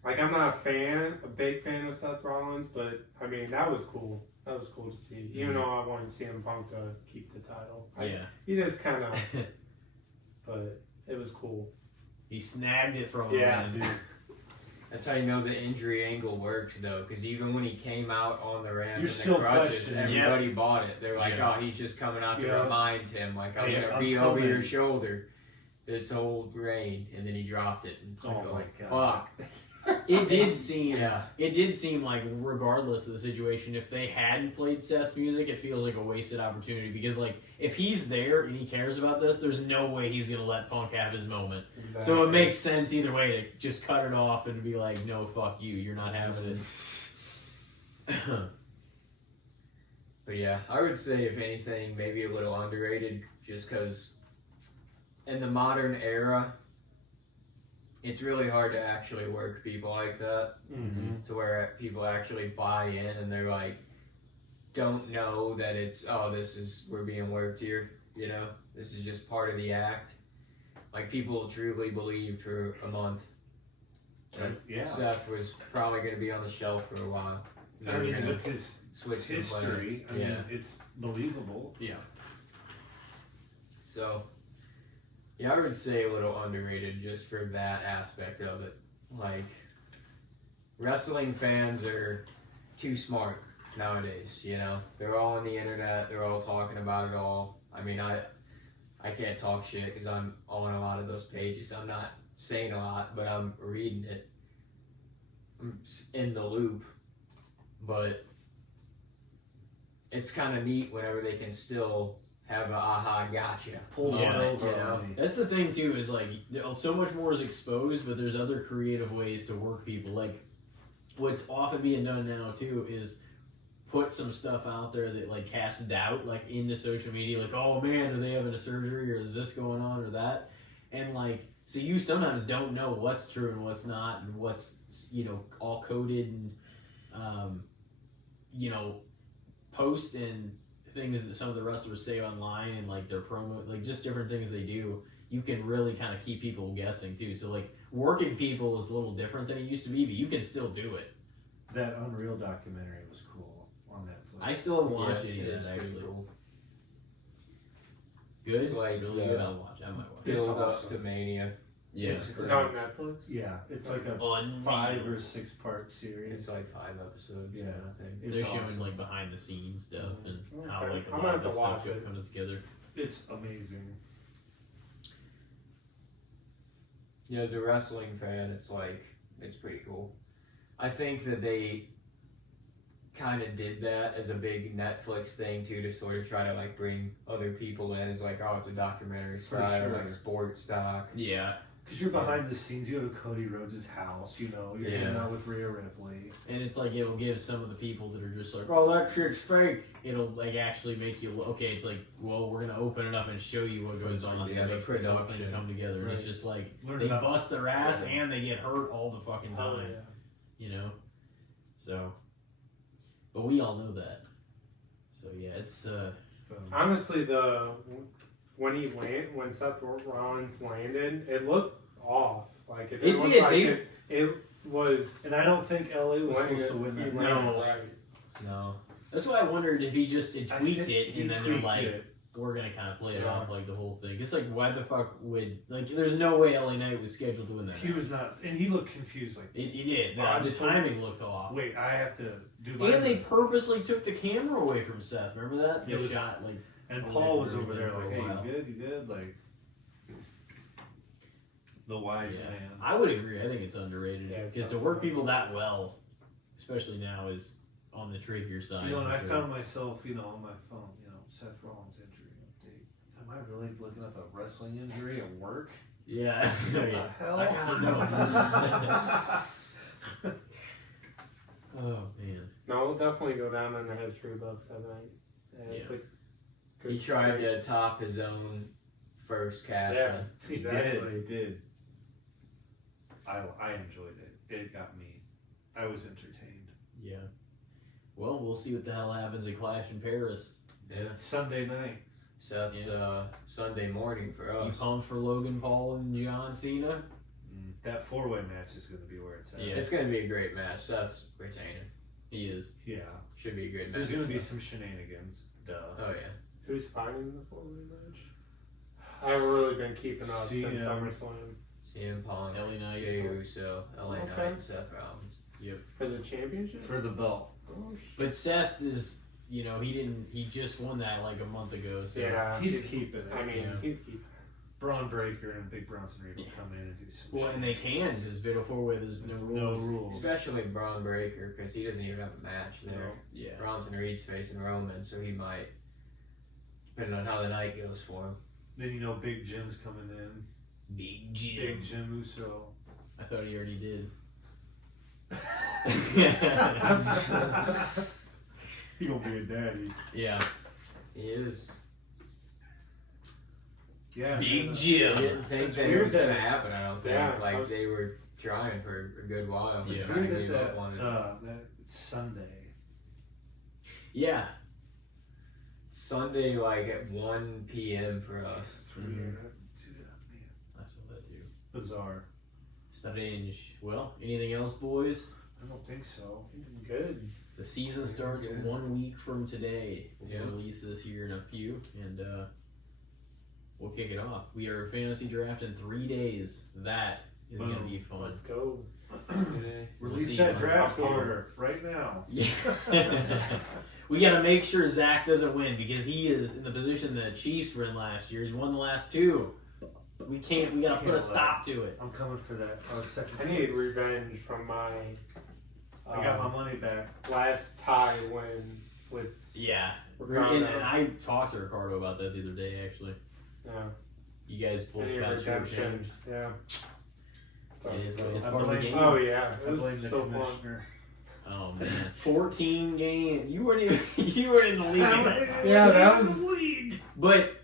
Like, I'm not a big fan of Seth Rollins, but I mean, that was cool. That was cool to see. Even though I wanted CM Punk to keep the title. Yeah. He just kind of, but it was cool. He snagged it from Yeah, him. dude. That's how you know the injury angle worked, though, because even when he came out on the ramp You're in the still crutches, questioning. everybody bought it. They're like, Yeah. "Oh, he's just coming out to Yeah. remind him, like, I'm Hey, gonna I'm be over coming." your shoulder this whole reign," and then he dropped it. And it's Oh my like, God. fuck. It did seem. Yeah. It did seem like, regardless of the situation, if they hadn't played Seth's music, it feels like a wasted opportunity. Because, like, if he's there and he cares about this, there's no way he's gonna let Punk have his moment. Exactly. So it makes sense either way to just cut it off and be like, "No, fuck you, you're not having it." But yeah, I would say, if anything, maybe a little underrated, just because in the modern era, it's really hard to actually work people like that. Mm-hmm. To where people actually buy in and they're like, don't know that it's, oh, we're being worked here, you know, this is just part of the act. Like, people truly believed for a month that Yeah. Seth was probably going to be on the shelf for a while. They I were mean, gonna with his switch some history, plans. I mean, it's believable. So, yeah, I would say a little underrated just for that aspect of it. Like, wrestling fans are too smart nowadays, you know? They're all on the internet, they're all talking about it all. I mean, I can't talk shit because I'm on a lot of those pages. I'm not saying a lot, but I'm reading it. I'm in the loop. But it's kind of neat whenever they can still have a aha gotcha pull Yeah, one over, you know? That's the thing too, is like, so much more is exposed, but there's other creative ways to work people. Like, what's often being done now too is put some stuff out there that like casts doubt, like, into social media, like, "Oh man, are they having a surgery, or is this going on, or that?" And like, so you sometimes don't know what's true and what's not, and what's, you know, all coded, and you know, post and things that some of the wrestlers say online, and like their promo, like just different things they do. You can really kind of keep people guessing too. So like, working people is a little different than it used to be, but you can still do it. That Unreal documentary was cool on Netflix. I still haven't watched Yeah, any it of is that, pretty actually. cool. Good? It's like, really good? I'll watch. I might watch. It's Build up awesome. to Mania. Yeah. It's It's on Netflix? Yeah, it's like a Unreal. 5 or 6 part series. It's like 5 episodes, Yeah. I think. It's They're showing awesome. like behind the scenes stuff and how Okay. like a I'm lot gonna of have the to stuff watch it. comes together. It's amazing. Yeah, as a wrestling fan, it's like, it's pretty cool. I think that they kind of did that as a big Netflix thing too, to sort of try to like bring other people in as like, oh, it's a documentary For style, sure. like sports doc. Yeah. Because you're behind the scenes, you have Cody Rhodes' house, you know, you're Yeah. hanging out with Rhea Ripley. And it's like, it'll give some of the people that are just like, "Oh, that shit's fake." It'll like actually make you, okay, it's like, well, we're gonna open it up and show you what goes on. Yeah, That the makes this whole thing production. come together. And it's Right. just like, Learn they about- bust their ass Yeah. and they get hurt all the fucking Oh, time. yeah. You know? So, but we all know that. So yeah, it's Honestly, when Seth Rollins landed, it looked off. Like, it didn't It look did, like they- it was. And I don't think LA was when supposed to win that he match. landed No. right. No. that's why I wondered if he just I tweaked think it he and then they're tweaked like, it. we're gonna kind of play it Yeah. off like the whole thing. It's like, why the fuck would, like, there's no way LA Knight was scheduled to win that. He match. was not, and he looked confused. Like, It did. Oh, I'm The still- timing looked off. wait, I have to do my. And they purposely took the camera away from Seth. Remember that? It The was- shot, like, And away Paul from was over there everything like, for a "Hey, while. you good? Like, the wise yeah. man." I would agree. I think it's underrated Yeah, because to work people that well, especially now, is on the trickier side. You know, and for I sure. found myself, you know, on my phone, you know, Seth Rollins injury update. Am I really looking up a wrestling injury at work? Yeah. What the hell? I gotta know. Oh man. No, we'll definitely go down in the history books, I think. Yeah, it's like good He tried story. to top his own first caption. Yeah. He Exactly. did. I enjoyed it. It got me. I was entertained. Yeah. Well, we'll see what the hell happens at Clash in Paris. Yeah. Sunday night. So that's Sunday morning for You us. pumped for Logan Paul and John Cena? That 4-way match is going to be where it's at. Yeah. It's going to be a great match. Seth's retaining. He is. Yeah. Should be a good match. There's going to be some shenanigans. Duh. Oh, yeah. Who's fighting the 4-way match? I haven't really been keeping up since SummerSlam. CM Punk, LA Knight. Jey Uso, LA Knight, Okay. and Seth Rollins. For the championship? For the belt. Oh, But Seth is, he just won that like a month ago. So yeah. He's keeping it. I mean, Yeah. he's keeping Braun Breaker and Big Bronson Reed will come in and do some Well, and they can because Fatal 4-Way, there's no rules. rules. Especially Braun Breaker, because he doesn't even have a match there. Yeah. Bronson Reed's facing Roman, so he might, depending on how the night goes for him. Then Big Jim's coming in. Big Jim. Big Jim Uso. I thought he already did. He gonna be a daddy. Yeah. He is. Yeah. Big man, I Jim. didn't think That's that weird it was going to that it's- happen, I don't think. Yeah, like, I was- they were trying for a good while. Yeah. It's trying to weird give that up on it. that Sunday. Yeah. Sunday, like, at 1 p.m. for us. It's weird. Mhm. Yeah, man. I saw that too. Bizarre. Strange. Well, anything else, boys? I don't think so. it. Good. The season starts Yeah. 1 week from today. We'll Yeah. release this here in a few, and we'll kick it off. We are fantasy draft in 3 days. That is going to Boom. be fun. Let's go. Today. We'll Release see that on draft October. order right now. Yeah. We got to make sure Zach doesn't win because he is in the position that Chiefs were in last year. He's won the last 2. We got to put a stop to it. I'm coming for that. I was second. I need place. revenge from my I got my money back. last tie win with Yeah. Ricardo. And I talked to Ricardo about that the other day, actually. Yeah. You guys both Any got redemption. changed. Yeah. It's I part of the blame- game. Oh yeah, I it was blame the so fun. commissioner. Oh man, 14 games. You weren't even you weren't in the league. at that time. Yeah, that was- league. But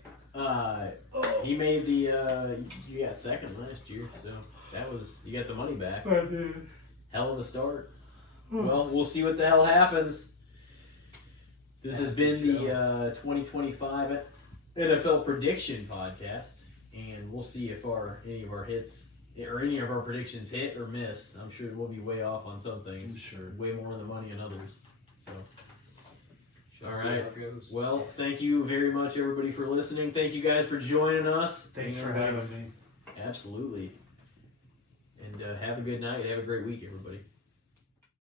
he made the. You got second last year, so that was you got the money back. Hell of a start. Well, we'll see what the hell happens. This has been the 2025 NFL prediction podcast, and we'll see if any of our hits or any of our predictions hit or miss. I'm sure we'll be way off on some things. I'm sure. Way more on the money on others. So, Shall all see right. how it goes. well, thank you very much, everybody, for listening. Thank you guys for joining us. Thanks for And, having me. Absolutely. And have a good night. Have a great week, everybody.